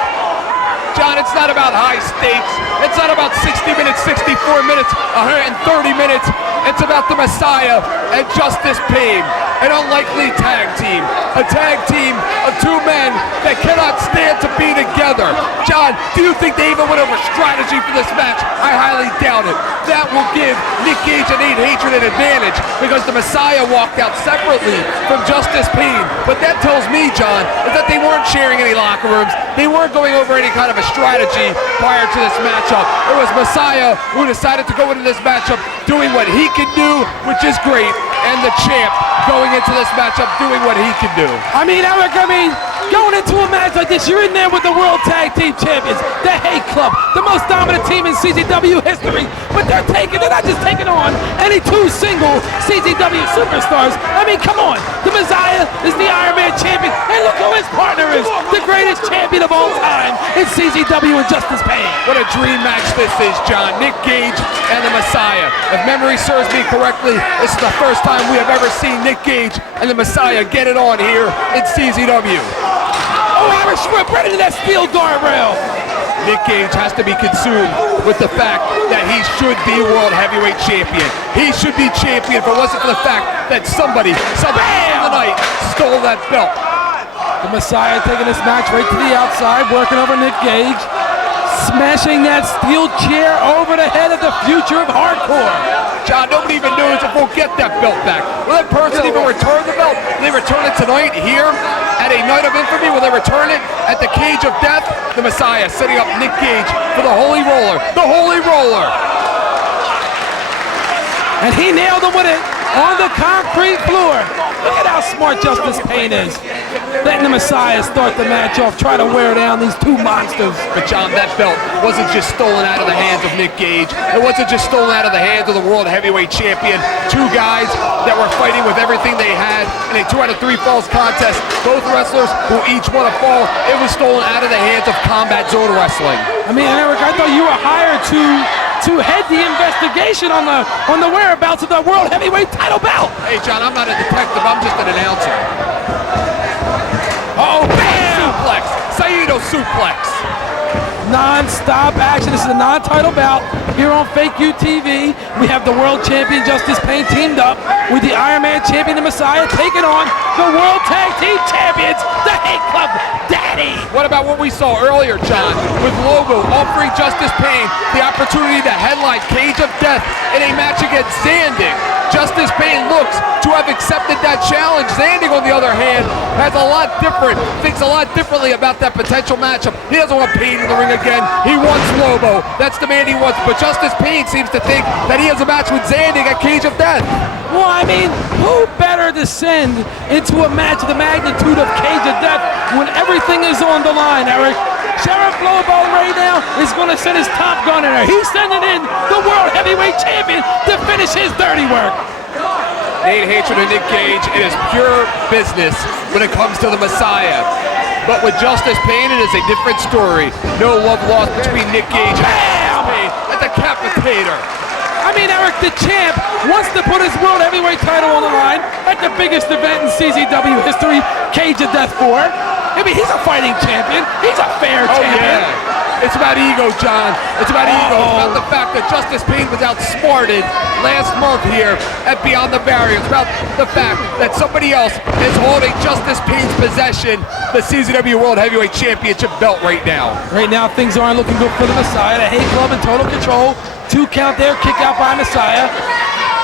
John, it's not about high stakes. It's not about 60 minutes, 64 minutes, 130 minutes. It's about the Messiah and Justice Payne, an unlikely tag team. A tag team of two men that cannot stand to be together. John, do you think they even went over strategy for this match? I highly doubt it. That will give Nick Gage and Nate Hatred an advantage because the Messiah walked out separately from Justice Payne. What that tells me, John, is that they weren't sharing any locker rooms. They weren't going over any kind of a strategy prior to this matchup. It was Messiah who decided to go into this matchup doing what he can do, which is great, and the champ going into this matchup doing what he can do. I mean, Eric, Going into a match like this, you're in there with the World Tag Team Champions, the Hate Club, the most dominant team in CZW history, but they're not just taking on any two single CZW superstars. I mean, come on, the Messiah is the Iron Man champion, and look who his partner is, the greatest champion of all time in CZW and Justice Pain. What a dream match this is, John. Nick Gage and the Messiah. If memory serves me correctly, this is the first time we have ever seen Nick Gage and the Messiah get it on here in CZW. Oh, Irish whip right into that steel guardrail. Nick Gage has to be consumed with the fact that he should be World Heavyweight Champion. He should be champion if it wasn't for the fact that somebody in the night stole that belt. The Messiah taking this match right to the outside, working over Nick Gage, smashing that steel chair over the head of the future of hardcore. John, nobody even knows if we'll get that belt back. Will that person even return the belt? Will they return it tonight here at a Night of Infamy? Will they return it at the Cage of Death? The Messiah setting up Nick Gage for the Holy Roller. The Holy Roller! And he nailed him with it on the concrete floor. Look at how smart Justice Pain is. Letting the Messiah start the match off, try to wear down these two monsters. But John, that belt wasn't just stolen out of the hands of Nick Gage. It wasn't just stolen out of the hands of the World Heavyweight Champion. Two guys that were fighting with everything they had in a 2 out of 3 falls contest. Both wrestlers who each won a fall. It was stolen out of the hands of Combat Zone Wrestling. I mean, Eric, I thought you were hired to head the investigation on the whereabouts of the World Heavyweight title belt. Hey, John, I'm not a detective. I'm just an announcer. Oh, bam! Suplex. Saito suplex. Non-stop action. This is a non-title bout here on Fake U TV. We have the World Champion Justice Pain teamed up with the Iron Man Champion, the Messiah, taking on the World Tag Team Champions, the Hate Club Daddy. What about what we saw earlier, John, with Lobo offering Justice Pain the opportunity to headline Cage of Death in a match against Zandig? Justice Pain looks to have accepted that challenge. Zandig, on the other hand, thinks a lot differently about that potential matchup. He doesn't want Pain in the ring again. He wants Lobo. That's the man he wants. But Justice Pain seems to think that he has a match with Zandig at Cage of Death. Well, I mean, who better to send into a match of the magnitude of Cage of Death when everything is on the line, Eric? Sheriff Lobo right now is going to send his top gun in there. He's sending in the World Heavyweight Champion to finish his dirty work. Nate Hatred and Nick Gage, it is pure business when it comes to the Messiah. But with Justice Pain, it is a different story. No love lost between Nick Gage and Justice Pain at the Decapitator. I mean, Eric, the champ wants to put his World Heavyweight title on the line at the biggest event in CZW history, Cage of Death 4. I mean, he's a fighting champion. He's a fair champion. Yeah. It's about ego, John. It's about ego. It's about the fact that Justice Pain was outsmarted last month here at Beyond the Barrier. It's about the fact that somebody else is holding Justice Pain's possession, the CZW World Heavyweight Championship belt right now. Right now, things aren't looking good for the Messiah. The Hate Club in total control. 2 count there, kick out by Messiah.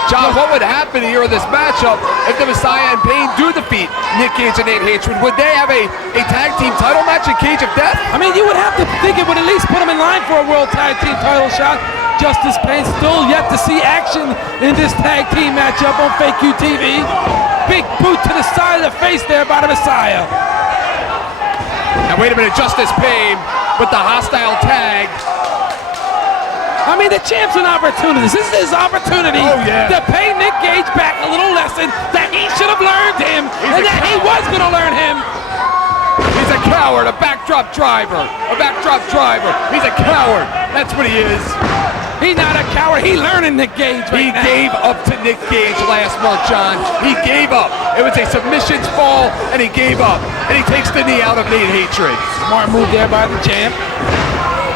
John, what would happen here in this matchup if the Messiah and Pain do defeat Nick Gage and Nate Hatred? Would they have a tag team title match in Cage of Death? I mean, you would have to think it would at least put them in line for a World Tag Team title shot. Justice Pain still yet to see action in this tag team matchup on Fake U TV. Big boot to the side of the face there by the Messiah. Now wait a minute, Justice Pain with the hostile tag. I mean, the champ's an opportunity. This is his opportunity to pay Nick Gage back a little lesson that he should have learned him and that he was going to learn him. He's a coward, a backdrop driver. He's a coward. That's what he is. He's not a coward. He learning Nick Gage He gave up to Nick Gage last month, John. He gave up. It was a submissions fall, and he gave up. And he takes the knee out of Nate Hatred. Smart move there by the champ.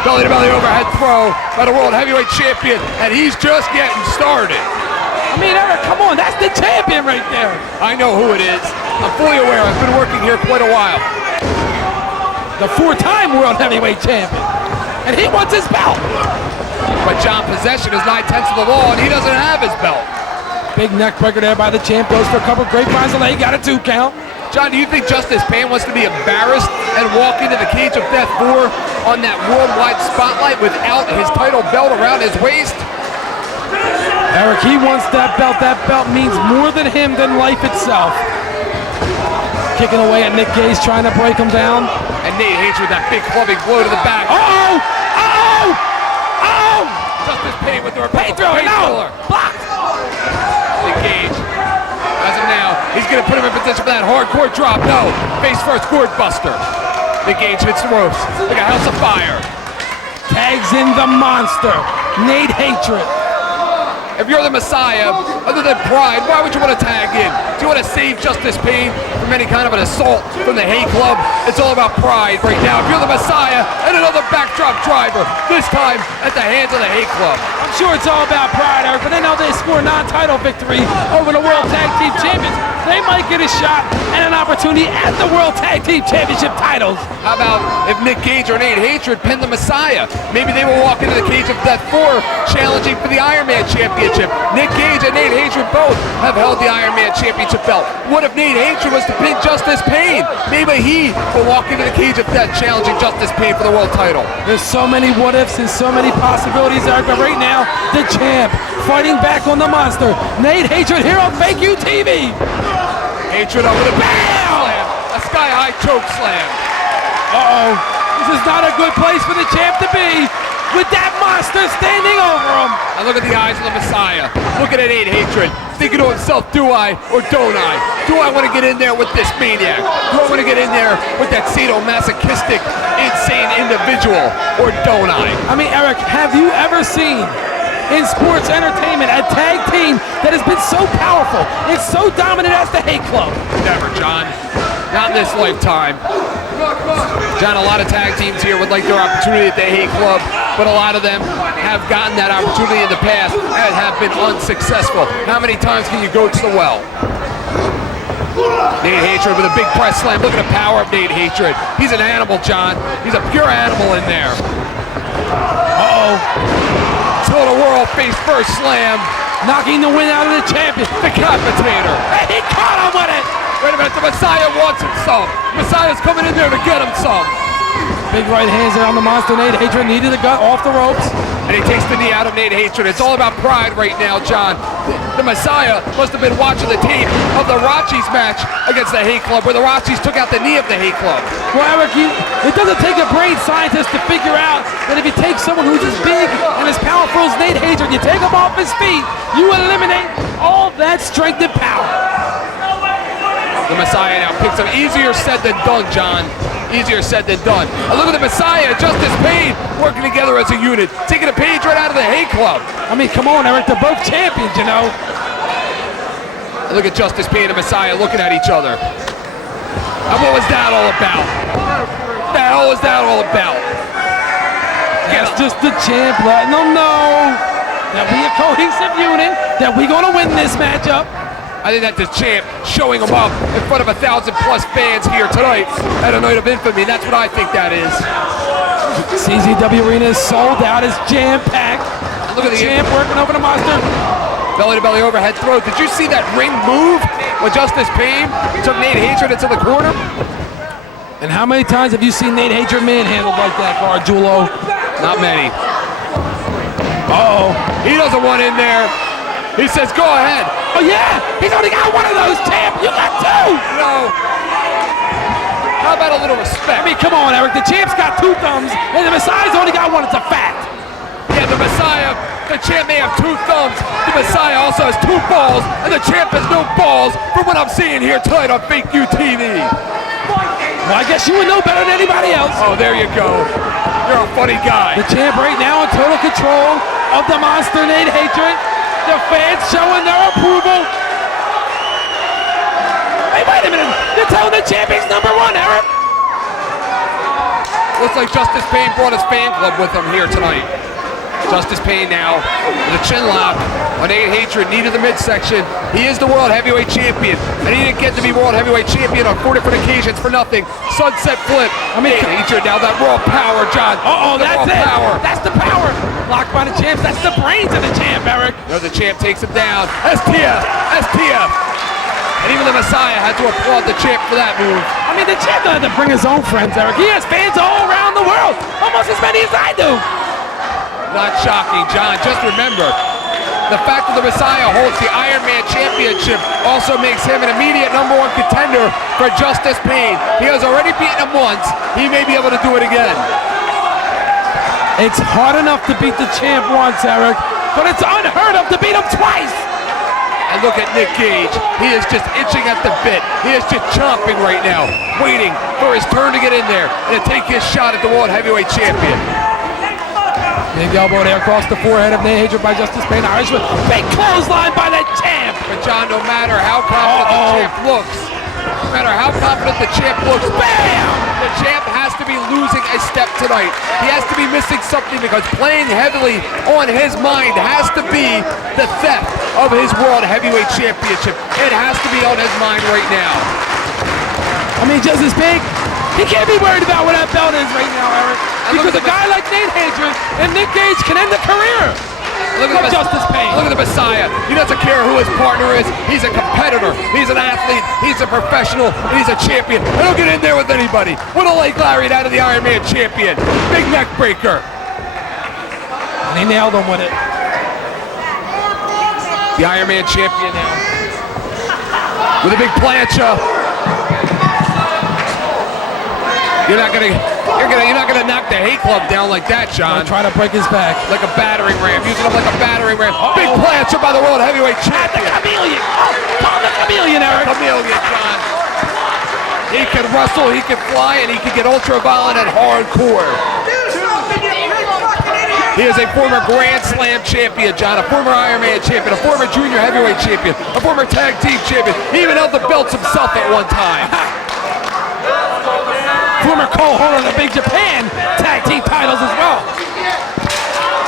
Belly-to-belly overhead throw by the World Heavyweight Champion, and he's just getting started. I mean, Eric, come on, that's the champion right there. I know who it is. I'm fully aware. I've been working here quite a while. The 4-time World Heavyweight Champion, and he wants his belt. But John, possession is 9/10 of the law, and he doesn't have his belt. Big neck breaker there by the champ. Goes for a couple grapevines of leg. Got a 2 count. John, do you think Justice Pain wants to be embarrassed and walk into the Cage of Death 4 on that worldwide spotlight without his title belt around his waist? Eric, he wants that belt. That belt means more than him than life itself. Kicking away at Nick Gage, trying to break him down. And Nate Hatred, that big clubbing blow to the back. Uh-oh! Uh-oh! Uh-oh! Justice Payne with the reversal. No! Blocked! Nick Gage, as of now, he's going to put him in position for that hardcore drop. No, face first, gourd buster. Nick Gage hits the ropes like a house of fire. Tags in the monster, Nate Hatred. If you're the Messiah, other than pride, why would you want to tag in? Do you want to save Justice Payne from any kind of an assault from the Hate Club? It's all about pride right now. If you're the Messiah and another backdrop driver, this time at the hands of the Hate Club. I'm sure it's all about pride, Eric, but they know they score a non-title victory over the World Tag Team Champions. They might get a shot and an opportunity at the World Tag Team Championship titles. How about if Nick Gage or Nate Hatred pinned the Messiah? Maybe they will walk into the Cage of Death 4 challenging for the Iron Man Championship. Nick Gage and Nate Hatred both have held the Iron Man Championship belt. What if Nate Hatred was to pin Justice Payne? Maybe he will walk into the Cage of Death challenging Justice Payne for the world title. There's so many what ifs and so many possibilities, Eric, but right now, the champ fighting back on the monster. Nate Hatred here on Fake U TV. Hatred over the slam, a sky-high choke slam. Uh-oh, this is not a good place for the champ to be with that monster standing over him. And look at the eyes of the Messiah. Looking at Nate Hatred, thinking to himself, do I or don't I? Do I want to get in there with this maniac? Do I want to get in there with that sadomasochistic, insane individual, or don't I? I mean, Eric, have you ever seen in sports entertainment a tag team that has been so powerful and so dominant as the Hate Club? Never, John. Not in this lifetime. John, a lot of tag teams here would like their opportunity at the Hate Club, but a lot of them have gotten that opportunity in the past and have been unsuccessful. How many times can you go to the well? Nate Hatred with a big press slam. Look at the power of Nate Hatred. He's an animal, John. He's a pure animal in there. Uh-oh. Total world face first slam. Knocking the wind out of the champion. Decapitator. And he caught him with it. Wait a minute, the Messiah wants him some. Messiah's coming in there to get him some. Big right hands there on the monster. Nate Hatred needed the gut off the ropes. And he takes the knee out of Nate Hatred. It's all about pride right now, John. The Messiah must have been watching the tape of the Rocchies match against the Hate Club, where the Rocchies took out the knee of the Hate Club. Well, Eric, it doesn't take a brain scientist to figure out that if you take someone who's as big and as powerful as Nate Hatred, you take him off his feet, you eliminate all that strength and power. The Messiah now picks up. Easier said than done, John. Easier said than done. And look at the Messiah and Justice Payne working together as a unit, taking a page right out of the Hate Club. I mean, come on, Eric, they're both champions, you know. And look at Justice Payne and Messiah looking at each other. And what was that all about? What the hell was that all about? That's just the champ letting them know that we a cohesive unit, that we're going to win this matchup. I think that's the champ showing him up in front of 1,000+ fans here tonight at a night of infamy. That's what I think that is. CZW Arena is sold out, it's jam-packed. Look at the champ working over the monster. Belly-to-belly overhead throw. Did you see that ring move when Justice Payne took Nate Hatred into the corner? And how many times have you seen Nate Hatred manhandled like that, Gargiulo? Not many. Uh-oh. He doesn't want in there. He says, go ahead. Oh, yeah! He's only got one of those, champ! You got two! No. How about a little respect? I mean, come on, Eric. The champ's got two thumbs, and the Messiah's only got one. It's a fact. Yeah, the Messiah, the champ may have two thumbs. The Messiah also has two balls, and the champ has no balls from what I'm seeing here tonight on Fake U TV. Well, I guess you would know better than anybody else. Oh, there you go. You're a funny guy. The champ right now in total control of the monster Nate Hatred. The fans showing their approval. Hey, wait a minute. They're telling the champ he's #1, Eric. Looks like Justice Payne brought his fan club with him here tonight. Justice Payne now with a chin lock on Nate Hatred, knee to the midsection. He is the World Heavyweight Champion, and he didn't get to be World Heavyweight Champion on 4 different occasions for nothing. Sunset flip. I mean, Nate Hatred now, that raw power, John. Uh-oh, that's it. Power. That's the power. Locked by the champ. That's the brains of the champ, Eric. No, the champ takes him down. STF. STF. And even the Messiah had to applaud the champ for that move. I mean, the champ doesn't have to bring his own friends, Eric. He has fans all around the world. Almost as many as I do. Not shocking, John. Just remember, the fact that the Messiah holds the Iron Man Championship championship also makes him an immediate #1 contender for Justice Pain. He has already beaten him once. He may be able to do it again. It's hard enough to beat the champ once, Eric, but it's unheard of to beat him twice. And look at Nick Gage. He is just itching at the bit. He is just chomping right now, waiting for his turn to get in there and to take his shot at the World Heavyweight Champion. Big elbow there across the forehead of Nate Hatred by Justice Pain. Irishman, big clothesline by the champ. But John, no matter how confident the champ looks, no matter how confident the champ looks, bam! The champ has to be losing a step tonight. He has to be missing something because playing heavily on his mind has to be the theft of his World Heavyweight Championship. It has to be on his mind right now. I mean, Justice Pain, he can't be worried about where that belt is right now, Eric. Because a guy like Nate Hatred and Nick Gage can end the career. Look at Justice Pain. Look at the Messiah. He doesn't care who his partner is. He's a competitor. He's an athlete. He's a professional. And he's a champion. And he'll get in there with anybody. What a leg lariat out of the Iron Man champion. Big neck breaker. And he nailed him with it. The Iron Man champion now. With a big plancha. You're not gonna knock the Hate Club down like that, John. Trying to break his back. Like a battering ram. Using him like a battering ram. Big plancha by the World Heavyweight Champion. The chameleon. Call the chameleon, Eric. Chameleon, John. He can wrestle, he can fly, and he can get ultra-violent and hardcore. He is a former Grand Slam champion, John, a former Iron Man champion, a former Junior Heavyweight champion, a former Tag Team champion. He even held the belts himself at one time. Former co-holder of the Big Japan Tag Team titles as well.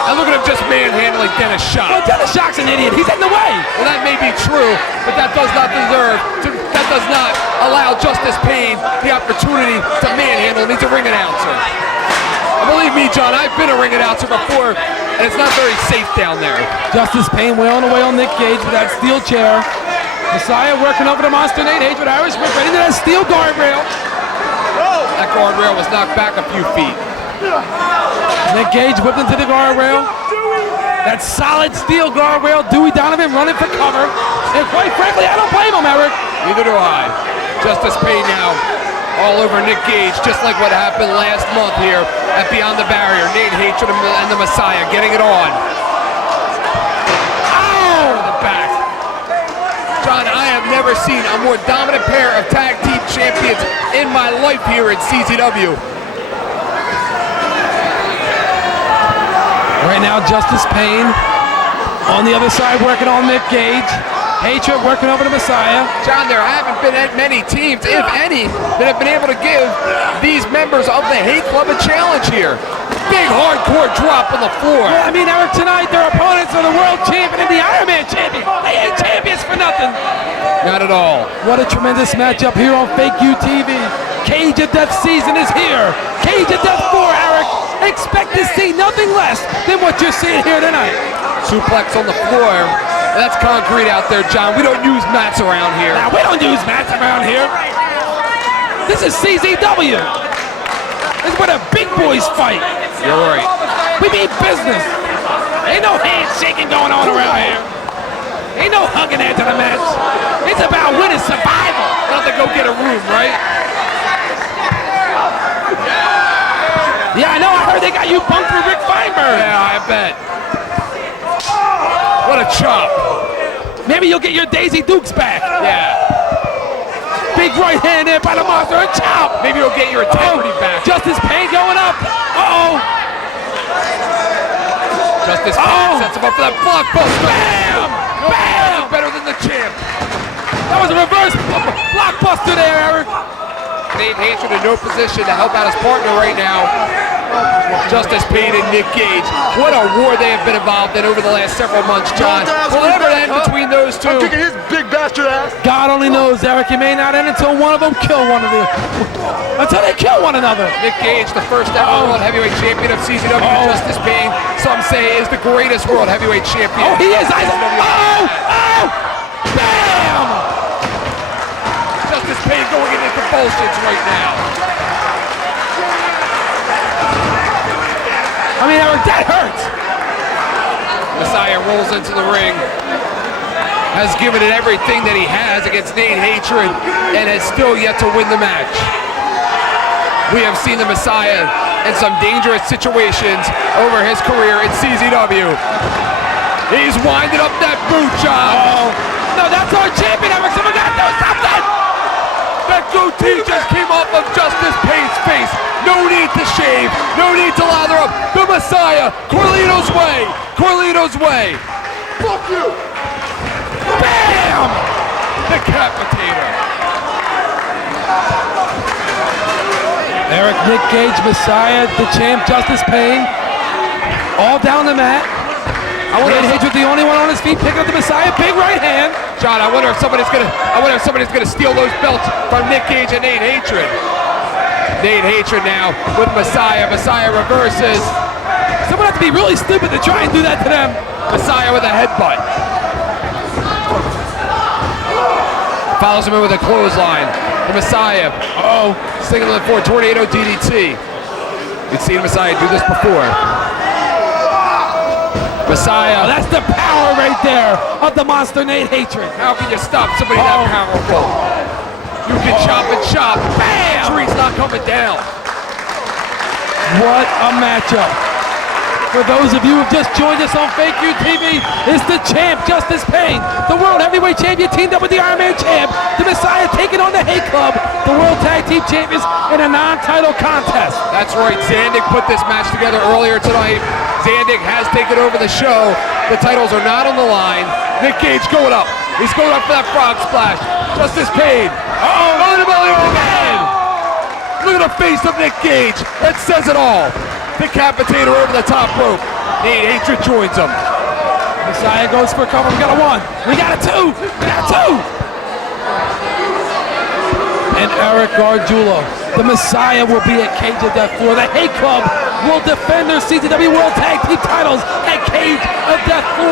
And look at him just manhandling Dennis Shock. Well, Dennis Shock's an idiot. He's in the way. Well, that may be true, but that does not allow Justice Pain the opportunity to manhandle him. He's a ring announcer. And believe me, John, I've been a ring announcer before, and it's not very safe down there. Justice Pain wailing away on Nick Gage with that steel chair. Messiah working over the monster Nate Hatred. Irishman right into that steel guardrail. That guardrail was knocked back a few feet. Nick Gage whipped into the guardrail. That solid steel guardrail. Dewey Donovan running for cover. And quite frankly, I don't blame him, Eric. Neither do I. Justice Pain now all over Nick Gage, just like what happened last month here at Beyond the Barrier. Nate Hatred and the Messiah getting it on. Oh! The back. John, I have never seen a more dominant pair of tag team champions in my life here at CZW. Right now, Justice Pain on the other side working on Nick Gage. Hatred working over the Messiah. John, there haven't been many teams, if any, that have been able to give these members of the Hate Club a challenge here. Big hardcore drop on the floor. Well, I mean, Eric, tonight their opponents are the world champion and the Iron Man champion. They ain't champions for nothing. Not at all. What a tremendous matchup here on Fake UTV. Cage of Death season is here. Cage of Death 4, Eric. Expect to see nothing less than what you're seeing here tonight. Suplex on the floor. That's concrete out there, John. We don't use mats around here. Nah, we don't use mats around here. This is CZW. This is where the big boys fight. You're right. We mean business. Ain't no handshaking going on around here. Ain't no hugging after the match. It's about winning survival. Not to go get a room, right? Yeah, I know. I heard they got you bunked for Rick Feinberg. Yeah, I bet. What a chop. Maybe you'll get your Daisy Dukes back. Yeah. Big right hand there by the monster. A chop. Maybe you'll get your integrity back. Justice Pain going up. Uh-oh. Justice Pain sets him up for that blockbuster. Bam! No Bam! better than the champ. That was a reverse blockbuster there, Eric. Nate Hatred in no position to help out his partner right now. Justice Pain and Nick Gage. What a war they have been involved in over the last several months, John. Will it ever end between those two? I'm kicking his big bastard ass. God only knows, Eric. It may not end until one of them kill one of them. Until they kill one another. Nick Gage, the first ever World Heavyweight Champion of CZW. Justice Pain, some say, is the greatest World Heavyweight Champion. Oh, he is. Bam! Justice Pain going into convulsions right now. I mean, Eric, that hurts. Messiah rolls into the ring. has given it everything that he has against Nate Hatred and has still yet to win the match. We have seen the Messiah in some dangerous situations over his career in CZW. He's winding up that boot, John. No, that's our champion, Eric. Someone got to do something. That goatee just came off of Justice Payne's face. No need to shave. No need to lather up. The Messiah. Corlito's way. Corlito's way. Fuck you! Bam! Decapitator. Eric, Nick Gage, Messiah, the champ, Justice Payne, all down the mat. Nate Hatred the only one on his feet, picking up the Messiah, big right hand. John, I wonder if somebody's gonna steal those belts from Nick Gage and Nate Hatred. Nate Hatred now with Messiah. Messiah reverses. Someone has to be really stupid to try and do that to them. Messiah with a headbutt. Follows him in with a clothesline. The Messiah, signaling for Tornado DDT. You've seen Messiah do this before. Messiah. Oh, that's the power right there of the monster Nate Hatred. How can you stop somebody that powerful? You can chop and chop. Bam! Tree's not coming down. What a matchup. For those of you who have just joined us on Fake U TV, it's the champ, Justice Payne, the World Heavyweight Champion teamed up with the Iron Man champ, the Messiah taking on the Hate Club, the World Tag Team Champions in a non-title contest. That's right, Zandig put this match together earlier tonight. Zandig has taken over the show. The titles are not on the line. Nick Gage going up. He's going up for that frog splash. Justice Payne. The belly of the man. Look at the face of Nick Gage. That says it all. Decapitator over the top rope. Nate Hatred joins him. Messiah goes for a cover. We got a 1. We got a 2. We got a 2. And Eric Gargiulo, the Messiah, will be at Cage of Death 4. The Hate Club will defend their CZW World Tag Team titles at Cage of Death 4.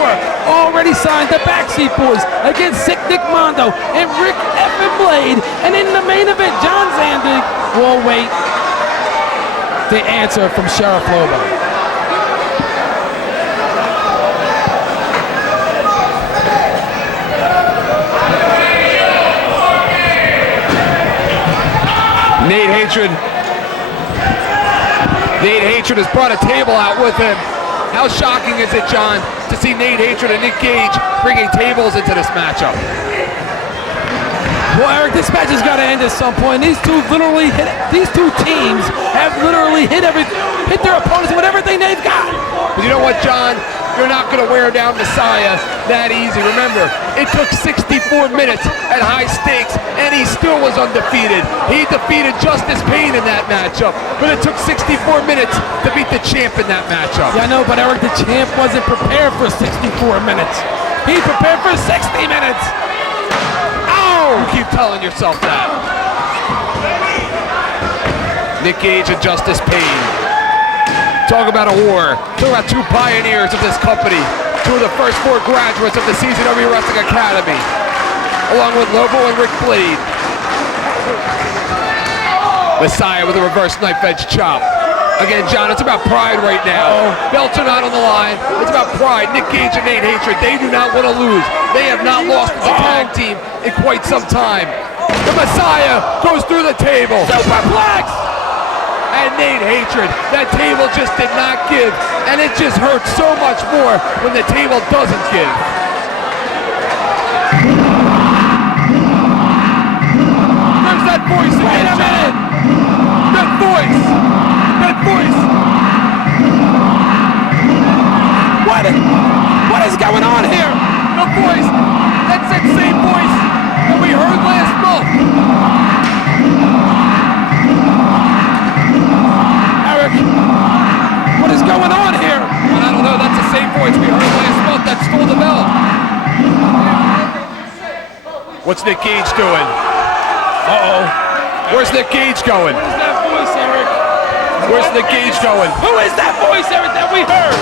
Already signed the Backseat Boys against Sick Nick Mondo and Rick Effin Blade. And in the main event, John Zandig will wait the answer from Sheriff Lobo. Nate Hatred has brought a table out with him. How shocking is it, John, to see Nate Hatred and Nick Gage bringing tables into this matchup? Well, Eric, this match has got to end at some point. These two teams have literally hit their opponents with everything they've got. But you know what, John? You're not going to wear down Messiah that easy. Remember, it took 64 minutes at high stakes, and he still was undefeated. He defeated Justice Payne in that matchup, but it took 64 minutes to beat the champ in that matchup. Yeah, I know, but Eric, the champ wasn't prepared for 64 minutes. He prepared for 60 minutes. Oh! You keep telling yourself that. Nick Gage and Justice Payne. Talk about a war. Talk about two pioneers of this company. Two of the first 4 graduates of the CZW Wrestling Academy. Along with Lobo and Rick Blade. Messiah with a reverse knife edge chop. Again, John, it's about pride right now. Belts are not on the line. It's about pride. Nick Gage and Nate Hatred, they do not want to lose. They have not lost as a tag team in quite some time. The Messiah goes through the table. Superplex! And Nate Hatred, that table just did not give. And it just hurts so much more when the table doesn't give. There's that voice again. Wait a minute. That voice. That voice. What is going on here? The voice. That's that same voice that we heard last month. Eric, what is going on here? I don't know. That's the same voice we heard last month that stole the belt. What's Nick Gage doing? Where's Nick Gage going? What is that voice, Eric? Where's Nick Gage going? Who is that voice, Eric, that we heard?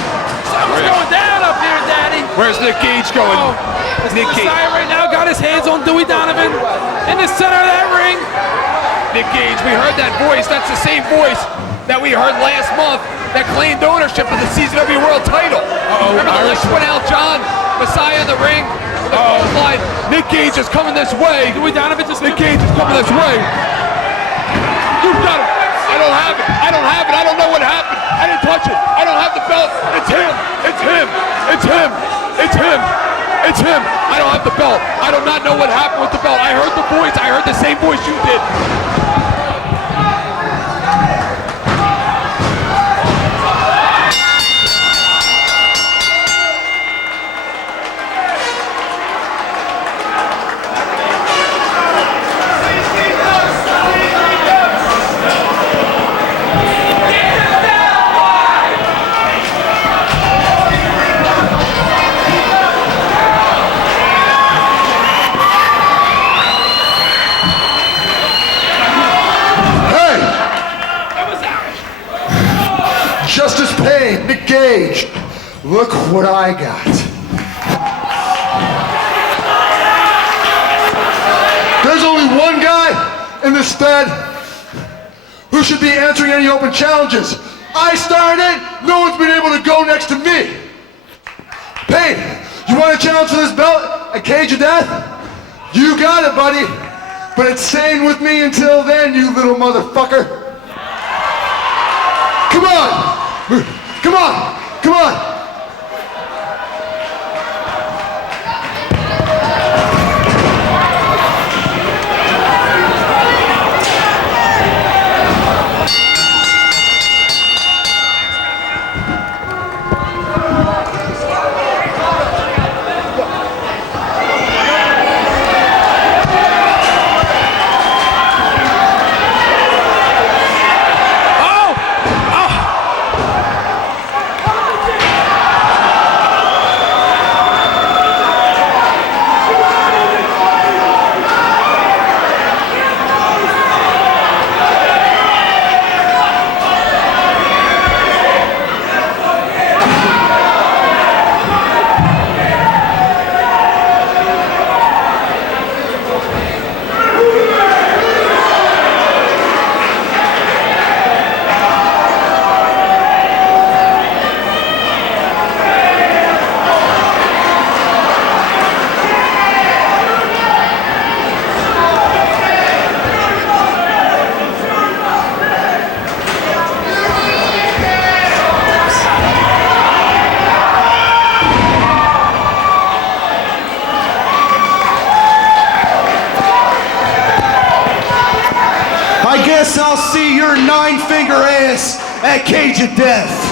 Something's going down up here, Daddy. Where's Nick Gage going? Nick Messiah right now got his hands on Dewey Donovan in the center of that ring. Nick Gage, we heard that voice. That's the same voice that we heard last month that claimed ownership of the CZW World title. Remember the lights went out, John? Messiah in the ring. the clothesline. Nick Gage is coming this way. Dewey Donovan just Nick Gage is coming this way. You've got him. I don't have it. I don't have it. I don't know what happened. I didn't touch it. I don't have the belt. It's him. It's him. It's him. It's him. It's him. I don't have the belt. I do not know what happened with the belt. I heard the voice. I heard the same voice you did. Justice Payne, Nick Gage, look what I got. There's only one guy in this stead who should be answering any open challenges. I started it, no one's been able to go next to me. Payne, you want a challenge for this belt, a cage of death? You got it, buddy. But it's staying with me until then, you little motherfucker. Come on! Come on! Come on! I guess I'll see your nine-finger ass at Cage of Death.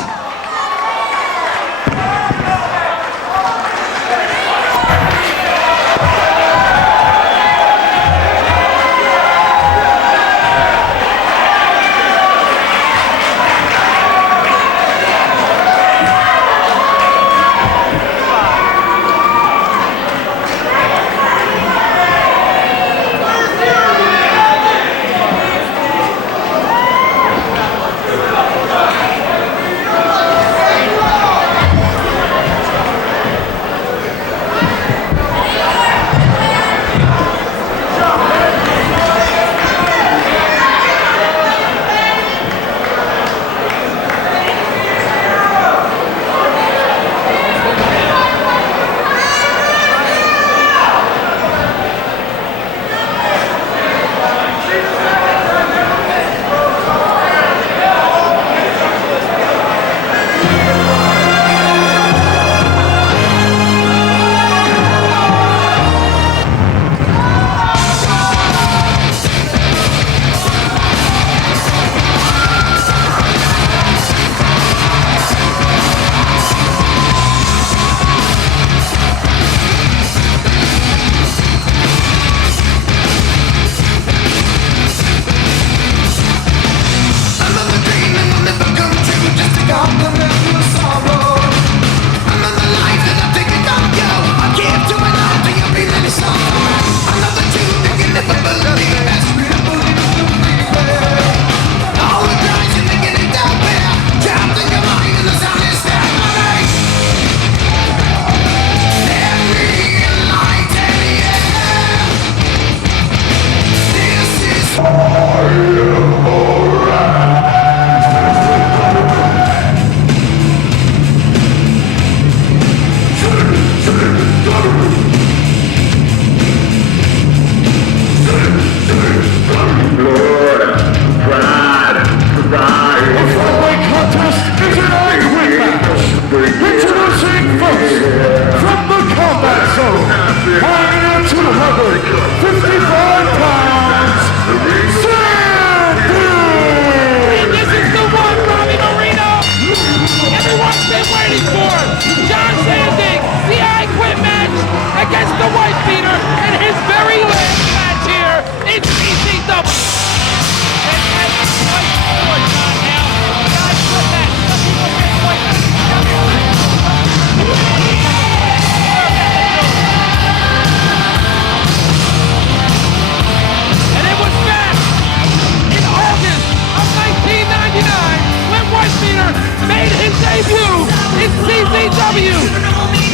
CZW.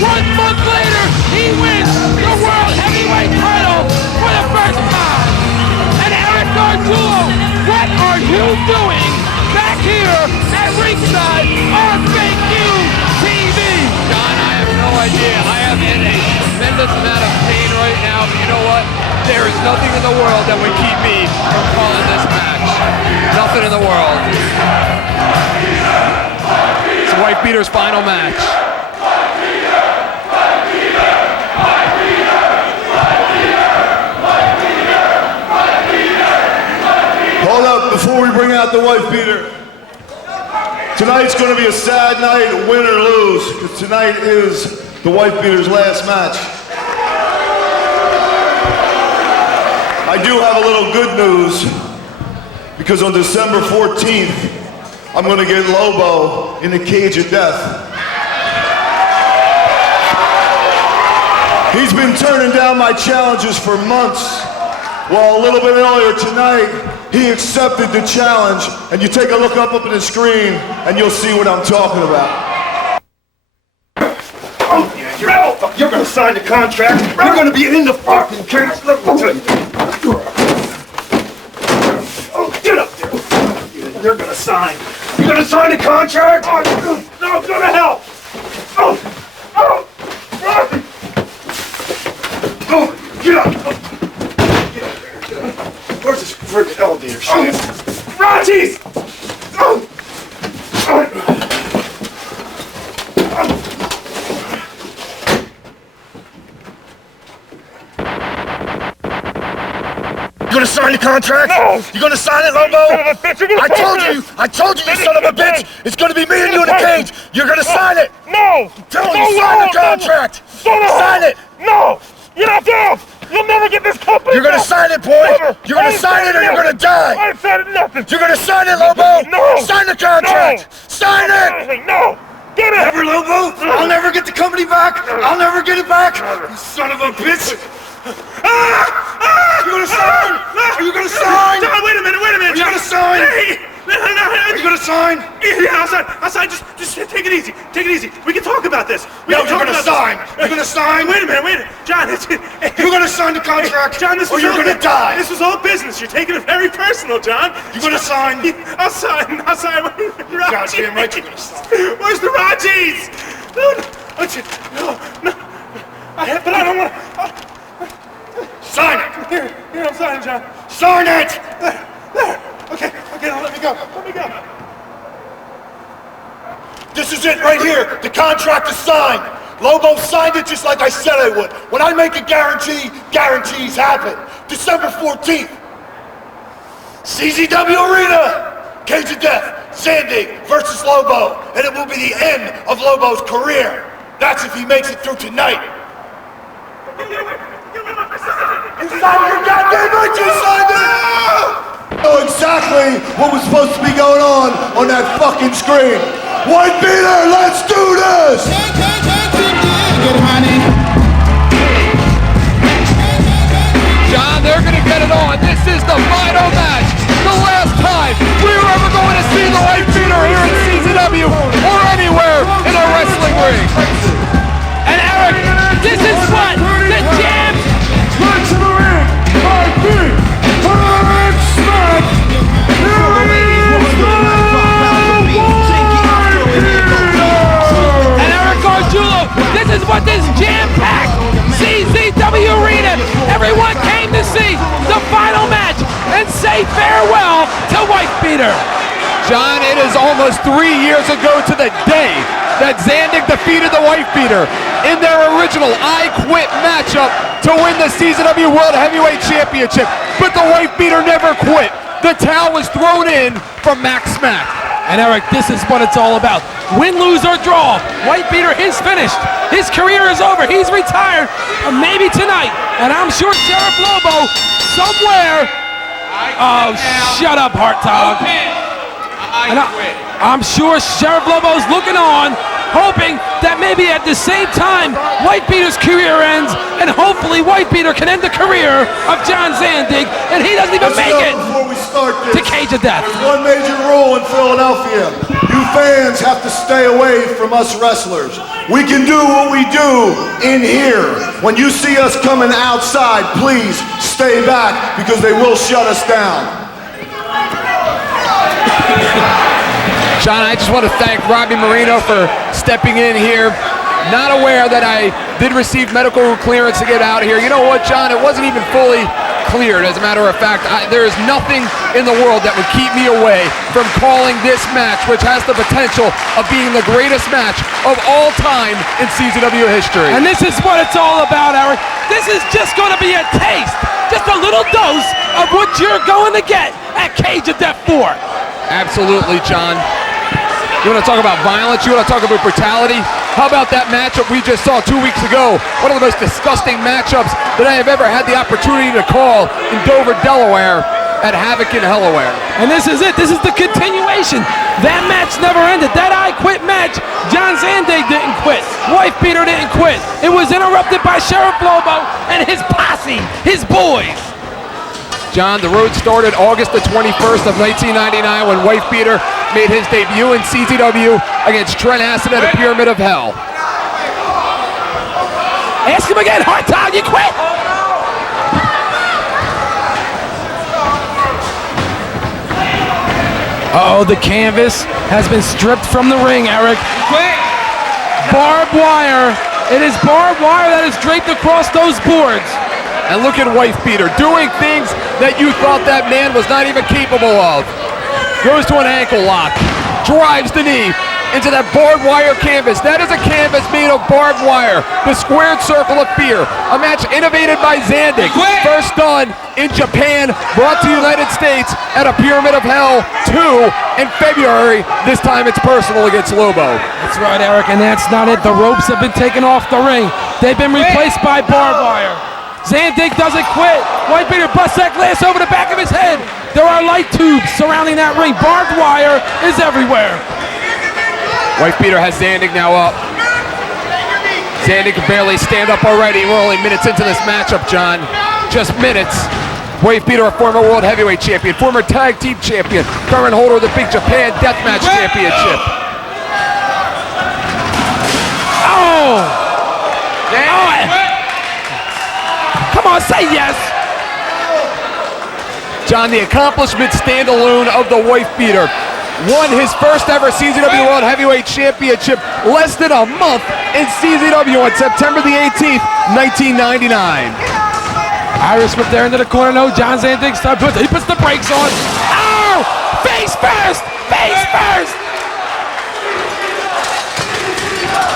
1 month later, he wins the World Heavyweight title for the first time. And Eric Gargiulo, what are you doing back here at ringside on Fake You TV? John, I have no idea. I am in a tremendous amount of pain right now, but you know what? There is nothing in the world that would keep me from calling this match. Nothing in the world. It's Wife Beater's final match. Hold up, before we bring out the Wife Beater. Tonight's going to be a sad night, win or lose, because tonight is the Wife Beater's last match. I do have a little good news, because on December 14th, I'm going to get Lobo in the cage of death. He's been turning down my challenges for months. Well, a little bit earlier tonight, he accepted the challenge, and you take a look up on the screen, and you'll see what I'm talking about. Oh, yeah, you're gonna sign the contract. You're gonna be in the fucking cage. Oh, get up there. You're gonna sign. You're gonna sign the contract? Oh, no, go to hell. Oh, get up. Where's this friggin' elevator shaft? Raji's! You gonna sign the contract? No! You gonna sign it, Lobo? I told you, you son of a bitch! It's gonna be me and you in the cage! You're gonna sign it! No! I'm telling you, sign the contract! Sign it! No! You're not down! You'll never get this company! You're gonna sign it, boy! Never. You're gonna sign it or you're gonna die! I ain't signing nothing! You're gonna sign it, Lobo! No! Sign the contract! No. Sign it! No! Get it! Never, Lobo! I'll never get the company back! I'll never get it back! You son of a bitch! You gonna sign? Are you gonna sign? John, wait a minute! Are you gonna sign? Hey! Are you gonna sign? Yeah, I'll sign. Just take it easy. We can talk about this. You're gonna sign. You're gonna sign? Wait a minute. John, you're gonna sign the contract, John, or you're gonna die. This was all business. You're taking it very personal, John. You gonna sign? I'll sign. Goddamn right you're gonna sign. Where's the Raji's? No. But I don't want. Sign it! Here, I'm signing, John. Sign it! There. Okay, now let me go. This is it right here. The contract is signed. Lobo signed it just like I said I would. When I make a guarantee, guarantees happen. December 14th. CZW Arena. Cage of Death. Zandig versus Lobo. And it will be the end of Lobo's career. That's if he makes it through tonight. You signed your goddamn right, you signed it! Know exactly what was supposed to be going on that fucking screen. Wife Beater, let's do this! John, they're gonna get it on. This is the final match. The last time we were ever going to see the Wife Beater here at CZW or anywhere in a wrestling ring. And Eric, this is what the Jam. Right to the ring, Wife Beater, and smack. And Eric Gargiulo, this is what this jam-packed CZW Arena, everyone came to see the final match and say farewell to Wife Beater. John, it is almost 3 years ago to the day that Zandig defeated the Wife Beater in their original I Quit matchup to win the CZW World Heavyweight Championship. But the Wife Beater never quit. The towel was thrown in from Max Smack. And Eric, this is what it's all about. Win, lose, or draw. Wife Beater is finished. His career is over. He's retired. Or maybe tonight. And I'm sure Sheriff Lobo somewhere. Shut up, Heart Dog. I'm sure Sheriff Lobo's looking on hoping that maybe at the same time, Whitebeater's career ends, and hopefully Whitebeater can end the career of John Zandig, and he doesn't even make it Before we start this, to Cage of Death. there's one major rule in Philadelphia. You fans have to stay away from us wrestlers. We can do what we do in here. When you see us coming outside, please stay back because they will shut us down. John, I just want to thank Robbie Marino for stepping in here. Not aware that I did receive medical clearance to get out of here. You know what, John? It wasn't even fully cleared. As a matter of fact, there is nothing in the world that would keep me away from calling this match, which has the potential of being the greatest match of all time in CZW history. And this is what it's all about, Eric. This is just going to be a taste, just a little dose of what you're going to get at Cage of Death 4. Absolutely, John. You want to talk about violence? You want to talk about brutality? How about that matchup we just saw 2 weeks ago? One of the most disgusting matchups that I have ever had the opportunity to call in Dover, Delaware at Havoc in Hellaware. And this is it. This is the continuation. That match never ended. That I Quit match, John Zandig didn't quit. Whitebeater didn't quit. It was interrupted by Sheriff Lobo and his posse, his boys. John, the road started August the 21st of 1999 when Whitebeater made his debut in CZW against Trent Acid at a Pyramid of Hell. Ask him again, hard time, you quit? Uh-oh, the canvas has been stripped from the ring, Eric. Quick! Barbed wire. It is barbed wire that is draped across those boards. And look at Whitebeater doing things that you thought that man was not even capable of. Goes to an ankle lock, drives the knee into that barbed wire canvas. That is a canvas made of barbed wire. The squared circle of fear. A match innovated by Zandig. First done in Japan, brought to the United States at a Pyramid of Hell 2 in February. This time it's personal against Lobo. That's right, Eric, and that's not it. The ropes have been taken off the ring. They've been replaced by barbed wire. Zandig doesn't quit. Whitebeater busts that glass over the back of his head. There are light tubes surrounding that ring. Barbed wire is everywhere. Whitebeater has Zandig now up. Zandig can barely stand up already. We're only minutes into this matchup, John. Just minutes. Whitebeater, a former World Heavyweight Champion, former Tag Team Champion, current holder of the Big Japan Deathmatch Championship. Oh! Come on, say yes! John, the accomplishment standalone of the Whitebeater. Won his first ever CZW World Heavyweight Championship less than a month in CZW on September the 18th, 1999. Iris whipped there into the corner. No, John Zandig he puts the brakes on. Oh! Face first! Face first!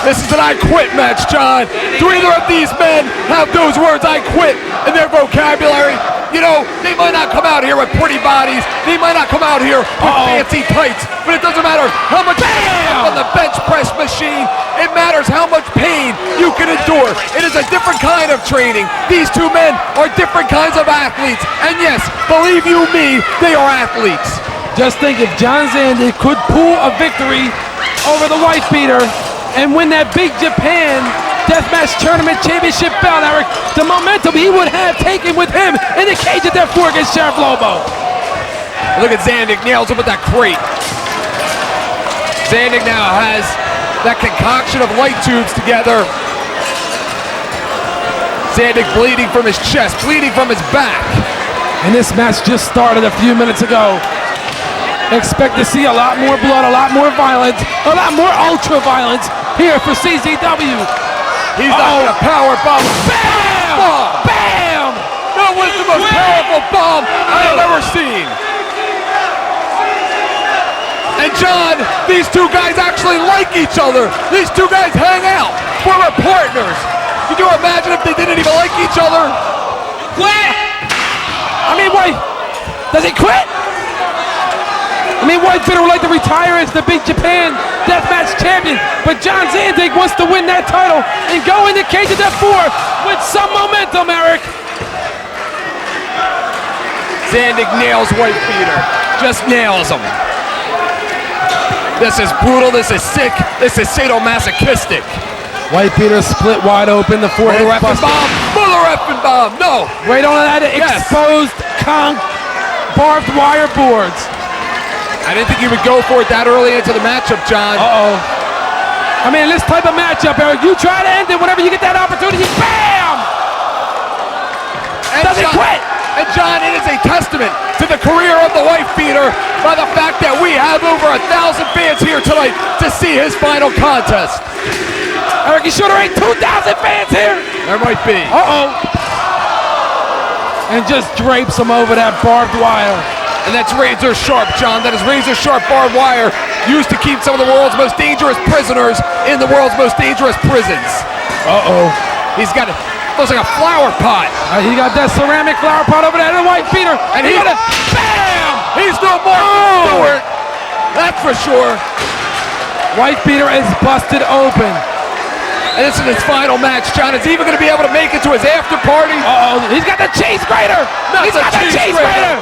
This is an I quit match, John. Do either of these men have those words I quit in their vocabulary? You know, they might not come out here with pretty bodies. They might not come out here with fancy tights. But it doesn't matter how much on the bench press machine. It matters how much pain you can endure. It is a different kind of training. These two men are different kinds of athletes. And yes, believe you me, they are athletes. Just think if John Zandig could pull a victory over the Whitebeater and win that Big Japan Deathmatch Tournament Championship belt, Eric, the momentum he would have taken with him in the Cage of Death 4 against Sheriff Lobo. Look at Zandig, nails him with that crate. Zandig now has that concoction of light tubes together. Zandig bleeding from his chest, bleeding from his back. And this match just started a few minutes ago. Expect to see a lot more blood, a lot more violence, a lot more ultra violence here for CZW. He's not a power bomb. Bam! Bomb. Bam! That was the most powerful bomb I have ever seen. And John, these two guys actually like each other. These two guys hang out. Former partners. Could you imagine if they didn't even like each other? Quit! I mean, wait. Does he quit? I mean, Whitebeater would like to retire as the Big Japan Deathmatch Champion, but John Zandig wants to win that title and go into Cage of Death 4 with some momentum, Eric. Zandig nails Whitebeater. Just nails him. This is brutal, this is sick, this is sadomasochistic. White Peter split wide open, the forehead Mother effing bomb! Mother effing bomb! No! Right on that exposed barbed wire boards. I didn't think you would go for it that early into the matchup, John. Uh-oh. I mean, this type of matchup, Eric, you try to end it whenever you get that opportunity. BAM! And Doesn't quit! And John, it is a testament to the career of the White Beater by the fact that we have over 1,000 fans here tonight to see his final contest. Eric, you should have ain't 2,000 fans here. There might be. Uh-oh. And just drapes him over that barbed wire. And that's razor sharp, John. That is razor sharp barbed wire used to keep some of the world's most dangerous prisoners in the world's most dangerous prisons. Uh-oh. He's got it. Looks like a flower pot. He got that ceramic flower pot over there, the White Peter. And he got it. BAM! He's no Martin Stewart. That's for sure. White Peter is busted open. And this is his final match, John. Is he even going to be able to make it to his after party? Uh-oh. He's got the cheese grater. He's got the cheese grater.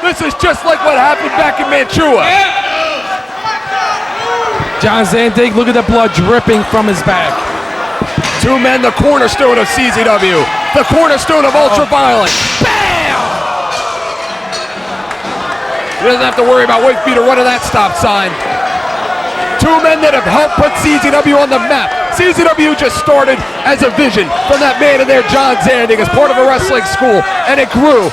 This is just like what happened back in Mantua. John Zandig, look at the blood dripping from his back. Two men, the cornerstone of CZW, the cornerstone of ultra-violence. BAM! He doesn't have to worry about White Peter running that stop sign. Two men that have helped put CZW on the map. CZW just started as a vision from that man in there, John Zandig, as part of a wrestling school, and it grew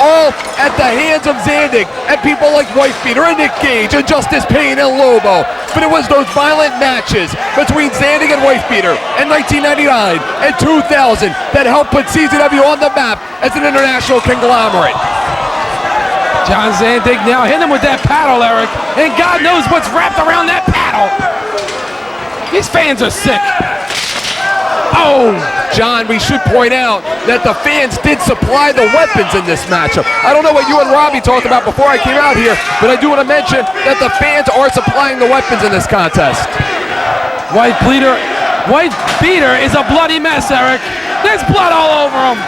all at the hands of Zandig and people like White Peter and Nick Gage and Justice Payne and Lobo. But it was those violent matches between Zandig and White Peter in 1999 and 2000 that helped put CZW on the map as an international conglomerate. John Zandig now hit him with that paddle, Eric, and God knows what's wrapped around that paddle. These fans are sick. Oh! John, we should point out that the fans did supply the weapons in this matchup. I don't know what you and Robbie talked about before I came out here, but I do want to mention that the fans are supplying the weapons in this contest. White Peter is a bloody mess, Eric. There's blood all over him.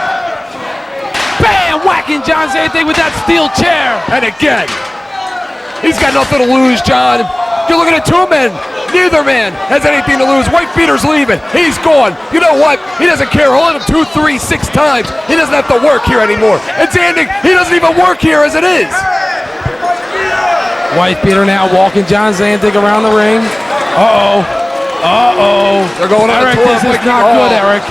Bam! Whacking John Zandig with that steel chair. And again, he's got nothing to lose, John. You're looking at two men. Neither man has anything to lose. White Peter's leaving. He's gone. You know what? He doesn't care. He'll hit him 2, 3, 6 times. He doesn't have to work here anymore. And Zandig, he doesn't even work here as it is. White Peter now walking John Zandig around the ring. Uh-oh. Uh-oh. They're going on Eric, a tour. this is not good, Eric.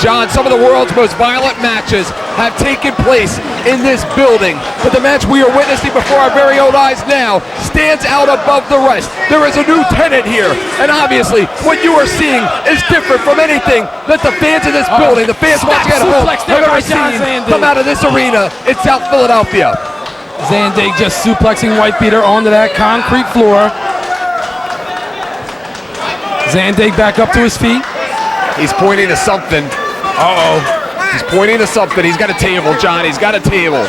John, some of the world's most violent matches have taken place in this building, but the match we are witnessing before our very own eyes now stands out above the rest. There is a new tenant here, and obviously what you are seeing is different from anything that the fans in this building, the fans watching at home, have ever seen come out of this arena in South Philadelphia. Zandig just suplexing White Peter onto that concrete floor. Zandig back up to his feet. He's pointing to something. Uh-oh. He's pointing to something. He's got a table, John. He's got a table.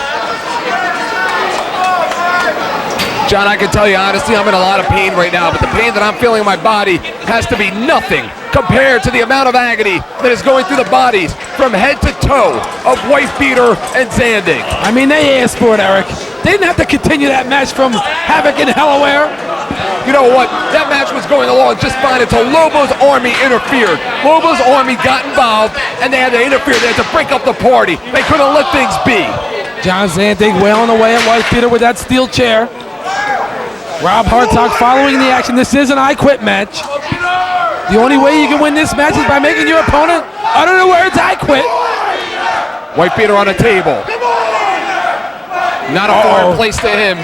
John, I can tell you honestly, I'm in a lot of pain right now, but the pain that I'm feeling in my body has to be nothing compared to the amount of agony that is going through the bodies from head to toe of White Peter and Zandig. I mean, they asked for it, Eric. They didn't have to continue that match from Havoc and Delaware. You know what? That match was going along just fine until Lobo's army interfered. Lobo's army got involved, and they had to interfere. They had to break up the party. They couldn't let things be. John Zandig wailing away at White Peter with that steel chair. Rob Hartog following the action. This is an I Quit match. The only way you can win this match is by making your opponent utter the words I quit. White Peter on a table. Not a foreign place to him.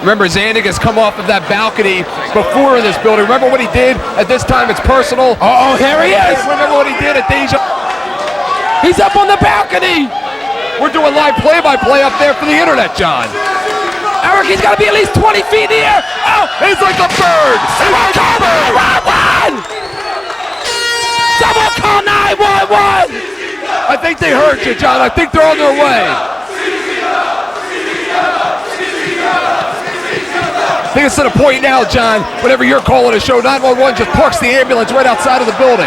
Remember, Zandig has come off of that balcony before in this building. Remember what he did? At this time, it's personal. Uh-oh, here he is. Remember what he did at Deja? He's up on the balcony. We're doing live play-by-play up there for the internet, John. Eric, he's got to be at least 20 feet in the air. Oh, he's like a bird. Someone call 911. Someone call 911. I think they heard you, John. I think they're on their way. I think it's to the point now, John, whenever you're calling a show, 911 just parks the ambulance right outside of the building.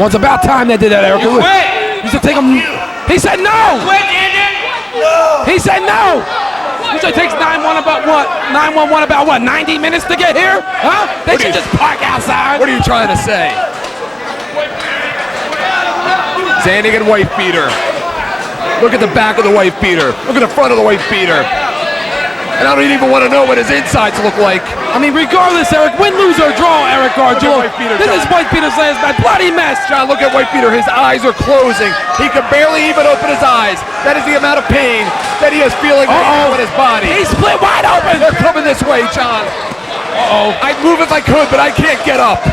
Well, it's about time they did that, Eric. He used to take him. He said no. Quit, He said no. Usually takes 911 about what? 911 about what? 90 minutes to get here? Huh? They should just park outside. What are you trying to say? Zandig and wife beater. Look at the back of the wife beater. Look at the front of the wife beater. And I don't even want to know what his insides look like. I mean, regardless, Eric, win, lose, or draw, Eric Garjula. This is White Peter's last match. Bloody mess. John, look at White Peter. His eyes are closing. He can barely even open his eyes. That is the amount of pain that he is feeling right now in his body. He's split wide open. They're coming this way, John. I'd move if I could, but I can't get up.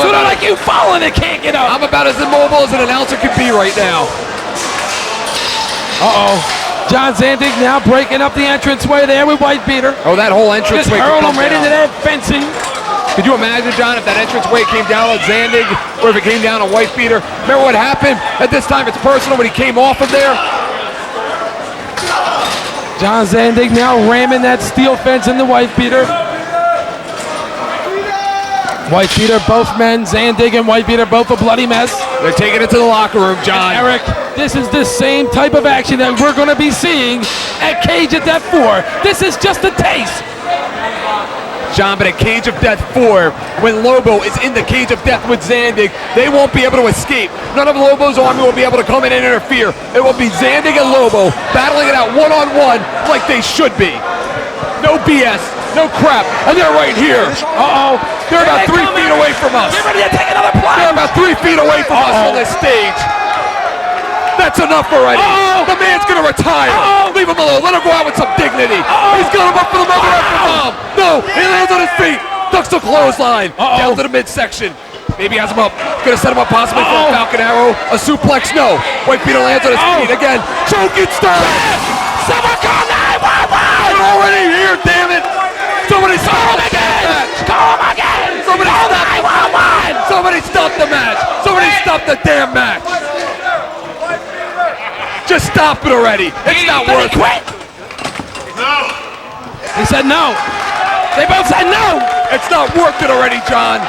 Sort of like you falling and can't get up. I'm about as immobile as an announcer could be right now. John Zandig now breaking up the entranceway there with White Peter. Oh, that whole entranceway. Just hurled him right into that fencing. Could you imagine, John, if that entranceway came down on Zandig or if it came down on White Peter? Remember what happened? At this time, it's personal when he came off of there. John Zandig now ramming that steel fence into White Peter. White Peter, both men, Zandig and White Peter, both a bloody mess. They're taking it to the locker room, John. And Eric, this is the same type of action that we're going to be seeing at Cage of Death 4. This is just a taste. John, but at Cage of Death 4, when Lobo is in the Cage of Death with Zandig, they won't be able to escape. None of Lobo's army will be able to come in and interfere. It will be Zandig and Lobo battling it out one-on-one like they should be. No BS, no crap, and they're right here. They're about 3 feet away from us. Get ready to take another plunge. They're about 3 feet away from us on this stage. That's enough already. The man's gonna retire. Leave him alone. Let him go out with some dignity. He's got him up for the mother after bomb. No, he lands on his feet. Ducks the clothesline. Down to the midsection. Maybe has him up. Gonna set him up possibly for a Falcon Arrow. A suplex. No. White Peter lands on his feet again. Choking star. Someone call 911. They're already here. Damn it. Somebody stop the match. Call him again. Somebody stop 911. Somebody stop the match. Somebody stop the damn match. Just stop it already. It's not worth it. Quit. No. He said no. They both said no. It's not worth it already, John.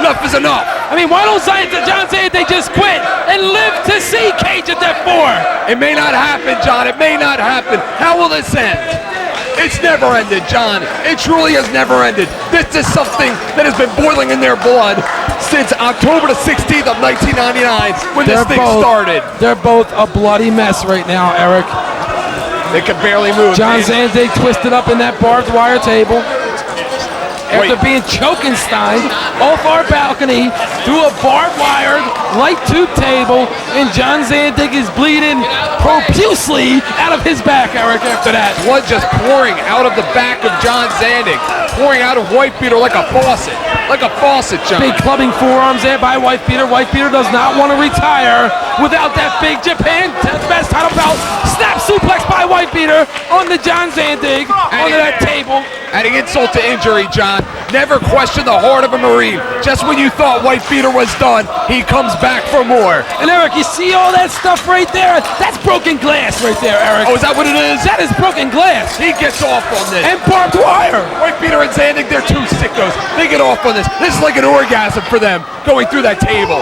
Enough is enough. I mean, why don't John say they just quit and live to see Cage of Death 4? It may not happen, John. It may not happen. How will this end? It's never ended, John. It truly has never ended. This is something that has been boiling in their blood since October the 16th of 1999 when this thing started. They're both a bloody mess right now, Eric. They can barely move. John Zandig twisted up in that barbed wire table. After being Chokensteined off our balcony through a barbed wired light tube table, and John Zandig is bleeding profusely out of his back, Eric, after that. Blood just pouring out of the back of John Zandig, pouring out of White Peter like a faucet. Like a faucet, John. Big clubbing forearms there by White Peter. White Peter does not want to retire without that big Japan best title belt. Snap suplex by White Peter on the John Zandig, onto that table. Adding insult to injury, John. Never question the heart of a Marine. Just when you thought White Peter was done, he comes back for more. And Eric, you see all that stuff right there? That's broken glass right there, Eric. Oh, is that what it is? That is broken glass. He gets off on this. And barbed wire. White Peter and Zandig, they're two sickos. They get off on this. This is like an orgasm for them, going through that table.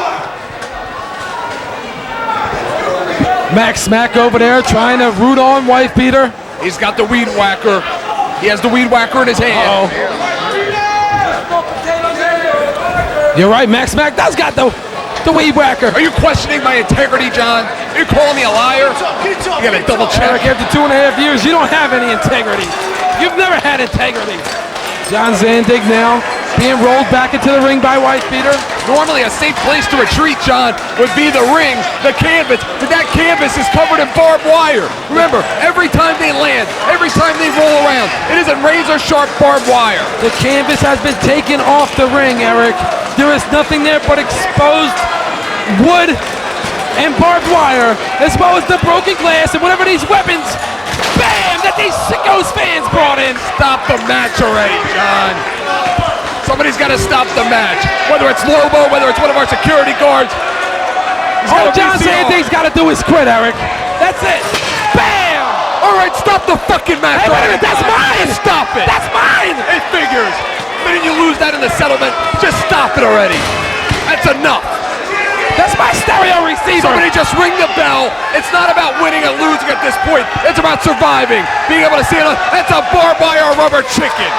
Max Smack over there trying to root on White Peter. He's got the weed whacker. He has the weed whacker in his hand. You're right, Max Smack does got the weed whacker. Are you questioning my integrity, John? Are you calling me a liar? You gotta double check. Eric, after 2.5 years, you don't have any integrity. You've never had integrity. John Zandig now being rolled back into the ring by White Peter. Normally a safe place to retreat, John, would be the ring, the canvas, but that canvas is covered in barbed wire. Remember, every time they land, every time they roll around, it is a razor-sharp barbed wire. The canvas has been taken off the ring, Eric. There is nothing there but exposed wood and barbed wire, as well as the broken glass and whatever these weapons, bam, that these sickos fans brought in. Stop the match already, John. Somebody's got to stop the match. Whether it's Lobo, whether it's one of our security guards. All John Zandig's got to do is quit, Eric. That's it. Bam! All right, stop the fucking match. Hey, wait a minute, that's mine. Stop it. That's mine. It figures. The minute you lose that in the settlement, just stop it already. That's enough. That's Where's my stereo receiver? Somebody just ring the bell. It's not about winning and losing at this point. It's about surviving. Being able to see it. That's a barbed wire rubber chicken.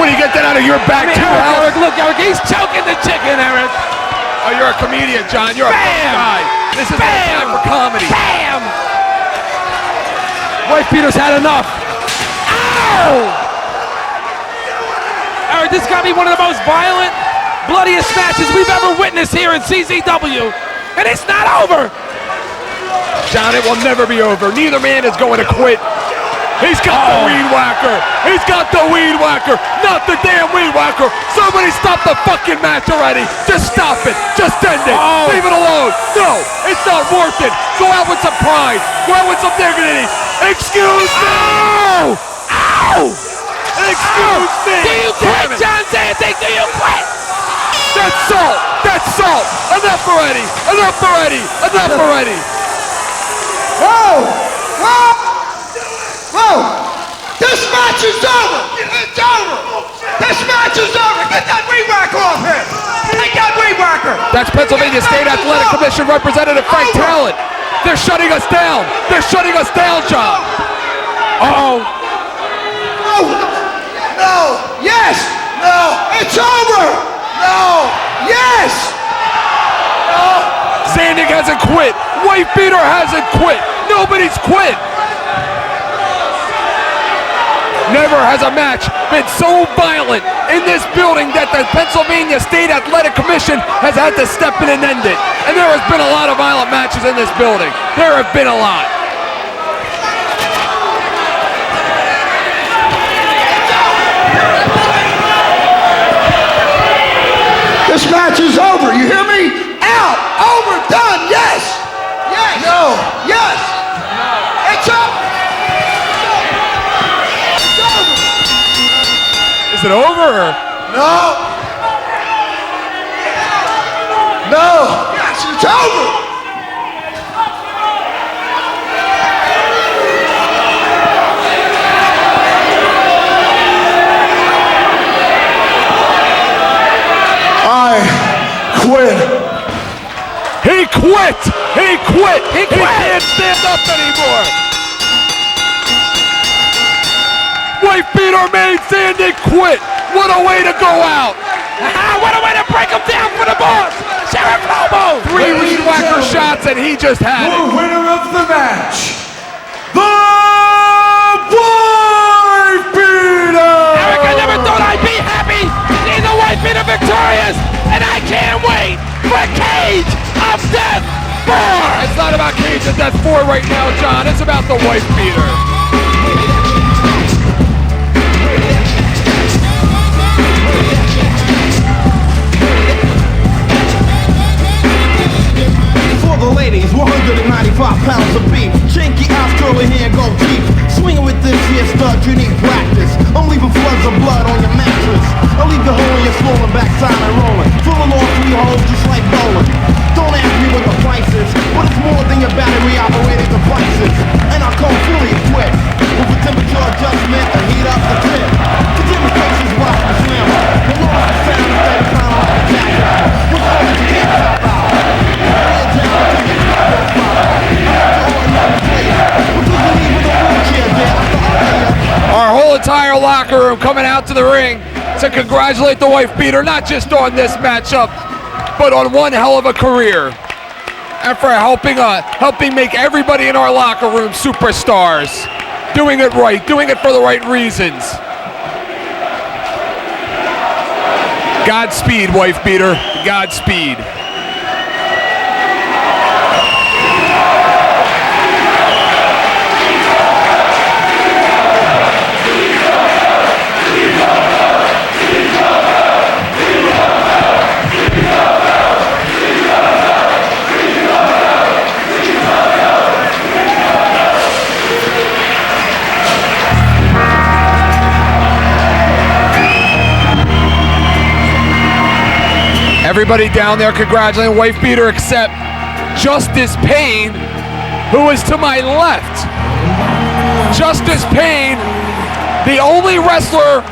When you get that out of your back, too, Eric, look, Eric, he's choking the chicken, Eric. Oh, you're a comedian, John. You're a funny guy. This is no time for comedy. Bam! Wife beater's had enough. Ow! Eric, this got to be one of the most violent, bloodiest matches we've ever witnessed here in CZW. And it's not over. John, it will never be over. Neither man is going to quit. He's got the weed whacker. He's got the weed whacker. Not the damn weed whacker. Somebody stop the fucking match already. Just stop it. Just end it. Leave it alone. No, it's not worth it. Go out with some pride. Go out with some dignity. Excuse me. Ow! Excuse me. Do you quit, John Zandig? Do you quit? That's salt. That's salt. Enough already. Enough already. Enough already. Whoa! Whoa! Whoa! This match is over! It's over! This match is over! Get that weed whacker off here! Take that weed whacker! That's Pennsylvania State Athletic Commission Representative Frank Talent. They're shutting us down. They're shutting us down, John. Uh-oh. No! No! Yes! No! It's over! No! Yes! No! Zandig hasn't quit. Wife beater hasn't quit. Nobody's quit. Never has a match been so violent in this building that the Pennsylvania State Athletic Commission has had to step in and end it. And there has been a lot of violent matches in this building. There have been a lot. This match is over, you hear me? Out! Over! Done! Yes! Yes! No! Yes! No! It's up! Is it over? No! No! Yes, it's over! I quit. He quit! He quit! He can't stand up anymore! Wife beater made Zandig quit! What a way to go out! What a way to break him down for the boss! Sheriff Lobo! 3 weed whacker shots and he just had it. The winner of the match, the Wife Beater! Eric, I never thought I'd be happy seeing the Wife Beater victorious, and I can't wait for Cage of Death 4! It's not about Cage of Death 4 right now, John. It's about the Wife Beater. The ladies, 195 pounds of beef. Chinky ass, curly hair, go deep. Swinging with this here stud, you need practice. I'm leaving floods of blood on your mattress. I'll leave the hole in your swollen backside and rolling. Filling all 3 holes just like bowling. Don't ask me what the price is, but it's more than your battery operated devices. And I come fully equipped with a temperature adjustment to heat up the tip. The demonstration's rock and slammer. The lost the sound instead of clown like a jackhammer. With all that you can't stop out. Our whole entire locker room coming out to the ring to congratulate the Wife Beater, not just on this matchup, but on one hell of a career. And for helping make everybody in our locker room superstars. Doing it right, doing it for the right reasons. Godspeed, Wife Beater. Godspeed. Everybody down there congratulating Wife Beater except Justice Payne, who is to my left. Justice Payne, the only wrestler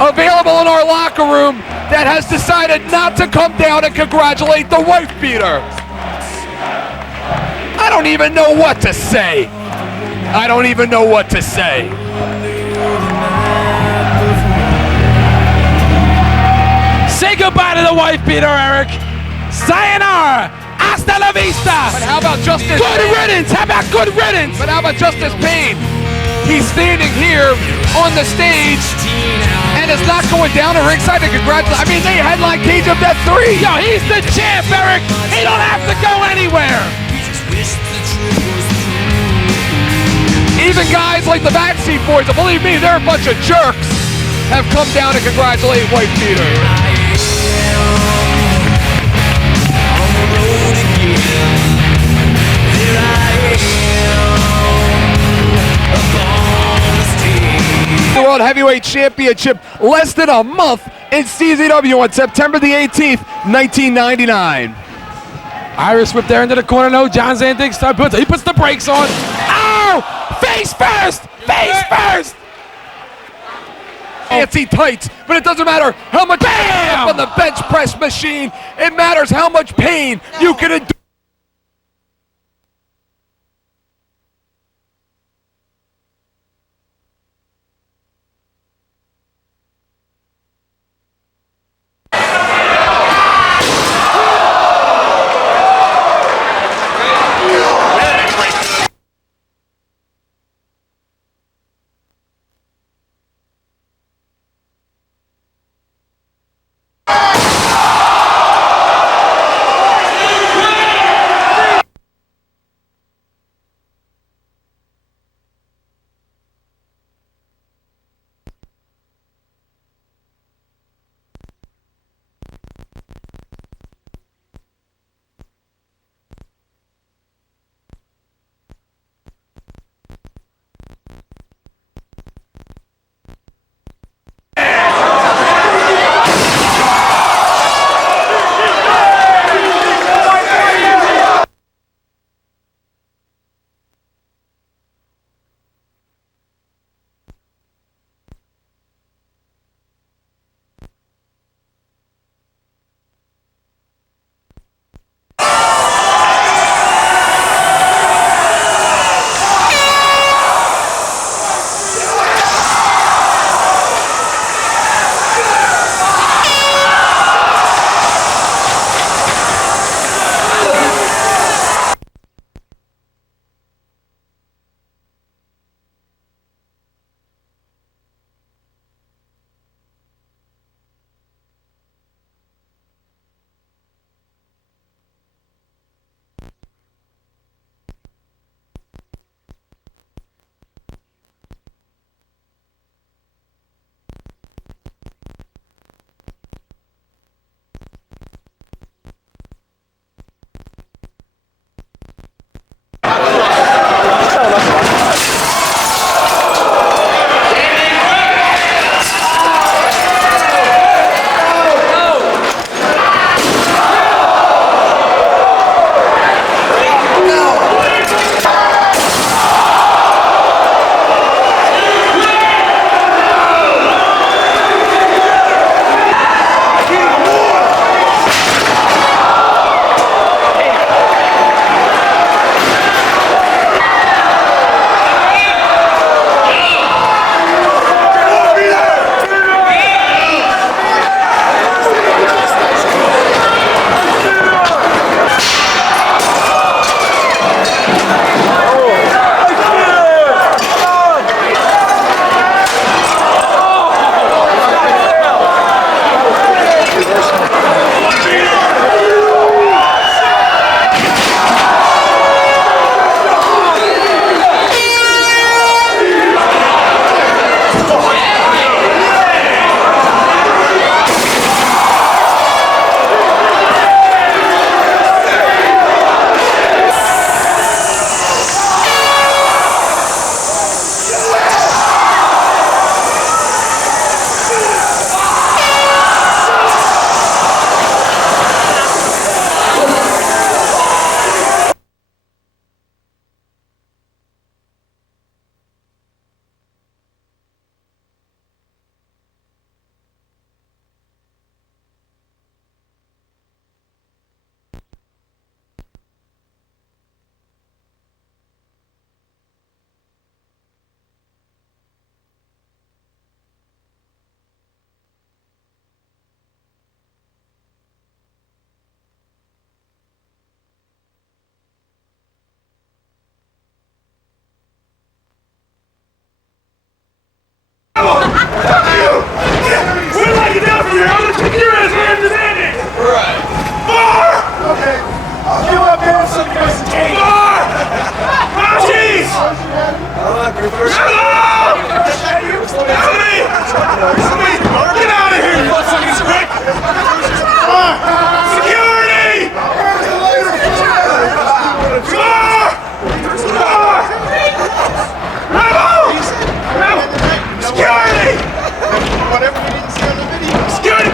available in our locker room that has decided not to come down and congratulate the wife beater. I don't even know what to say. I don't even know what to say. Say goodbye to the wife beater, Eric. Sayonara. Hasta la vista. But how about Justice Good riddance. How about good riddance? But how about Justice Payne? He's standing here on the stage and is not going down to ringside to congratulate. I mean, they headline Cage of Death 3. Yo, he's the champ, Eric. He don't have to go anywhere. Even guys like the Backseat Boys, and believe me, they're a bunch of jerks, have come down to congratulate White Peter. The World Heavyweight Championship less than a month in CZW on September the 18th, 1999. Irish whip there into the corner. No, John Zandig he puts the brakes on. Ow! Face first! Face first! Fancy tights, but it doesn't matter how much on the bench press machine. It matters how much pain you can endure.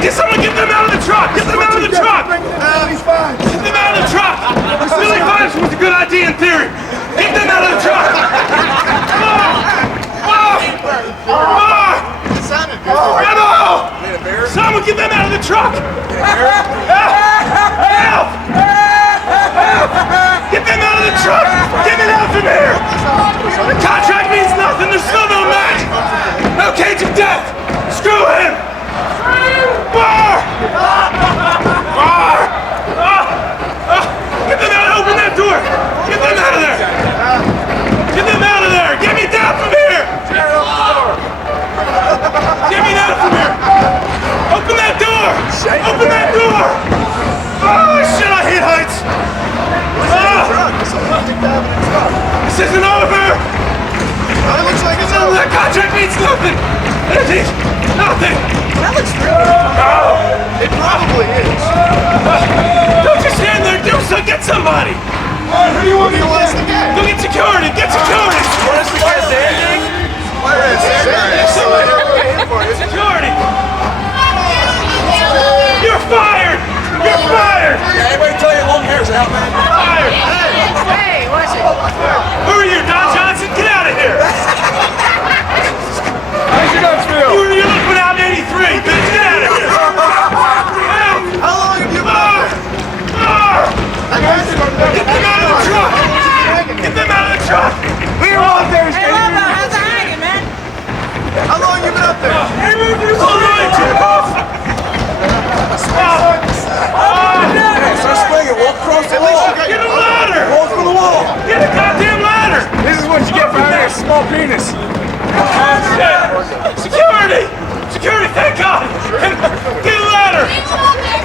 Get someone, get them out of the truck! Get them out of the truck! He's fine. Get them out of the truck! Billy Fives was a good idea in theory. Get them out of the truck! Someone get them out of the truck! Help! Get them out of the truck! Get me out from here! The contract means nothing. There's still no match. No cage of death. Screw him! Bar! Bar! Get them out! Open that door! Get them out of there! Get them out of there! Get me down from here! Get me down from here! Open that door! Open that door! Oh shit! I hate heights! This isn't over! It looks like it's over. That contract means nothing! It means nothing! That looks real. It probably is. Don't just stand there, do so, get somebody! Who do you want me to last again? Go get security, get security! Where's the guy standing? Where is Security! You're fired! You're fired! Yeah, anybody tell you long hair's out, man? Fired! Hey, what's it? Who are you, Don Johnson? Get out of here! How's your guns feel? You're looking out in 83, bitch! Get out of here! How long have you been out Get them out of the truck! Get them out of the truck! We were all there. Hey, Lobo, how's it hanging, man? How long have you been up there? Hold on, jerk off! Hey, start swinging. Walk across the wall. Get a ladder! Walk through the wall. Get a goddamn ladder! This is what you get for having a small penis. Security! Security, thank God! Get a ladder!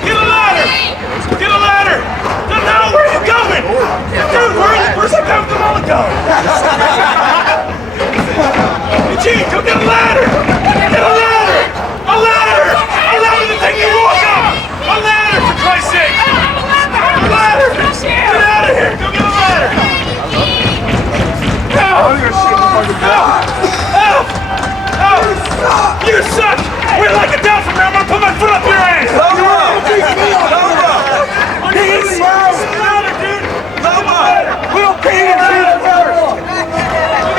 Get a ladder! Get a ladder! No, where are you going? Dude, where's that guy with the mullet going? Eugene, go get a ladder! Get a ladder! A ladder! A ladder to take you walk up! A ladder, for Christ's sake! A ladder! Get out of here! Go get a ladder! Help! Help! You suck! Wait till I get down from here, I'm gonna put my foot up your ass! We don't pay you first.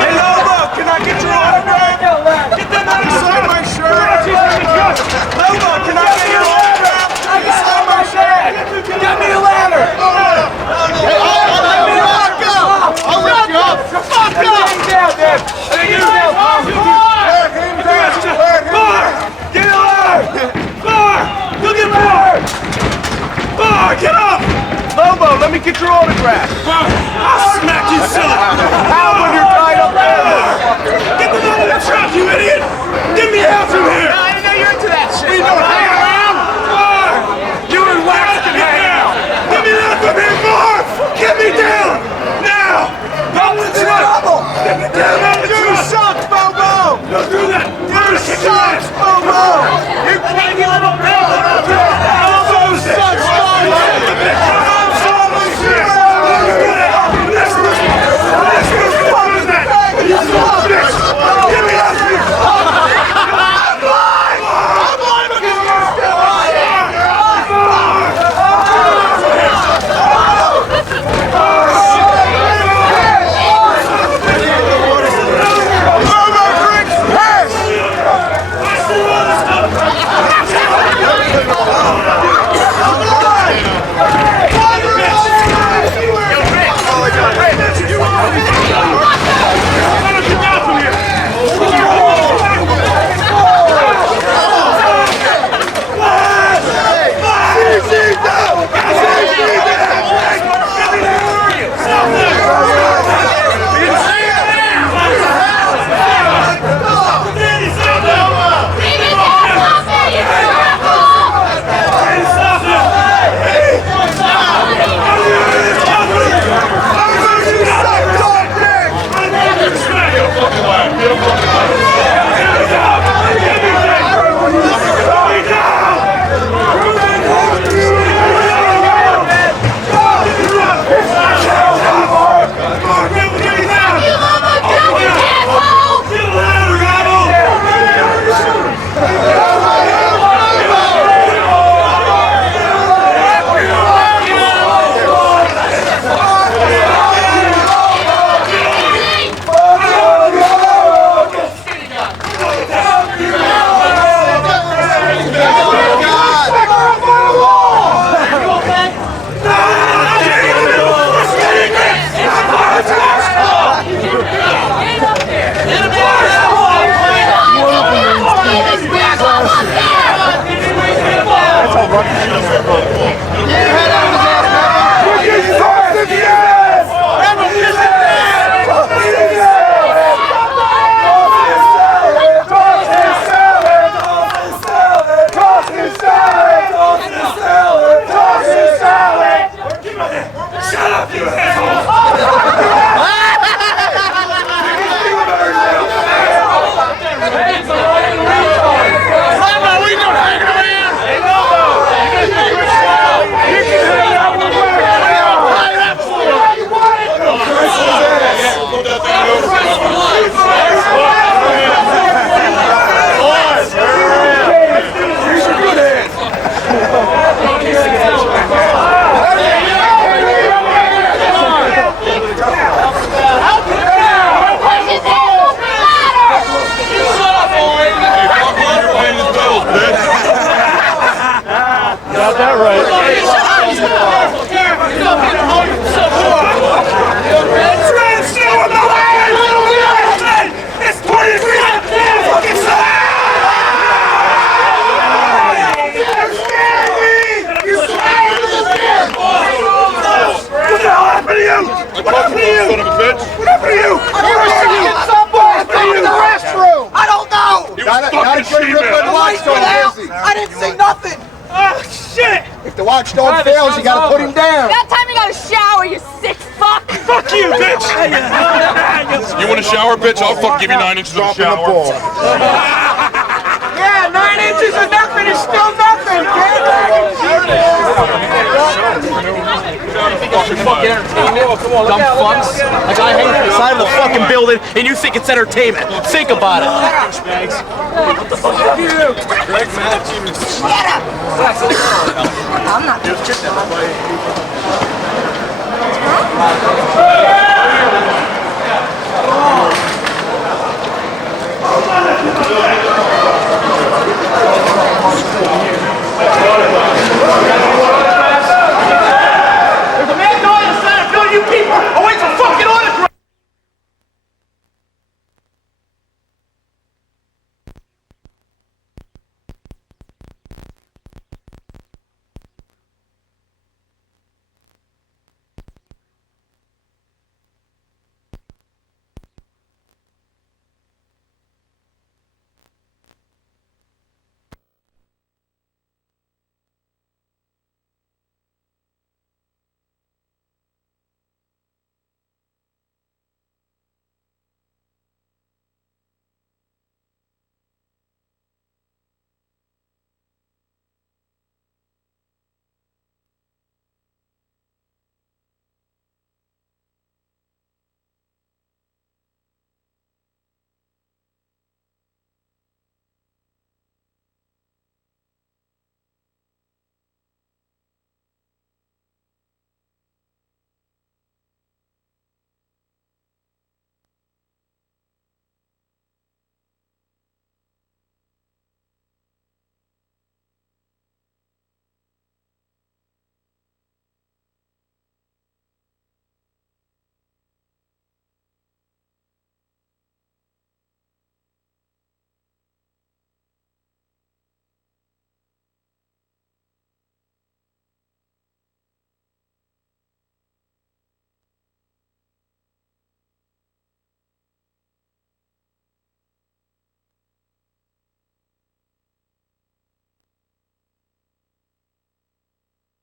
Hey, Lobo, can I get your autograph? Get them out of the Sign my shirt. Lobo, can I get your autograph? I can sign my shirt. Get me a ladder. Hey, I'll lift you up. Fuck up. Down, Dad. Bar! Get a ladder! Bar! Go get Bar! Bar, get up! Lobo, let me get your autograph. I'll smack you, silly! How when you're tied up there? Get them out of the truck, you idiot! Get me out from here! I didn't know you're into that shit. We don't hang around! Bar! You and Wax can hang out! Get me out from here, Bar! Get me down! Now! Out of the truck! Get me down out of the truck! You suck, Bobo! Don't do that! I'm gonna kick your ass! Bobo! You can't get little I'll oppose it! suck, Bobo! I'll oppose it! Say nothing! Oh, shit! If the watchdog fails, you gotta put him down. That time you gotta shower, you sick fuck! Fuck you, bitch! You want a shower, bitch? I'll fucking give you 9 inches of a shower. Yeah, 9 inches of nothing is still nothing, kid! Fucking entertainment, dumb fucks. Like I hang on the side of the fucking building and you think it's entertainment. Think about it. Yeah,